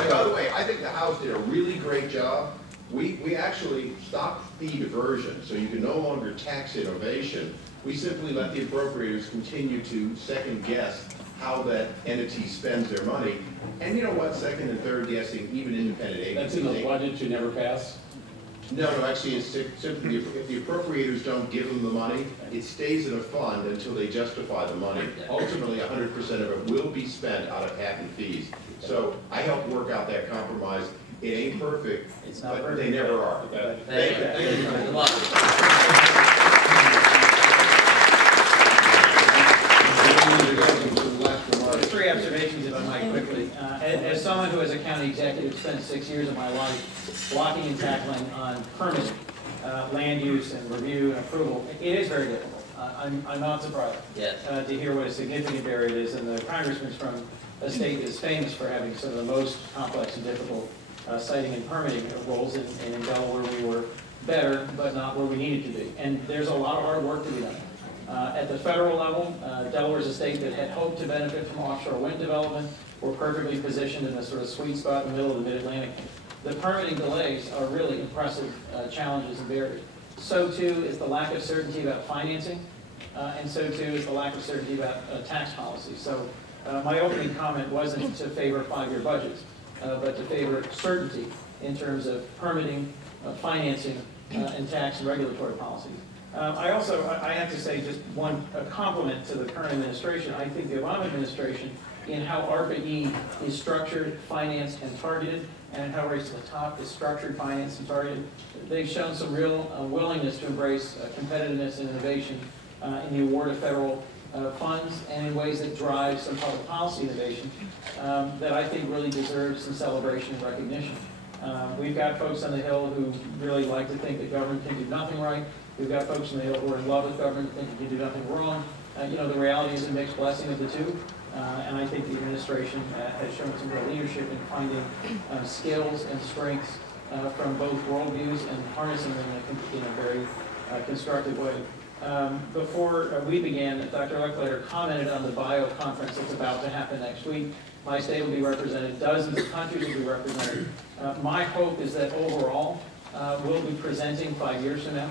And by the way, I think the House did a really great job. We actually stopped fee diversion, so you can no longer tax innovation. We simply let the appropriators continue to second guess how that entity spends their money. And you know what? Second and third guessing, even independent That's agencies. in the budget you never pass? No, actually, it's simply if the appropriators don't give them the money, it stays in a fund until they justify the money. Ultimately, 100% of it will be spent out of patent fees. So I helped work out that compromise. It ain't perfect, It's not but perfect. they never are. Thank you. Good luck. Three observations, if I might, quickly. As someone who, as a county executive, spent 6 years of my life blocking and tackling on permitting, land use and review and approval, it is very difficult. I'm not surprised to hear what a significant barrier it is. And the congressman's from a state that is famous for having some of the most complex and difficult siting and permitting roles. And in Delaware, we were better, but not where we need it to be. And there's a lot of hard work to be done. At the federal level, Delaware's a state that had hoped to benefit from offshore wind development. We're perfectly positioned in the sort of sweet spot in the middle of the mid-Atlantic. The permitting delays are really impressive challenges and barriers. So too is the lack of certainty about financing, and so too is the lack of certainty about tax policy. So my opening comment wasn't to favor 5-year budgets, but to favor certainty in terms of permitting, financing, and tax and regulatory policies. I have to say just a compliment to the current administration. I think the Obama administration, in how ARPA-E is structured, financed, and targeted, and how Race to the Top is structured, financed, and targeted, they've shown some real willingness to embrace competitiveness and innovation in the award of federal funds and in ways that drive some public policy innovation that I think really deserves some celebration and recognition. We've got folks on the Hill who really like to think that government can do nothing right. We've got folks on the Hill who are in love with government, think it can do nothing wrong. The reality is a mixed blessing of the two. And I think the administration has shown some real leadership in finding skills and strengths from both worldviews and harnessing them in a very constructive way. Before we began, Dr. Lechleiter commented on the bio conference that's about to happen next week. My state will be represented, dozens of countries will be represented. My hope is that overall, we'll be presenting 5 years from now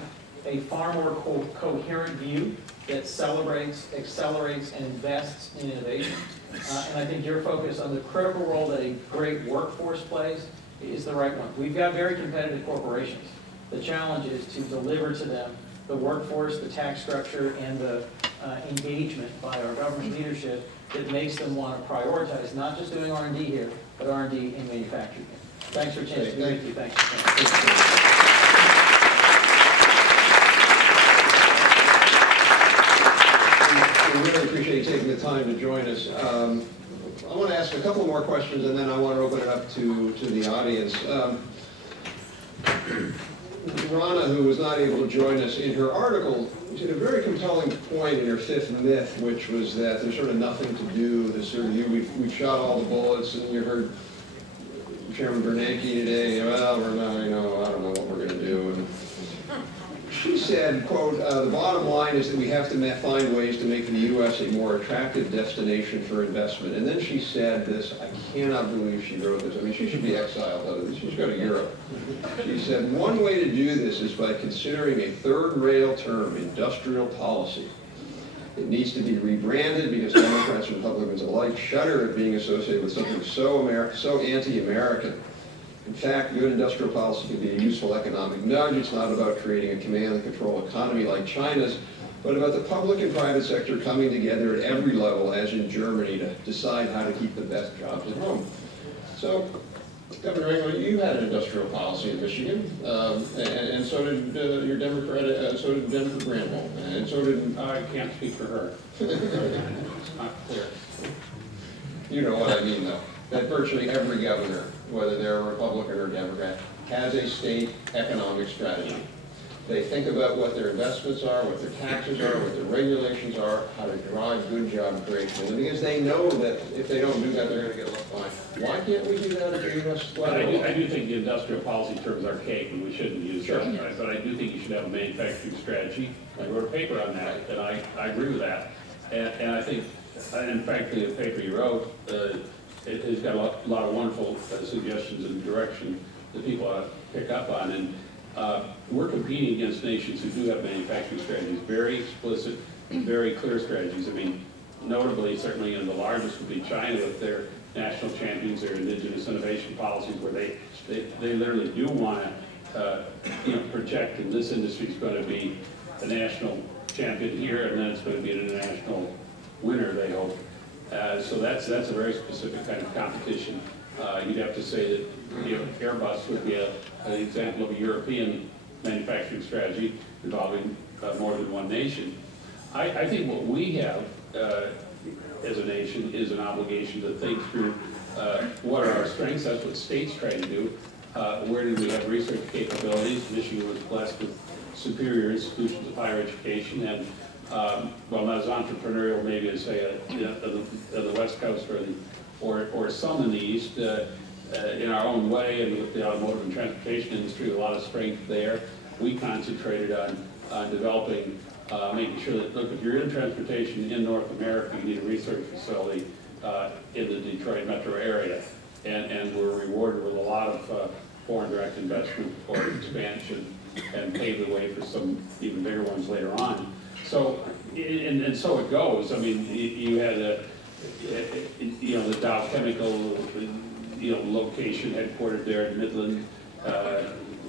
a far more coherent view that celebrates, accelerates, and invests in innovation. And I think your focus on the critical role that a great workforce plays is the right one. We've got very competitive corporations. The challenge is to deliver to them the workforce, the tax structure, and the engagement by our government leadership that makes them want to prioritize not just doing R&D here, but R&D in manufacturing. Thanks for a chance to be with you. Thanks for coming. We really appreciate you taking the time to join us. I want to ask a couple more questions, and then I want to open it up to the audience. Rana, who was not able to join us, in her article, she had a very compelling point in her fifth myth, which was that there's sort of nothing to do. There's sort of we've shot all the bullets, and you heard Chairman Bernanke today. Well, I don't know what we're going to do. And she said, quote, the bottom line is that we have to find ways to make the U.S. a more attractive destination for investment. And then she said this, I cannot believe she wrote this. I mean, she should be exiled out of this. She should go to Europe. She said, one way to do this is by considering a third rail term, industrial policy. It needs to be rebranded because Democrats and Republicans alike shudder at being associated with something so anti-American. In fact, good industrial policy can be a useful economic nudge. It's not about creating a command and control economy like China's, but about the public and private sector coming together at every level, as in Germany, to decide how to keep the best jobs at home. So, Governor England, you had an industrial policy in Michigan, and so did your Democrat, so did Jennifer Granholm, and so did... I can't speak for her. It's not clear. You know what I mean, though. That virtually every governor, whether they're a Republican or Democrat, has a state economic strategy. They think about what their investments are, what their taxes are, what their regulations are, how to drive good job creation. And because they know that if they don't do that, they're going to get left behind. Why can't we do that at the U.S. level? I do think the industrial policy term is archaic and we shouldn't use Sure. that. But I do think you should have a manufacturing strategy. I wrote a paper on that, and I agree with that. And I think, in fact, the paper you wrote, it's got a lot of wonderful suggestions and direction that people ought to pick up on. And we're competing against nations who do have manufacturing strategies, very explicit, very clear strategies. I mean, notably, certainly, the largest would be China with their national champions, their indigenous innovation policies, where they literally do want to project that this industry is going to be a national champion here, and then it's going to be an international winner, they hope. So that's a very specific kind of competition. You'd have to say that Airbus would be an example of a European manufacturing strategy involving more than one nation. I think what we have as a nation is an obligation to think through what are our strengths. That's what states try to do. Where do we have research capabilities? Michigan was blessed with superior institutions of higher education, and well, not as entrepreneurial maybe as say the West Coast or some in the East in our own way, and with the automotive and transportation industry, a lot of strength there. we concentrated on developing, making sure that, look, if you're in transportation in North America, you need a research facility in the Detroit metro area. And we're rewarded with a lot of foreign direct investment for expansion and paved the way for some even bigger ones later on. So, and so it goes. I mean, you had the Dow Chemical, location headquartered there in Midland,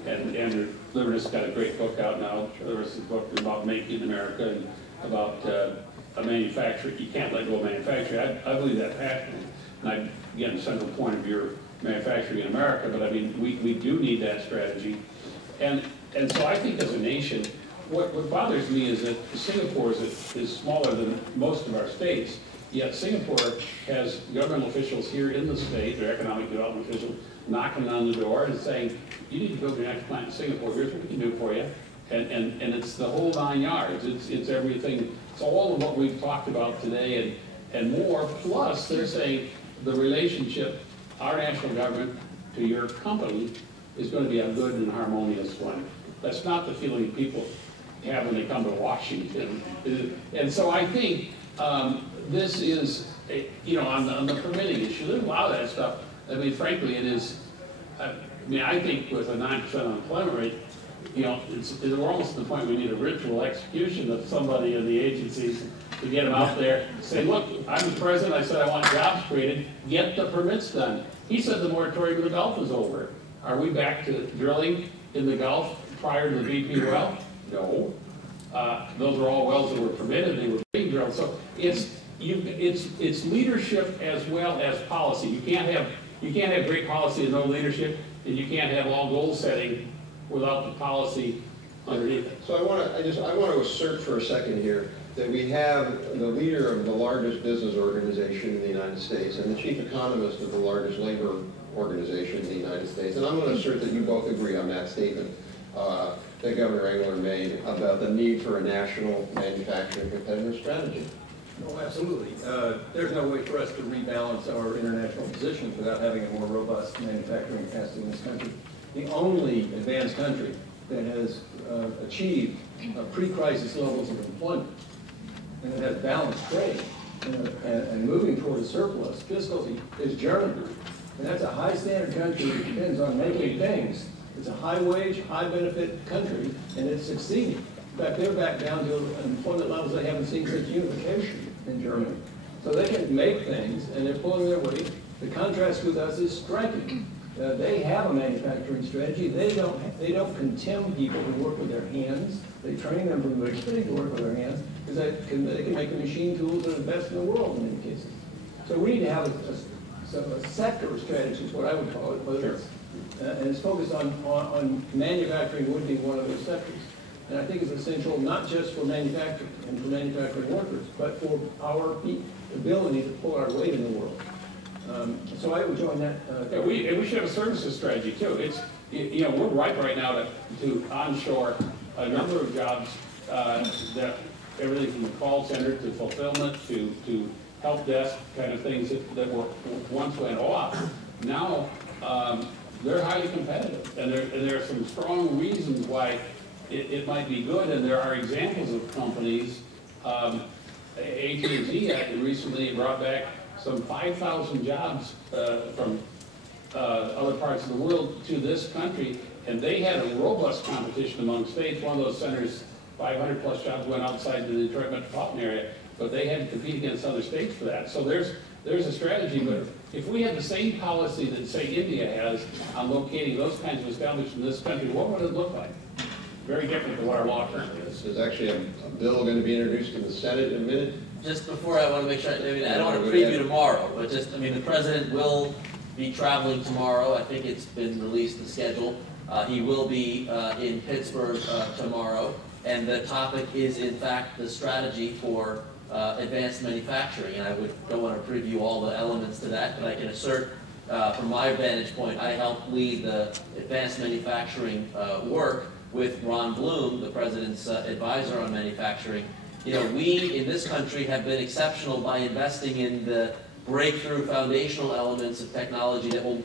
and Andrew Livernis got a great book out now. Livernis' book about making America and about a manufacturer. You can't let go of manufacturing. I believe that passionately. And again, central point of your manufacturing in America, but I mean, we do need that strategy. And so I think as a nation, what bothers me is that Singapore is smaller than most of our states, yet Singapore has governmental officials here in the state, their economic development officials, knocking on the door and saying, you need to build your next plant in Singapore, here's what we can do for you. And it's the whole 9 yards. It's everything, it's all of what we've talked about today and more, plus they're saying the relationship, our national government to your company is going to be a good and harmonious one. That's not the feeling people have when they come to Washington. And so I think this is, on the permitting issue, there's a lot of that stuff. I mean, frankly, it is, I think with a 9% unemployment rate, we're almost to the point we need a ritual execution of somebody in the agencies to get them out there, say, look, I'm the president, I said I want jobs created, get the permits done. He said the moratorium in the Gulf is over. Are we back to drilling in the Gulf prior to the BP well? No. Those are all wells that were permitted, they were being drilled. So it's leadership as well as policy. You can't have great policy and no leadership, and you can't have all goal setting without the policy underneath it. So I want to assert for a second here that we have the leader of the largest business organization in the United States and the chief economist of the largest labor organization in the United States. And I'm going to assert that you both agree on that statement that Governor Engler made about the need for a national manufacturing competitive strategy. Oh, absolutely. There's no way for us to rebalance our international positions without having a more robust manufacturing capacity in this country. The only advanced country that has achieved pre-crisis levels of employment and that has balanced trade and moving toward a surplus fiscally is Germany. And that's a high standard country that depends on making things. It's a high wage, high benefit country, and it's succeeding. In fact, they're back down to employment levels they haven't seen since unification in Germany. So they can make things, and they're pulling their weight. The contrast with us is striking. They have a manufacturing strategy. They don't contemn people who work with their hands. They train them from the beginning to work with their hands because they can make the machine tools that are the best in the world in many cases. So we need to have a sector strategy is what I would call it, whether it's, and it's focused on manufacturing would be one of those sectors. And I think it's essential not just for manufacturing and for manufacturing workers, but for our ability to pull our weight in the world. So I would join that. Yeah, we should have a services strategy too. It's we're ripe right now to onshore a number of jobs that everything from the call center to fulfillment to help desk kind of things that were once went off. Now they're highly competitive, and there are some strong reasons why it might be good, and there are examples of companies. AT&T recently brought back some 5,000 jobs from other parts of the world to this country, and they had a robust competition among states. One of those centers, 500 plus jobs went outside the Detroit metropolitan area, but they had to compete against other states for that. So there's a strategy, but if we had the same policy that, say, India has on locating those kinds of establishments in this country, what would it look like? Very different than what our law currently is. There's actually a bill going to be introduced in the Senate in a minute. Just before, I want to make sure, I don't want to preview tomorrow, but the president will be traveling tomorrow. I think it's been released, the schedule. He will be in Pittsburgh tomorrow, and the topic is, in fact, the strategy for advanced manufacturing. And I don't want to preview all the elements to that, but I can assert, from my vantage point, I helped lead the advanced manufacturing work with Ron Bloom, the president's advisor on manufacturing. We in this country have been exceptional by investing in the breakthrough foundational elements of technology that will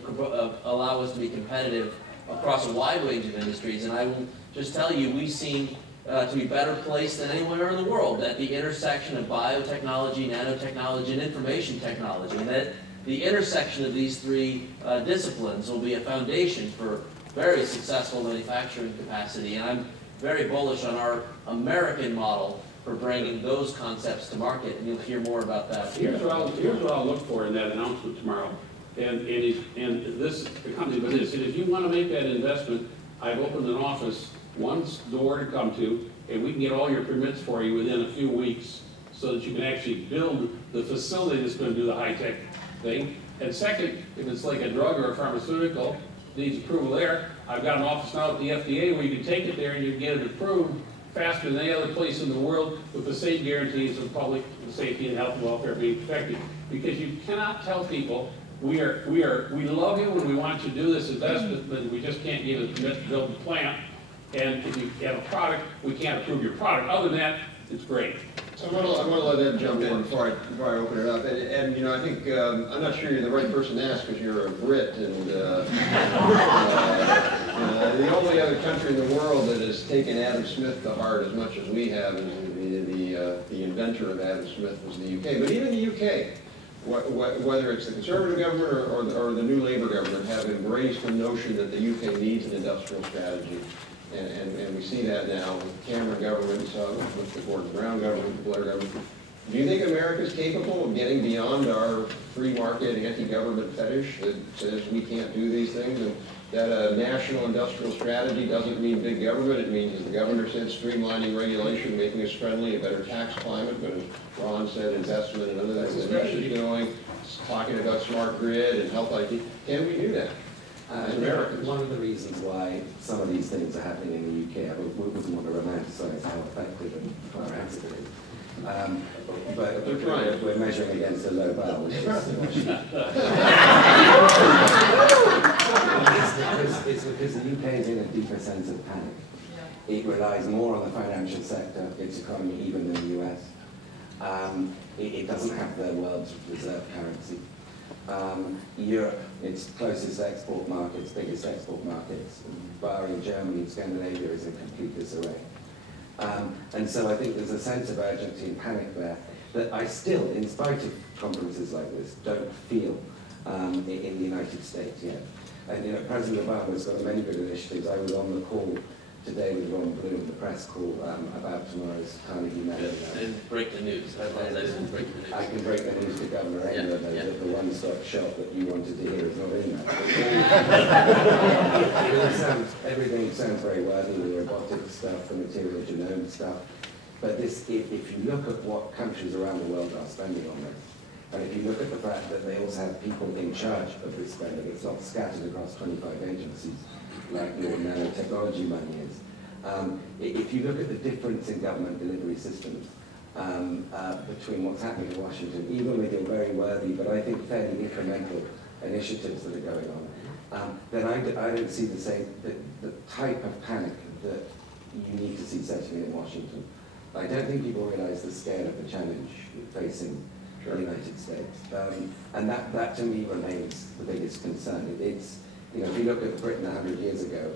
allow us to be competitive across a wide range of industries. And I will just tell you, we seem to be better placed than anywhere in the world at the intersection of biotechnology, nanotechnology, and information technology. And that the intersection of these three disciplines will be a foundation for very successful manufacturing capacity. And I'm very bullish on our American model for bringing those concepts to market, and you'll hear more about that. Here's what I'll look for in that announcement tomorrow. And this, the company, but this, and if you want to make that investment, I've opened an office, one door to come to, and we can get all your permits for you within a few weeks so that you can actually build the facility that's going to do the high-tech thing. And second, if it's like a drug or a pharmaceutical, needs approval there, I've got an office now at the FDA where you can take it there and you can get it approved faster than any other place in the world with the same guarantees of public safety and health and welfare being protected. Because you cannot tell people, we love you and we want you to do this investment, but we just can't give you the permit to build the plant. And if you have a product, we can't approve your product. Other than that, it's great. So I want to let Ed jump in before I open it up. And you know, I think, I'm not sure you're the right person to ask because you're a Brit, and the only other country in the world that has taken Adam Smith to heart as much as we have, and the inventor of Adam Smith was the UK. But even the UK, whether it's the Conservative government or the new Labour government, have embraced the notion that the UK needs an industrial strategy. And we see that now with the Cameron government, with the Gordon Brown government, the Blair government. Do you think America is capable of getting beyond our free market anti-government fetish that says we can't do these things? And that a national industrial strategy doesn't mean big government. It means, as the governor said, streamlining regulation, making us friendly, a better tax climate. But as Ron said, investment and other things that Nish is doing, talking about smart grid and health IT. Can we do that? One of the reasons why some of these things are happening in the UK, I wouldn't want to romanticize how effective and comprehensive it is. But we're measuring against a low bar, which is it's because the UK is in a deeper sense of panic. It relies more on the financial sector, its economy, even than the US. It doesn't have the world's reserve currency. Europe, its closest export markets, biggest export markets, barring Germany and Scandinavia, is in complete disarray. And so I think there's a sense of urgency and panic there that I still, in spite of conferences like this, don't feel in the United States yet. And you know, President Obama's got many good initiatives. I was on the call today with Ron Bloom, the press call about tomorrow's Carnegie Mellon. And break the news. I can break the news to Governor England that the one-stop shop that you wanted to hear is not in that. Everything sounds very worthy, the robotics stuff, the material genome stuff. But this, if you look at what countries around the world are spending on this, and if you look at the fact that they also have people in charge of this spending, it's not scattered across 25 agencies like your nanotechnology money is. If you look at the difference in government delivery systems between what's happening in Washington, even with your very worthy, but I think fairly incremental initiatives that are going on, then I don't see the type of panic that you need to see certainly in Washington. I don't think people realize the scale of the challenge facing the United States. And that to me remains the biggest concern. It's, you know, if you look at Britain 100 years ago,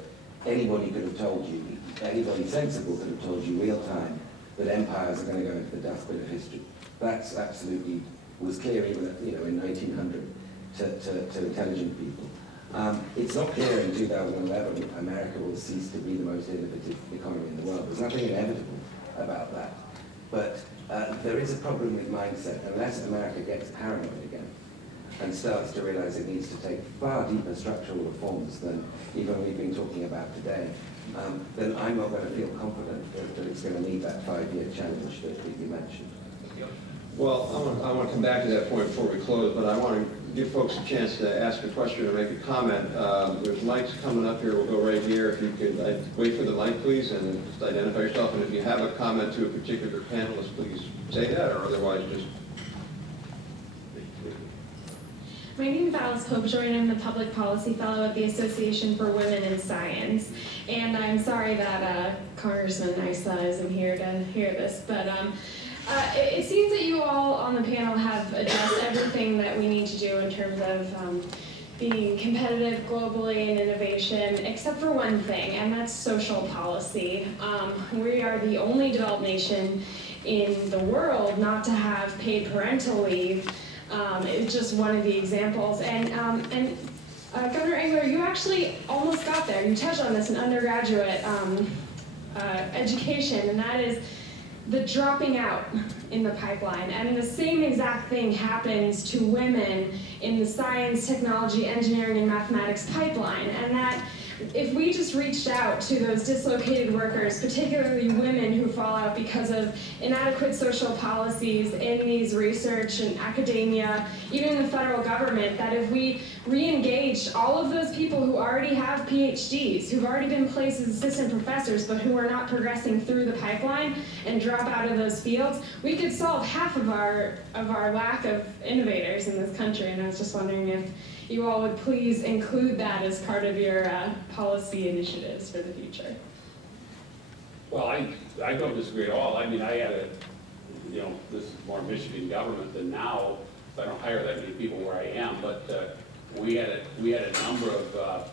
anybody could have told you, anybody sensible could have told you real time that empires are going to go into the dustbin of history. That's absolutely, was clear even in 1900 to intelligent people. It's not clear in 2011 America will cease to be the most innovative economy in the world. There's nothing inevitable about that. But there is a problem with mindset. Unless America gets paranoid again and starts to realize it needs to take far deeper structural reforms than even we've been talking about today, then I'm not going to feel confident that it's going to meet that 5-year challenge that you mentioned. Well, I want to come back to that point before we close, but I want to give folks a chance to ask a question or make a comment. There's mics coming up here. We'll go right here. If you could wait for the mic, please, and just identify yourself. And if you have a comment to a particular panelist, please say that, or otherwise just... My name is Alice Popejoy, and I'm the Public Policy Fellow at the Association for Women in Science. And I'm sorry that Congressman Issa isn't here to hear this, but it seems that you all on the panel have addressed everything that we need to do in terms of being competitive globally in innovation, except for one thing, and that's social policy. We are the only developed nation in the world not to have paid parental leave. It's just one of the examples. And Governor Engler, you actually almost got there. You touched on this in undergraduate education, and that is the dropping out in the pipeline. And the same exact thing happens to women in the science, technology, engineering, and mathematics pipeline. And that if we just reached out to those dislocated workers, particularly women who fall out because of inadequate social policies in these research and academia, even in the federal government, that if we re-engaged all of those people who already have PhDs, who've already been placed as assistant professors, but who are not progressing through the pipeline and drop out of those fields, we could solve half of our lack of innovators in this country. And I was just wondering if you all would please include that as part of your policy initiatives for the future. Well, I don't disagree at all. I mean, I had this is more Michigan government than now, so I don't hire that many people where I am, but we had a number of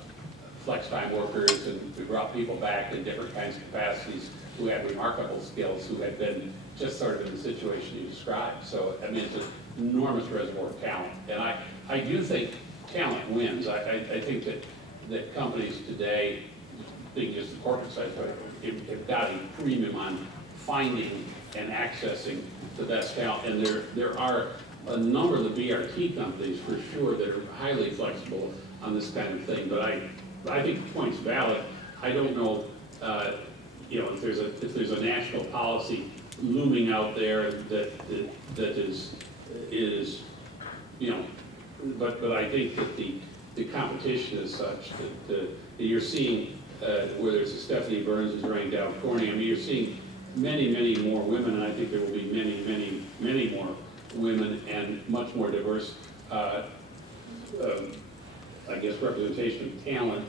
flex time workers, and we brought people back in different kinds of capacities who had remarkable skills, who had been just sort of in the situation you described. So, I mean, it's an enormous reservoir of talent. And I do think talent wins. I think that companies today, being just the corporate side, have got a premium on finding and accessing the best talent. And there are a number of the BRT companies, for sure, that are highly flexible on this kind of thing. But I think the point's valid. I don't know, if there's a national policy looming out there that is but I think that the competition is such that you're seeing, whether it's Stephanie Burns who's running Dow Corning, I mean, you're seeing many, many more women, and I think there will be many, many, many more women and much more diverse, I guess, representation of talent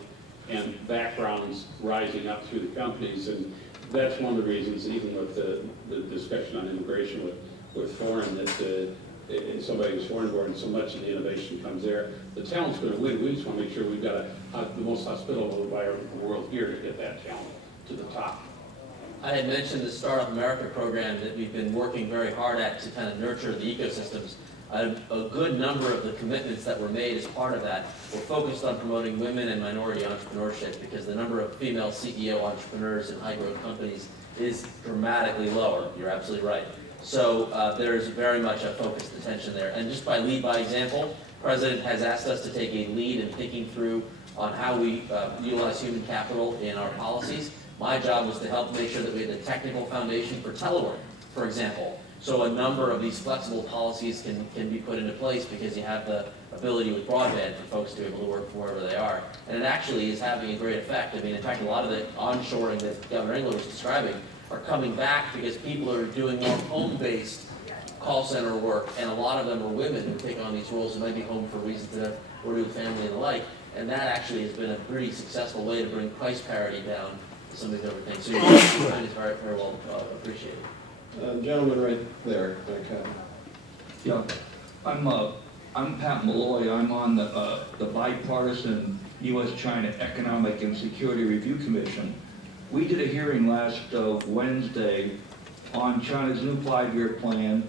and backgrounds rising up through the companies. And that's one of the reasons, even with the discussion on immigration with foreign, that somebody who's foreign-born, so much of the innovation comes there. The talent's going to win. We just want to make sure we've got the most hospitable environment in the world here to get that talent to the top. I had mentioned the Startup America program that we've been working very hard at to kind of nurture the ecosystems. A good number of the commitments that were made as part of that were focused on promoting women and minority entrepreneurship, because the number of female CEO entrepreneurs in high-growth companies is dramatically lower. You're absolutely right. So there's very much a focused attention there. And just by lead by example, the President has asked us to take a lead in thinking through on how we utilize human capital in our policies. My job was to help make sure that we had the technical foundation for telework, for example. So a number of these flexible policies can be put into place because you have the ability with broadband for folks to be able to work from wherever they are. And it actually is having a great effect. I mean, in fact, a lot of the onshoring that Governor Engler was describing are coming back because people are doing more home-based call center work, and a lot of them are women who take on these roles and might be home for reasons that or with family and the like. And that actually has been a pretty successful way to bring price parity down to some of these other things. So your point is very, very well appreciated. Gentleman right there. Yeah, I'm Pat Malloy. I'm on the bipartisan U.S.-China Economic and Security Review Commission. We did a hearing last Wednesday on China's new 5-year plan,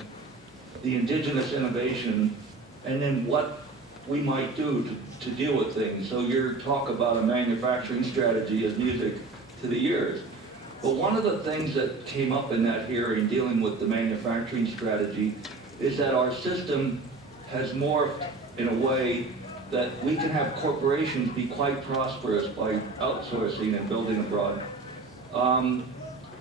the indigenous innovation, and then what we might do to deal with things. So your talk about a manufacturing strategy is music to the ears. But one of the things that came up in that hearing dealing with the manufacturing strategy is that our system has morphed in a way that we can have corporations be quite prosperous by outsourcing and building abroad,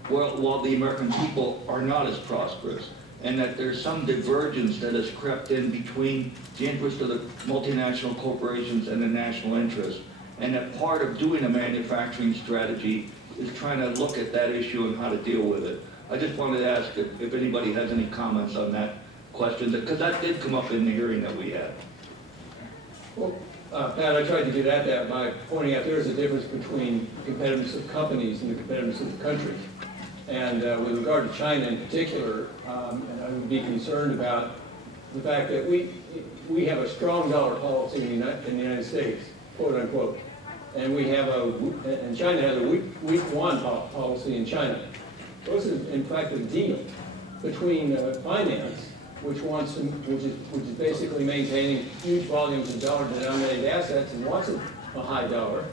while the American people are not as prosperous, and that there's some divergence that has crept in between the interest of the multinational corporations and the national interest, and that part of doing a manufacturing strategy is trying to look at that issue and how to deal with it. I just wanted to ask if anybody has any comments on that question, because that did come up in the hearing that we had. Well, Pat, I tried to get at that by pointing out there's a difference between competitiveness of companies and the competitiveness of the country. And with regard to China in particular, and I would be concerned about the fact that we have a strong dollar policy in the United States, quote unquote, and and China has a weak yuan policy in China. So this is in fact a deal between finance, which is basically maintaining huge volumes of dollar-denominated assets and wants a high dollar,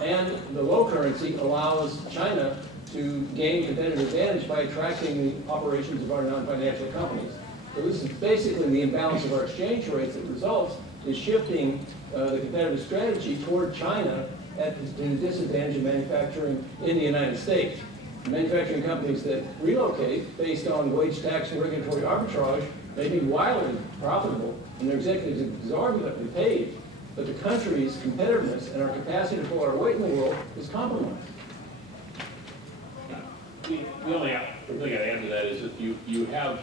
and the low currency allows China to gain competitive advantage by attracting the operations of our non-financial companies. So this is basically the imbalance of our exchange rates that results in shifting the competitive strategy toward China to the disadvantage of manufacturing in the United States. Manufacturing companies that relocate based on wage, tax, and regulatory arbitrage may be wildly profitable, and their executives exorbitantly paid, but the country's competitiveness and our capacity to pull our weight in the world is compromised. The only thing I'd add to that is that you have,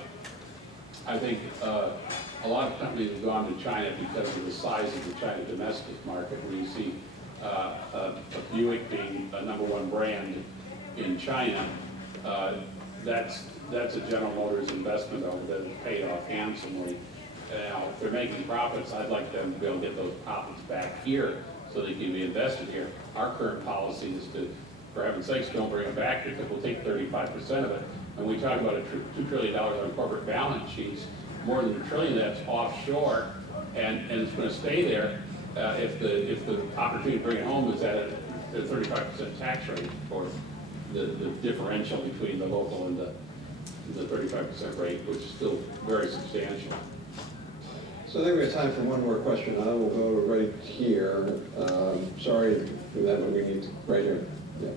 I think, a lot of companies have gone to China because of the size of the China domestic market, where you see a Buick being a #1 brand in China. That's a General Motors investment over that has paid off handsomely. Now, if they're making profits, I'd like them to be able to get those profits back here so they can be invested here. Our current policy is to, for heaven's sakes, don't bring them back because we'll take 35% of it. And we talk about $2 trillion on corporate balance sheets. More than $1 trillion that's offshore, and it's going to stay there if the opportunity to bring it home is at a 35% tax rate, or the differential between the local and the 35% rate, which is still very substantial. So I think we have time for one more question. I will go right here. Sorry for that, but we need to, right here. Yeah.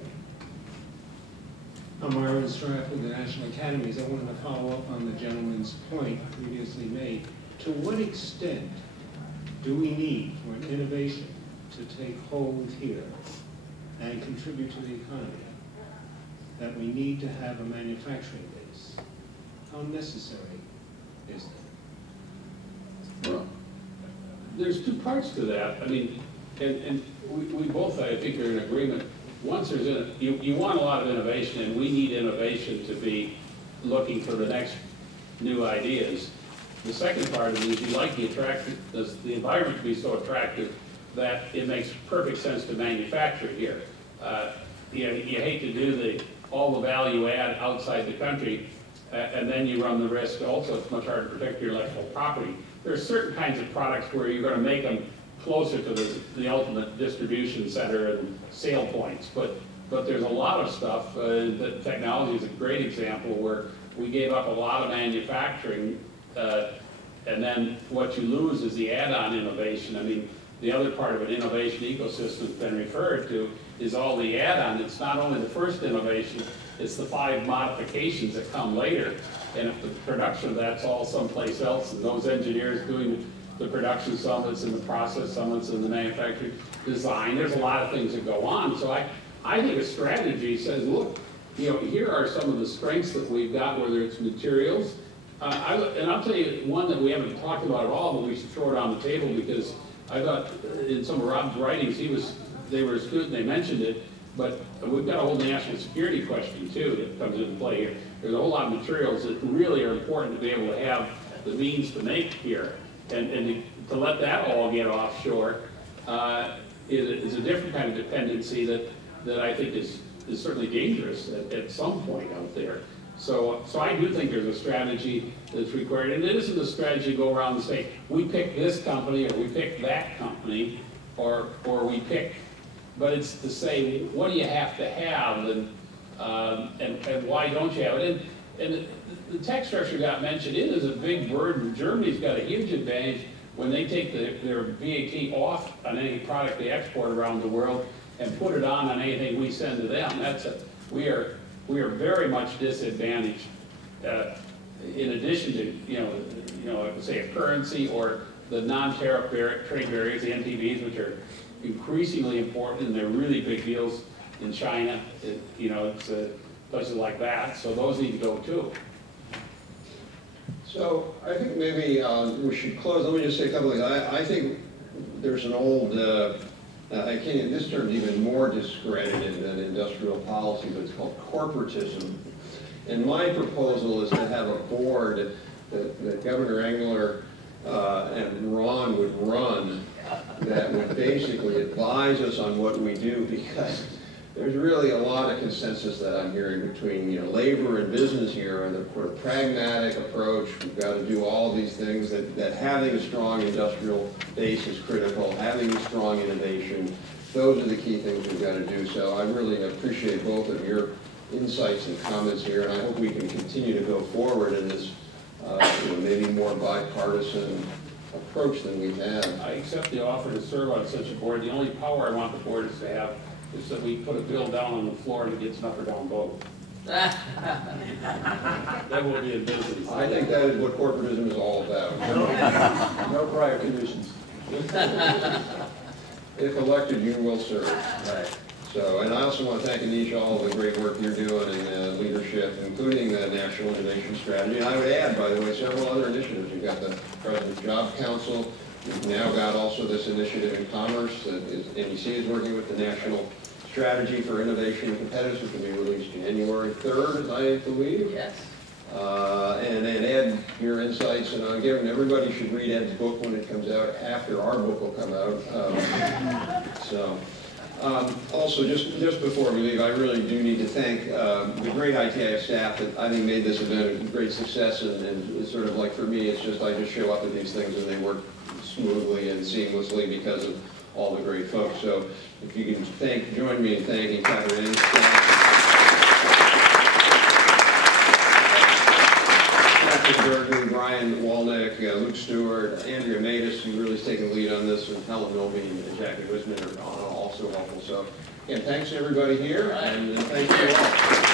I'm Marvin Straff with the National Academies. I wanted to follow up on the gentleman's point previously made. To what extent do we need for an innovation to take hold here and contribute to the economy, that we need to have a manufacturing base? How necessary is that? Well, there's two parts to that. I mean, and we both, I think, are in agreement. Once there's you want a lot of innovation, and we need innovation to be looking for the next new ideas. The second part of it is you like the environment to be so attractive that it makes perfect sense to manufacture here. You hate to do all the value add outside the country, and then you run the risk. Also, it's much harder to protect your intellectual property. There are certain kinds of products where you're going to make them closer to the ultimate distribution center and sale points. But there's a lot of stuff. The technology is a great example where we gave up a lot of manufacturing, and then what you lose is the add-on innovation. I mean, the other part of an innovation ecosystem that's been referred to is all the add-on. It's not only the first innovation, it's the 5 modifications that come later. And if the production of that's all someplace else, and those engineers doing the production summits and the process summits and the manufacturing design, there's a lot of things that go on. So I think a strategy says, look, here are some of the strengths that we've got, whether it's materials. And I'll tell you one that we haven't talked about at all, but we should throw it on the table, because I thought in some of Rob's writings, they were astute and they mentioned it, but we've got a whole national security question too that comes into play here. There's a whole lot of materials that really are important to be able to have the means to make here. And to let that all get offshore is a different kind of dependency that I think is certainly dangerous at some point out there. So I do think there's a strategy that's required, and it isn't a strategy to go around and say, we pick this company, or we pick that company, or we pick, but it's to say, what do you have to have, and why don't you have it? And the tax structure got mentioned. It is a big burden. Germany's got a huge advantage when they take their VAT off on any product they export around the world and put it on anything we send to them. We are very much disadvantaged. In addition to say a currency or the non-tariff trade barriers, the NTBs, which are increasingly important, and they're really big deals in China. It's places like that. So those need to go too. So I think maybe we should close. Let me just say a couple of things. I think there's an old, this term's even more discredited than industrial policy, but it's called corporatism. And my proposal is to have a board that Governor Engler and Ron would run, that would basically advise us on what we do, because there's really a lot of consensus that I'm hearing between labor and business here, and the pragmatic approach. We've got to do all these things, that having a strong industrial base is critical, having strong innovation, those are the key things we've got to do. So I really appreciate both of your insights and comments here, and I hope we can continue to go forward in this maybe more bipartisan approach than we've had. I accept the offer to serve on such a board. The only power I want the board is to have is that we put a bill down on the floor and it gets an up or down vote. That will be in business. I think that is what corporatism is all about. No prior conditions. If elected, you will serve. Right. So, and I also want to thank Anish, all of the great work you're doing in leadership, including the National Innovation Strategy. And I would add, by the way, several other initiatives. You've got the President's Job Council. We've now got also this initiative in commerce that NEC is working with, the National Strategy for Innovation and Competitiveness, which will be released January 3rd, I believe. Yes. And Ed, your insights, and again, everybody should read Ed's book when it comes out, after our book will come out. Also, just before we leave, I really do need to thank the great ITIF staff that I think made this event a great success, and it's sort of like, for me, it's just I just show up at these things and they work smoothly and seamlessly because of all the great folks. So if you can join me in thanking Catherine and Bergen, Brian Walnick, Luke Stewart, Andrea Matus, who really has taken the lead on this, and Helen Milby and Jackie Wisman are also helpful. So again, thanks to everybody here, and thank you all.